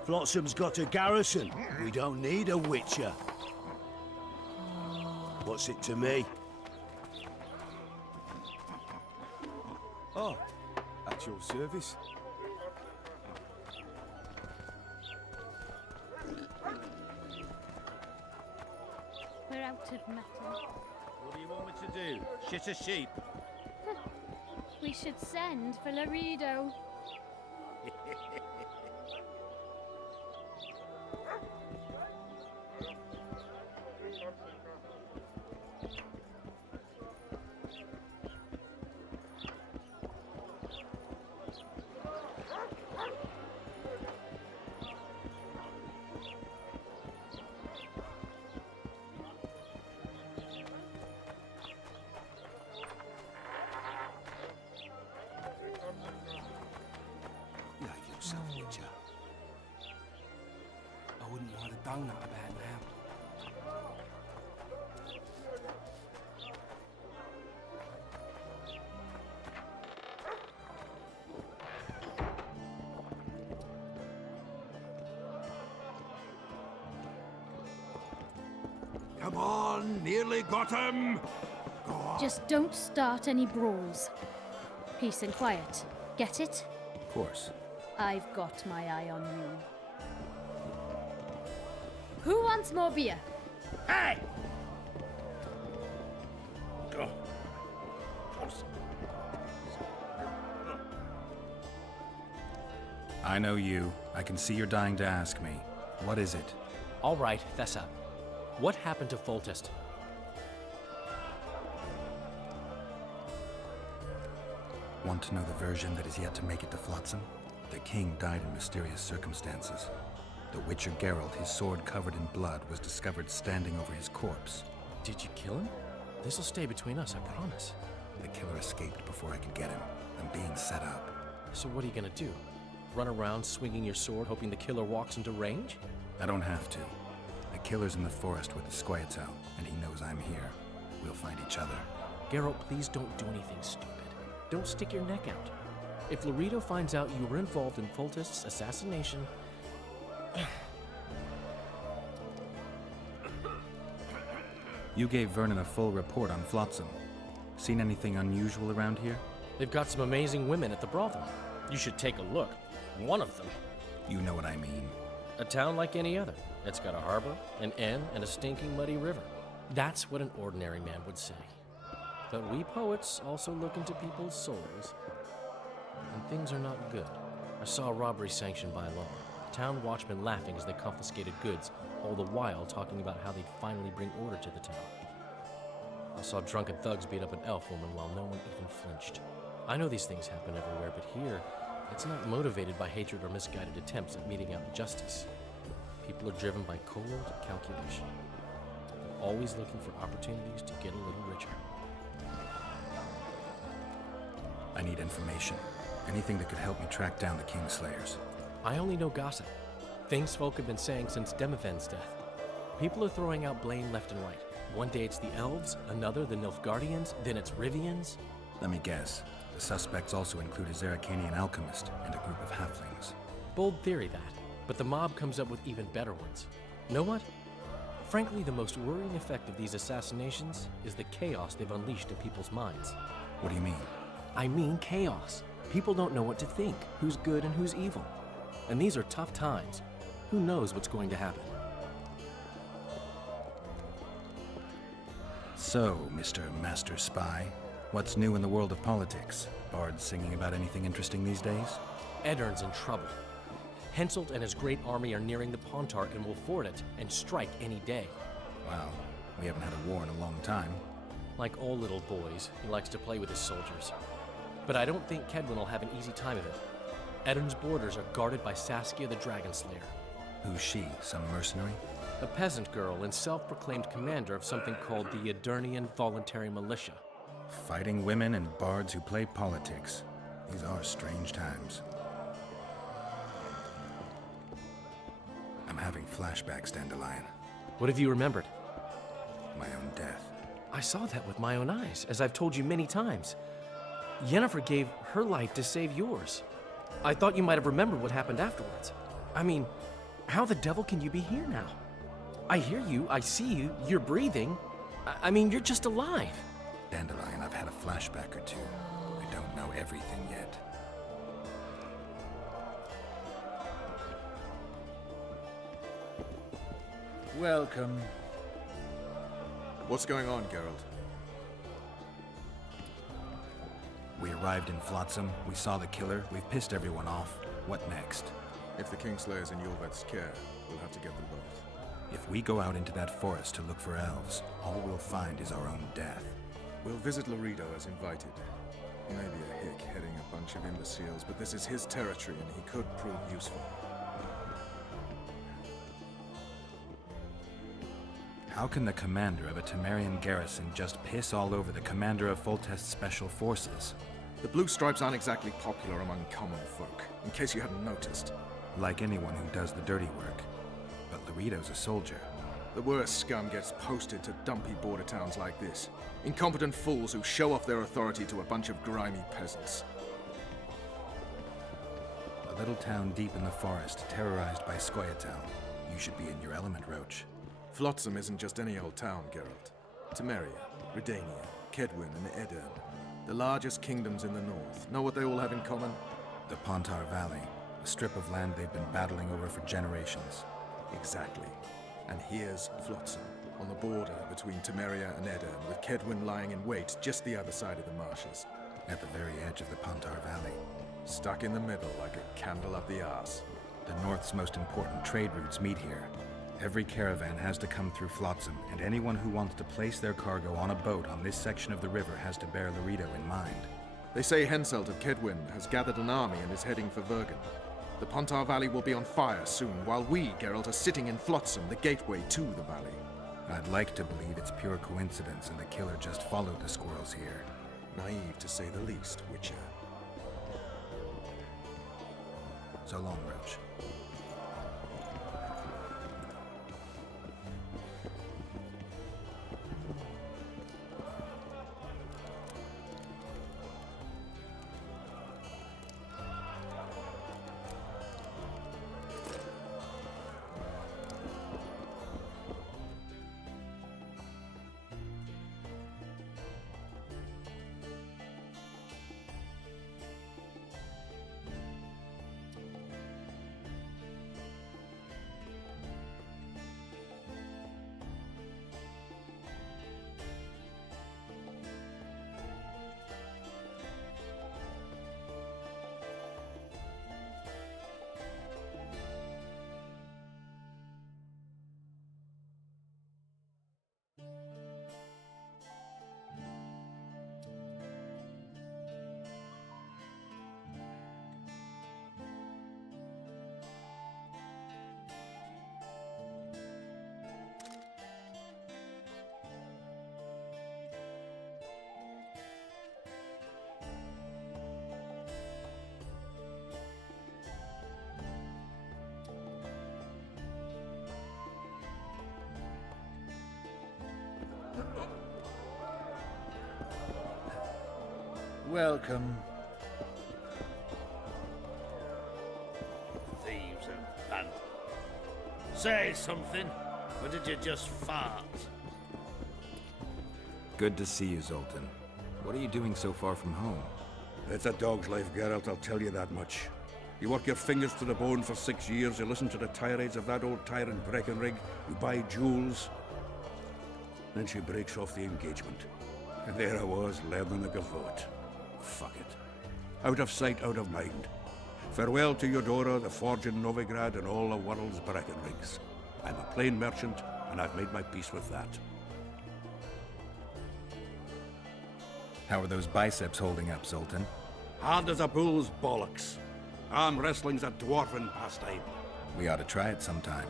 Flotsam's got a garrison. We don't need a witcher. What's it to me? Oh, at your service. We're out of metal. What do you want me to do? Shit a sheep? We should send for Laredo. Behave yourself, Witcher. I wouldn't want to done that about now. Come on, nearly got him! Just don't start any brawls. Peace and quiet. Get it? Of course. I've got my eye on you. Who wants more beer? Hey! I know you. I can see you're dying to ask me. What is it? All right, fess up. What happened to Foltest? Want to know the version that is yet to make it to Flotsam? The king died in mysterious circumstances. The Witcher Geralt, his sword covered in blood, was discovered standing over his corpse. Did you kill him? This'll stay between us, I promise. The killer escaped before I could get him. I'm being set up. So what are you gonna do? Run around swinging your sword hoping the killer walks into range? I don't have to. The killer's in the forest with the Squietal, and he knows I'm here. We'll find each other. Geralt, please don't do anything stupid. Don't stick your neck out. If Laredo finds out you were involved in Foltest's assassination... You gave Vernon a full report on Flotsam. Seen anything unusual around here? They've got some amazing women at the brothel. You should take a look. One of them. You know what I mean. A town like any other. It's got a harbor, an inn, and a stinking muddy river. That's what an ordinary man would say. But we poets also look into people's souls. And things are not good. I saw a robbery sanctioned by law. Town watchmen laughing as they confiscated goods, all the while talking about how they'd finally bring order to the town. I saw drunken thugs beat up an elf woman while no one even flinched. I know these things happen everywhere, but here, it's not motivated by hatred or misguided attempts at meting out justice. People are driven by cold calculation. They're always looking for opportunities to get a little richer. I need information. Anything that could help me track down the Kingslayers. I only know gossip. Things folk have been saying since Demiven's death. People are throwing out blame left and right. One day it's the elves, another the Nilfgaardians, then it's Rivians. Let me guess. The suspects also include a Zerrikanian alchemist and a group of halflings. Bold theory, that. But the mob comes up with even better ones. Know what? Frankly, the most worrying effect of these assassinations is the chaos they've unleashed in people's minds. What do you mean? I mean chaos. People don't know what to think, who's good and who's evil. And these are tough times. Who knows what's going to happen? So, Mr. Master Spy, what's new in the world of politics? Bards singing about anything interesting these days? Eddern's in trouble. Henselt and his great army are nearing the Pontar and will ford it and strike any day. Wow, we haven't had a war in a long time. Like all little boys, he likes to play with his soldiers. But I don't think Kedwin will have an easy time of it. Eddern's borders are guarded by Saskia the Dragon Slayer. Who's she? Some mercenary? A peasant girl and self-proclaimed commander of something called the Edirnian Voluntary Militia. Fighting women and bards who play politics. These are strange times. I'm having flashbacks, Dandelion. What have you remembered? My own death. I saw that with my own eyes, as I've told you many times. Yennefer gave her life to save yours. I thought you might have remembered what happened afterwards. I mean, how the devil can you be here now? I hear you, I see you, you're breathing. I mean, you're just alive. Dandelion, I've had a flashback or two. I don't know everything yet. Welcome. What's going on, Geralt? We arrived in Flotsam, we saw the killer, we've pissed everyone off. What next? If the Kingslayer's in Yorvet's care, we'll have to get them both. If we go out into that forest to look for elves, all we'll find is our own death. We'll visit Laredo as invited. He may be a hick heading a bunch of imbeciles, but this is his territory and he could prove useful. How can the commander of a Temerian garrison just piss all over the commander of Foltest's special forces? The Blue Stripes aren't exactly popular among common folk, in case you hadn't noticed. Like anyone who does the dirty work. But Laredo's a soldier. The worst scum gets posted to dumpy border towns like this. Incompetent fools who show off their authority to a bunch of grimy peasants. A little town deep in the forest, terrorized by Squietal. You should be in your element, Roach. Flotsam isn't just any old town, Geralt. Temeria, Redania, Kedwin, and Edirn. The largest kingdoms in the north. Know what they all have in common? The Pontar Valley, a strip of land they've been battling over for generations. Exactly. And here's Flotsam, on the border between Temeria and Edirn, with Kedwin lying in wait just the other side of the marshes. At the very edge of the Pontar Valley. Stuck in the middle like a candle up the arse. The north's most important trade routes meet here. Every caravan has to come through Flotsam, and anyone who wants to place their cargo on a boat on this section of the river has to bear Laredo in mind. They say Henselt of Kedwin has gathered an army and is heading for Vergen. The Pontar Valley will be on fire soon, while we, Geralt, are sitting in Flotsam, the gateway to the valley. I'd like to believe it's pure coincidence and the killer just followed the squirrels here. Naive, to say the least, Witcher. So long, Roach. Welcome. Thieves and vandals. Say something, or did you just fart? Good to see you, Zoltan. What are you doing so far from home? It's a dog's life, Geralt, I'll tell you that much. You work your fingers to the bone for 6 years, you listen to the tirades of that old tyrant Breckenrig, you buy jewels. Then she breaks off the engagement. And there I was, learning the gavotte. Fuck it. Out of sight, out of mind. Farewell to Eudora, the forge in Novigrad, and all the world's Breckenrigs. I'm a plain merchant, and I've made my peace with that. How are those biceps holding up, Zoltan? Hard as a bull's bollocks. Arm wrestling's a dwarven pastime. We ought to try it sometime.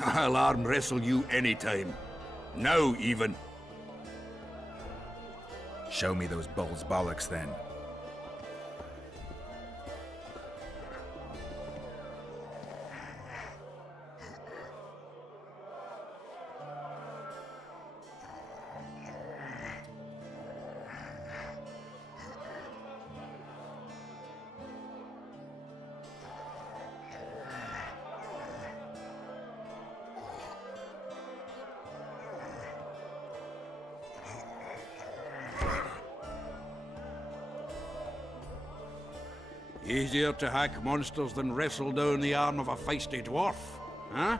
I'll arm wrestle you anytime. Now, even. Show me those bull's bollocks, then. Easier to hack monsters than wrestle down the arm of a feisty dwarf, huh?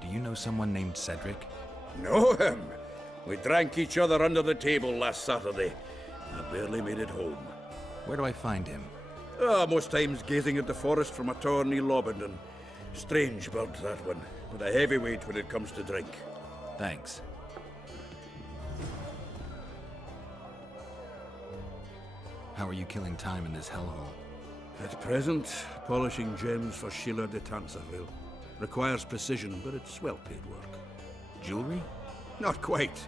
Do you know someone named Cedric? Know him? We drank each other under the table last Saturday. I barely made it home. Where do I find him? Most times gazing at the forest from a tower near Lobendon. Strange bird, that one, but a heavyweight when it comes to drink. Thanks. How are you killing time in this hellhole? At present, polishing gems for Sheila de Tanserville. Requires precision, but it's well-paid work. Jewelry? Not quite.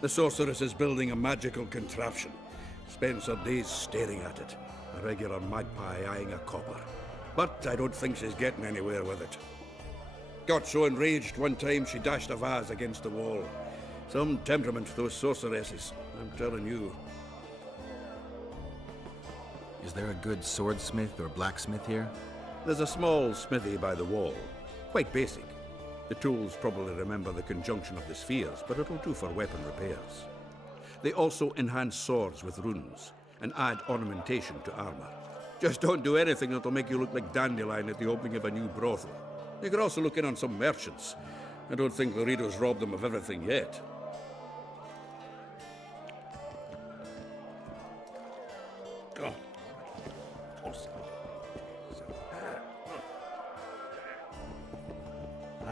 The sorceress is building a magical contraption. Spends her days staring at it. A regular magpie eyeing a copper. But I don't think she's getting anywhere with it. Got so enraged one time she dashed a vase against the wall. Some temperament, those sorceresses, I'm telling you. Is there a good swordsmith or blacksmith here? There's a small smithy by the wall. Quite basic. The tools probably remember the conjunction of the spheres, but it'll do for weapon repairs. They also enhance swords with runes, and add ornamentation to armor. Just don't do anything that'll make you look like Dandelion at the opening of a new brothel. You could also look in on some merchants. I don't think Laredo's robbed them of everything yet. Oh.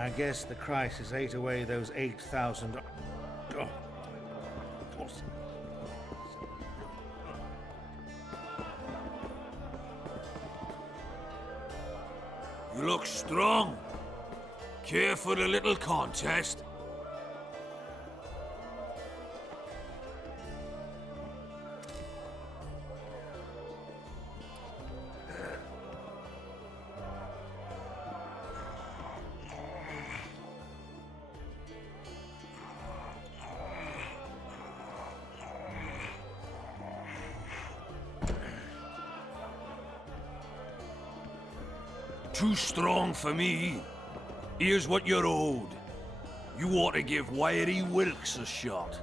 I guess the crisis ate away those 8,000... Oh, of course. You look strong. Care for a little contest? Too strong for me. Here's what you're owed. You ought to give Wiry Wilkes a shot.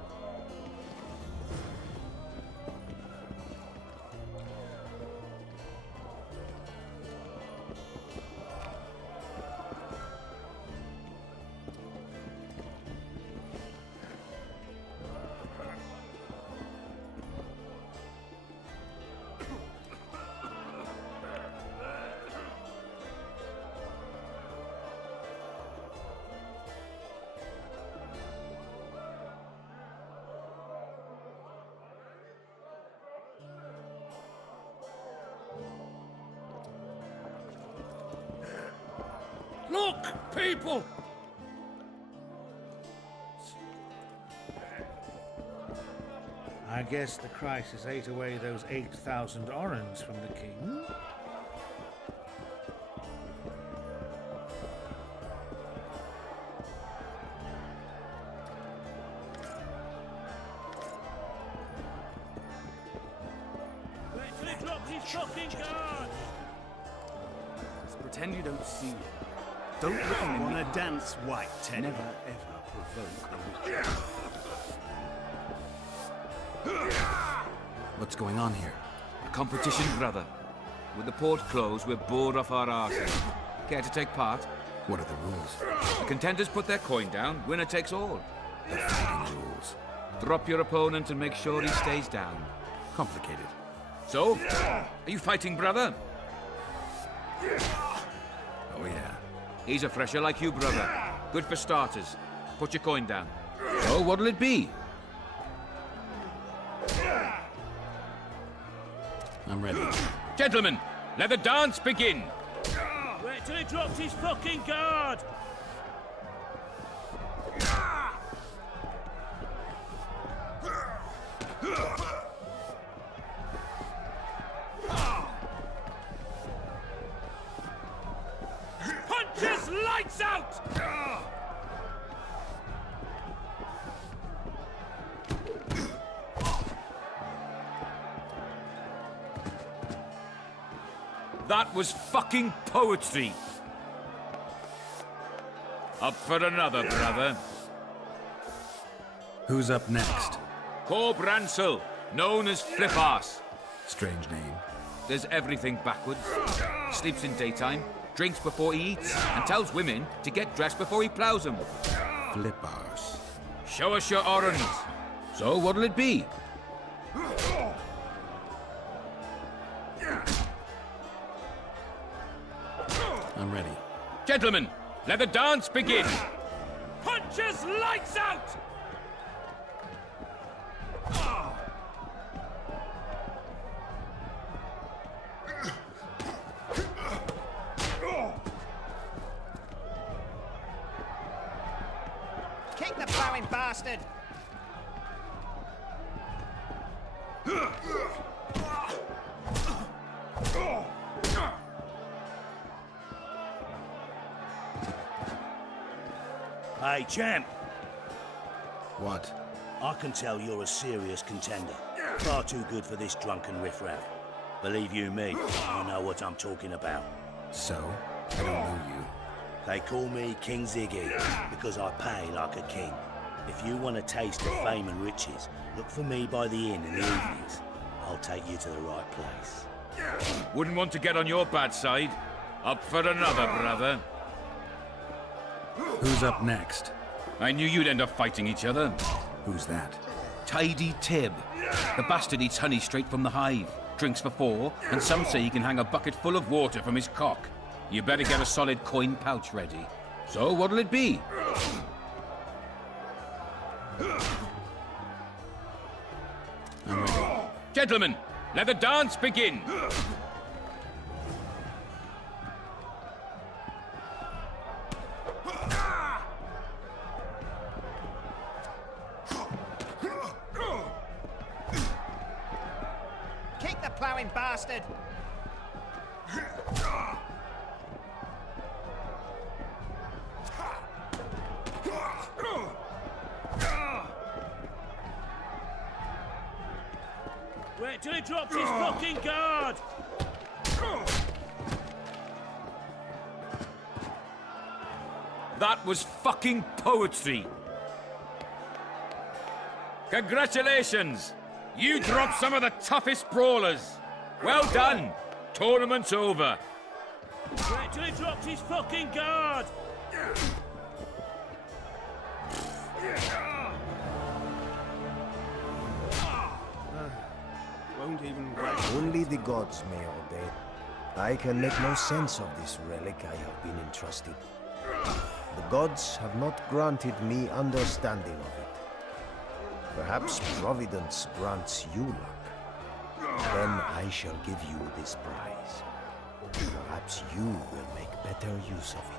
Look, people! I guess the crisis ate away those 8,000 orens from the king. Wait till he drops his fucking guard! Pretend you don't see it. Don't look at me. Wanna dance, white Teddy? Never ever provoke a witch. What's going on here? A competition, brother. With the port closed, we're bored off our arses. Care to take part? What are the rules? The contenders put their coin down, winner takes all. The fighting rules. Drop your opponent and make sure he stays down. Complicated. So, are you fighting, brother? Oh, yeah. He's a fresher like you, brother. Good for starters. Put your coin down. So, what'll it be? I'm ready. Gentlemen, let the dance begin. Wait till he drops his fucking guard! Punches lights out! That was fucking poetry. Up for another, brother. Who's up next? Corb Ransel, known as Flip-Arse. Strange name. Does everything backwards. Sleeps in daytime, drinks before he eats, and tells women to get dressed before he plows them. Flip-Arse. Show us your orens. So what'll it be? I'm ready. Gentlemen, let the dance begin. Punches lights out! Kick the plowing bastard! Hey, champ. What? I can tell you're a serious contender. Far too good for this drunken riffraff. Believe you me, I know what I'm talking about. So? I don't know you. They call me King Ziggy because I pay like a king. If you want a taste of fame and riches, look for me by the inn in the evenings. I'll take you to the right place. Wouldn't want to get on your bad side. Up for another, brother. Who's up next? I knew you'd end up fighting each other. Who's that? Tidy Tib. The bastard eats honey straight from the hive, drinks for 4, and some say he can hang a bucket full of water from his cock. You better get a solid coin pouch ready. So what'll it be? Gentlemen, let the dance begin! Kick the ploughing bastard! Wait till he drops his fucking guard! That was fucking poetry! Congratulations! You dropped some of the toughest brawlers! Well done! Tournament's over! Wait till he drops his fucking guard! Won't even wait. Only the gods may obey. I can make no sense of this relic I have been entrusted. The gods have not granted me understanding of it. Perhaps Providence grants you luck. Then I shall give you this prize. Perhaps you will make better use of it.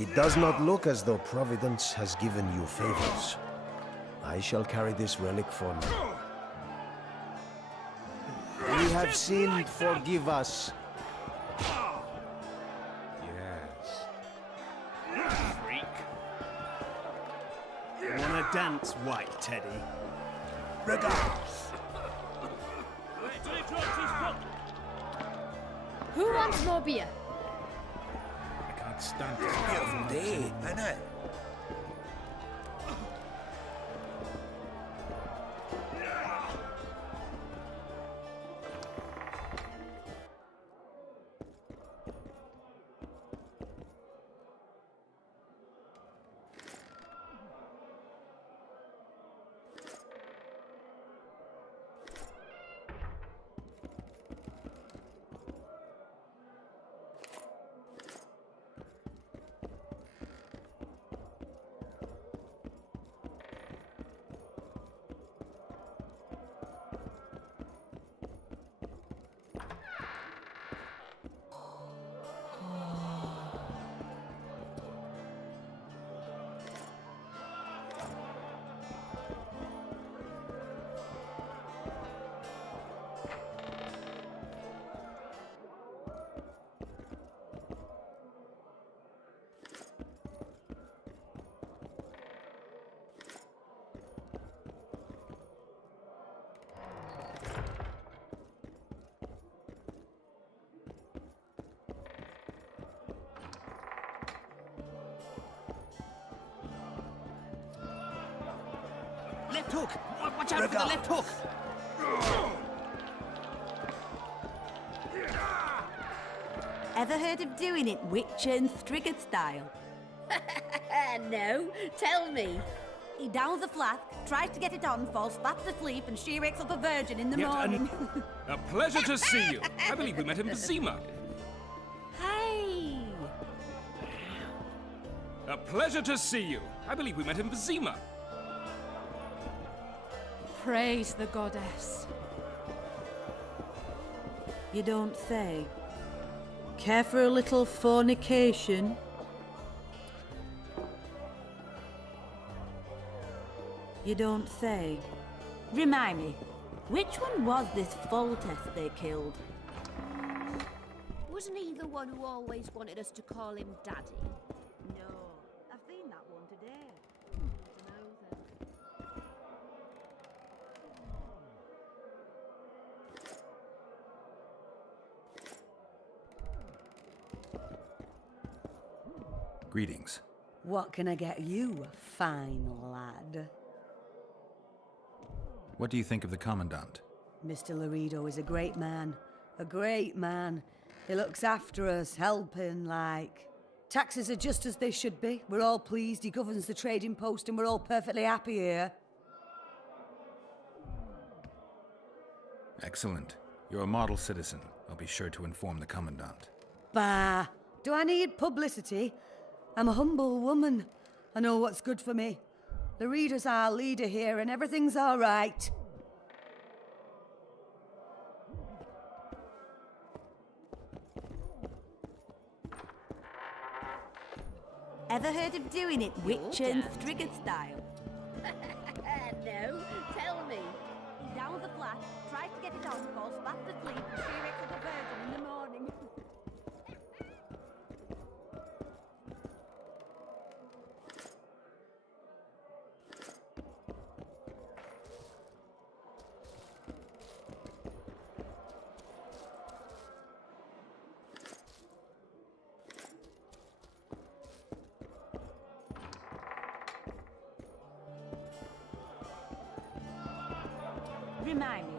It does not look as though Providence has given you favors. I shall carry this relic for now. We have sinned, forgive us. Yes. Freak. Wanna dance, white teddy? Regards. Wait till he drops his foot! Who wants more beer? I can't stand this. Day, I know. Left hook! Watch out for the left hook! Ever heard of doing it witch and Striggett style? No, tell me. He downs a flask, tries to get it on, falls fast asleep, and she wakes up a virgin in the morning. A pleasure to see you. I believe we met in Vizima. Hey! A pleasure to see you. I believe we met in Vizima. Praise the goddess. You don't say. Care for a little fornication? You don't say. Remind me, which one was this Foltest they killed? Wasn't he the one who always wanted us to call him Daddy? No, I've seen that one today. Greetings. What can I get you, fine lad? What do you think of the Commandant? Mr. Laredo is a great man. A great man. He looks after us, helping, like. Taxes are just as they should be. We're all pleased. He governs the trading post and we're all perfectly happy here. Excellent. You're a model citizen. I'll be sure to inform the Commandant. Bah! Do I need publicity? I'm a humble woman. I know what's good for me. Laredo's our leader here and everything's all right. Ever heard of doing it Witcher and Strigged style? No, tell me. He's down the flat, tries to get it on, falls fast asleep, and she wakes up a virgin in the morning. Remind me,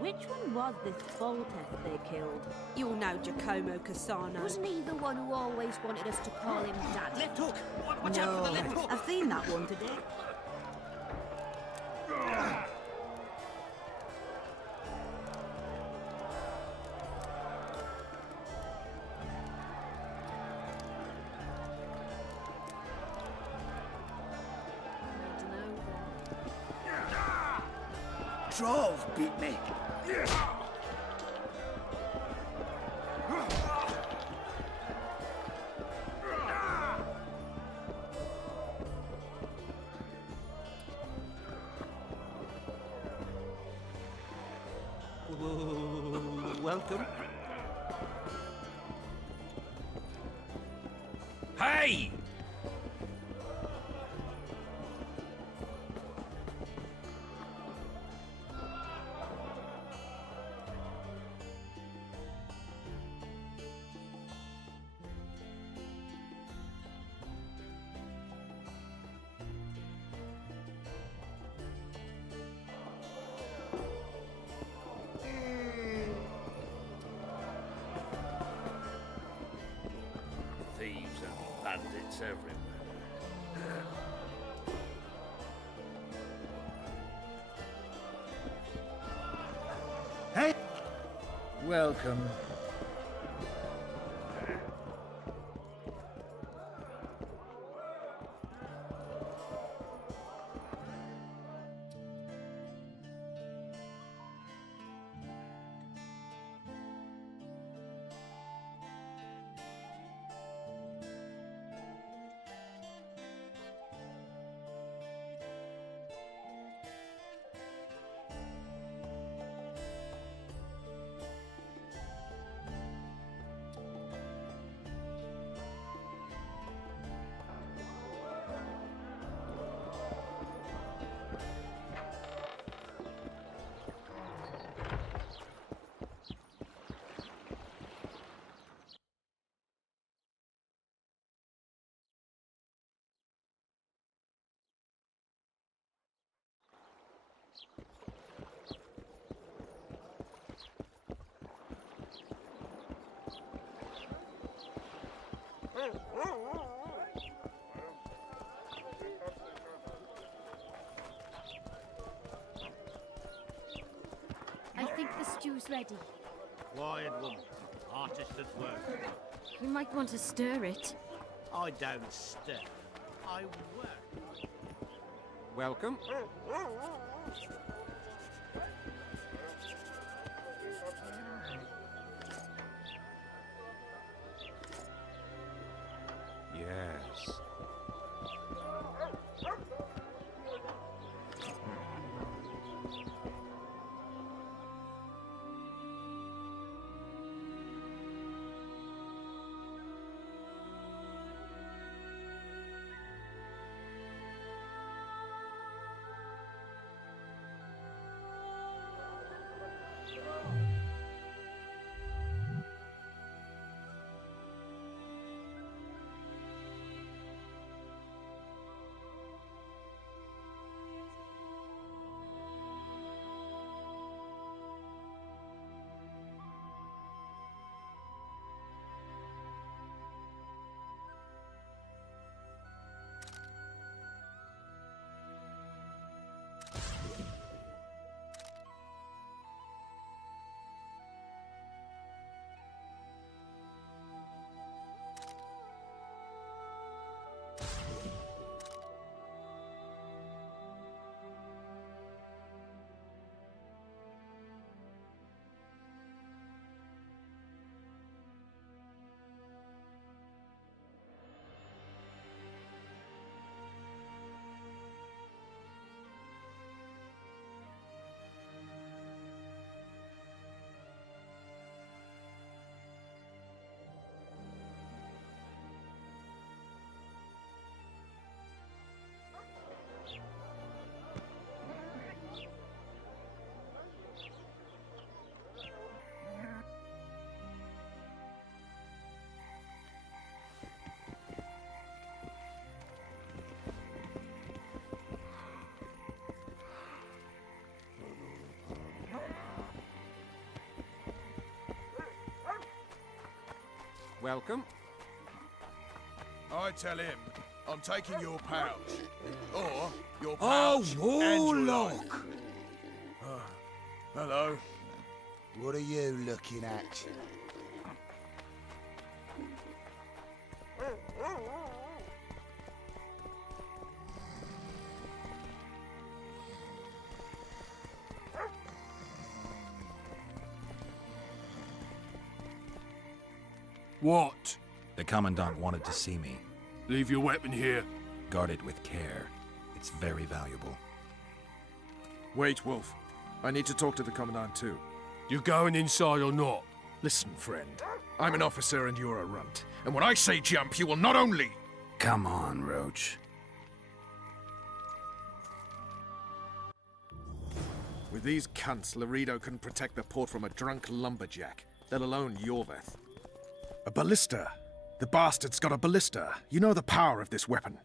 which one was this Foltest they killed? You'll know Giacomo Cassano. Wasn't he the one who always wanted us to call him Daddy? Left hook! Watch out for the left hook! I've seen that one today. Drove beat me. Welcome. Hey! Thieves and bandits everywhere. Hey! Welcome. I think the stew's ready. Quiet woman. Artist at work. You might want to stir it. I don't stir. I work. Welcome. Yes. welcome. I tell him I'm taking your pouch. Or your Oh, pouch and Warlock! Hello. What are you looking at? What? The Commandant wanted to see me. Leave your weapon here. Guard it with care. It's very valuable. Wait, Wolf. I need to talk to the Commandant too. You going inside or not? Listen, friend. I'm an officer and you're a runt. And when I say jump, you will not only... Come on, Roach. With these cunts, Laredo couldn't protect the port from a drunk lumberjack, let alone Yorveth. A ballista. The bastard's got a ballista. You know the power of this weapon.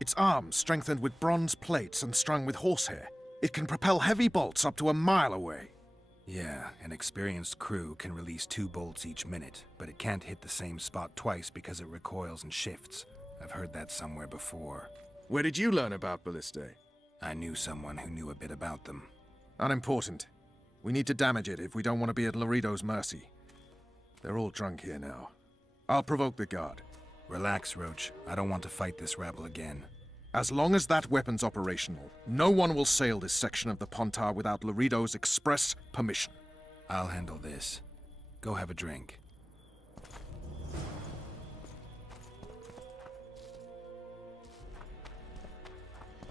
Its arms strengthened with bronze plates and strung with horsehair. It can propel heavy bolts up to a mile away. Yeah, an experienced crew can release 2 bolts each minute, but it can't hit the same spot twice because it recoils and shifts. I've heard that somewhere before. Where did you learn about ballistae? I knew someone who knew a bit about them. Unimportant. We need to damage it if we don't want to be at Laredo's mercy. They're all drunk here now. I'll provoke the guard. Relax, Roach. I don't want to fight this rabble again. As long as that weapon's operational, no one will sail this section of the Pontar without Laredo's express permission. I'll handle this. Go have a drink.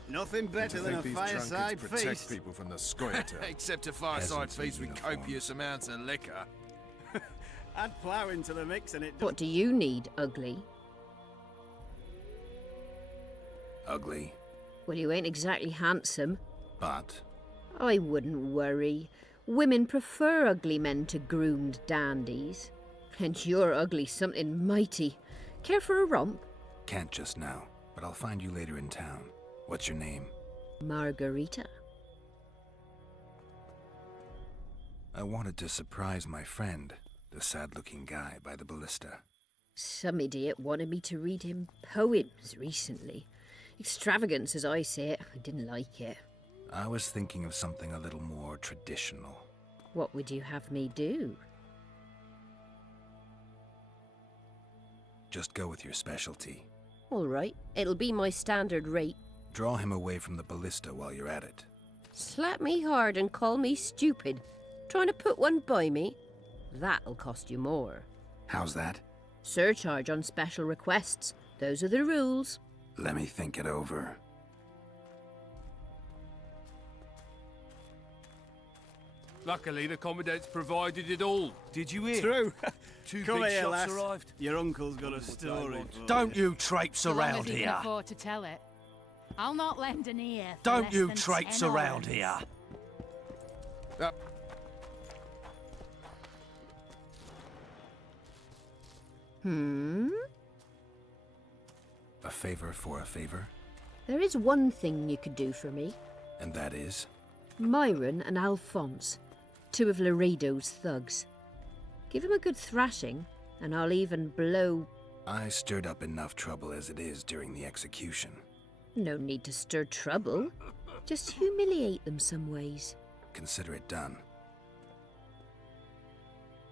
Nothing better than a fireside protect feast. people from the scoia'tail. Except a fireside Peasants feast in with uniform. copious amounts of liquor. Add plough into the mix and it... What do you need, Ugly? Ugly, Well, you ain't exactly handsome. but I wouldn't worry. Women prefer ugly men to groomed dandies. And you're ugly something mighty. Care for a romp? can't just now. But I'll find you later in town. What's your name? Margarita. I wanted to surprise my friend, the sad-looking guy by the ballista. Some idiot wanted me to read him poems recently. Extravagance, as I say it. I didn't like it. I was thinking of something a little more traditional. What would you have me do? Just go with your specialty. All right, it'll be my standard rate. Draw him away from the ballista while you're at it. Slap me hard and call me stupid. Trying to put one by me? That'll cost you more. How's that? Surcharge on special requests. Those are the rules. Let me think it over. Luckily, the Commandant's provided it all. Did you hear? True. Two Come big here, shots lass. arrived. Your uncle's got a story. Don't you traipse So long around as he here. can afford to tell it. I'll not lend an ear. For Don't less you than traipse 10 around orens. here. A favor for a favor? There is one thing you could do for me. And that is? Myron and Alphonse, 2 of Laredo's thugs. Give them a good thrashing, and I'll even blow... I stirred up enough trouble as it is during the execution. No need to stir trouble. Just humiliate them some ways. Consider it done.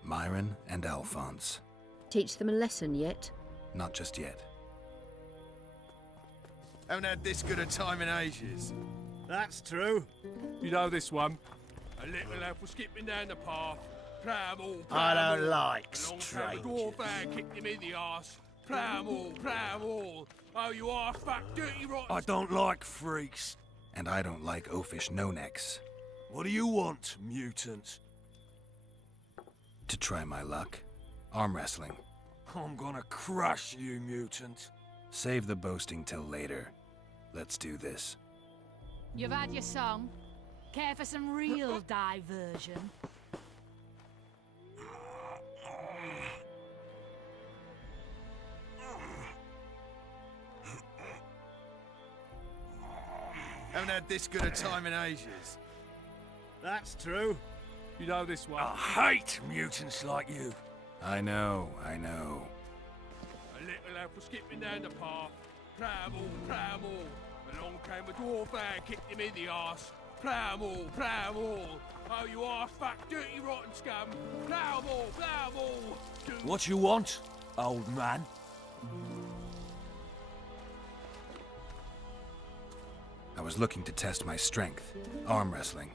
Myron and Alphonse. Teach them a lesson yet? Not just yet. Haven't had this good a time in ages. That's true. You know this one. A little elf was skipping down the path. Plough 'em all, I plough 'em don't all. like Along came a strangers. dwarf and kicked him in the arse. Plough 'em all, plough 'em all. Oh, you are fat, dirty rotten. I don't like freaks. And I don't like oafish no-necks. What do you want, mutant? To try my luck. Arm wrestling. I'm gonna crush you, mutant. Save the boasting till later. Let's do this. You've had your song. Care for some real diversion? Haven't had this good a time in ages. That's true. You know this one. I hate mutants like you. I know, I know. A little lad was skipping down the path. Plough 'em all, plough 'em all. Along came a dwarf and kicked him in the arse. Plough 'em all, plough 'em all. Oh, you arse-back, dirty, rotten scum. Plough 'em all, plough 'em all. What you want, old man? I was looking to test my strength. Arm wrestling.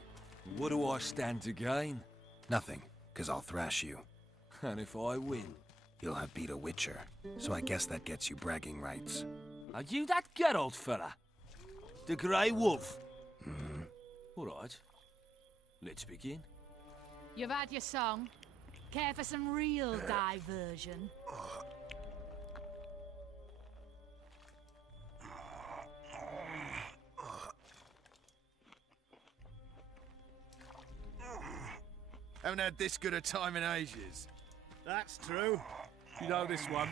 What do I stand to gain? Nothing, because I'll thrash you. And if I win? You'll have beat a witcher, so I guess that gets you bragging rights. Are you that Geralt fella? The Grey Wolf? Mm-hmm. All right. Let's begin. You've had your song. Care for some real diversion? Haven't had this good a time in ages. That's true. You know this one.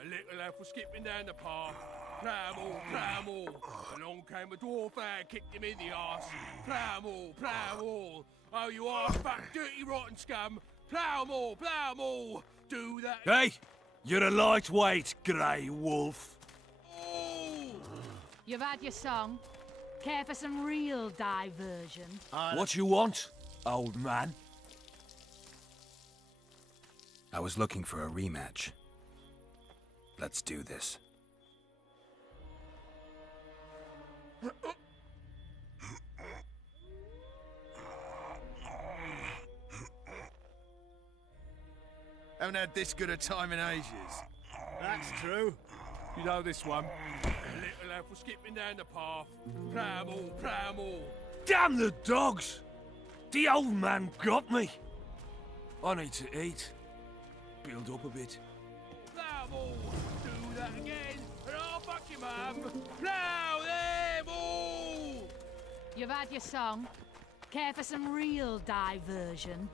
A little lad was skipping down the path. Plough 'em all, plough 'em all. Along came a dwarf and kicked him in the arse. Plough 'em all, plough 'em all. Oh, you arse-back, dirty, rotten scum. Plough 'em all, plough 'em all. Do that. Hey! You're a lightweight, Grey Wolf. You've had your song. Care for some real diversion? What you want, old man? I was looking for a rematch. Let's do this. Haven't had this good a time in ages. That's true. You know this one. A little lad was skipping down the path. Plough 'em all, plough 'em all. Damn the dogs! The old man got me. I need to eat. Build up a bit. Plough 'em all. Do that again, and I'll fuck your mum. Plough them all. You've had your song. Care for some real diversion?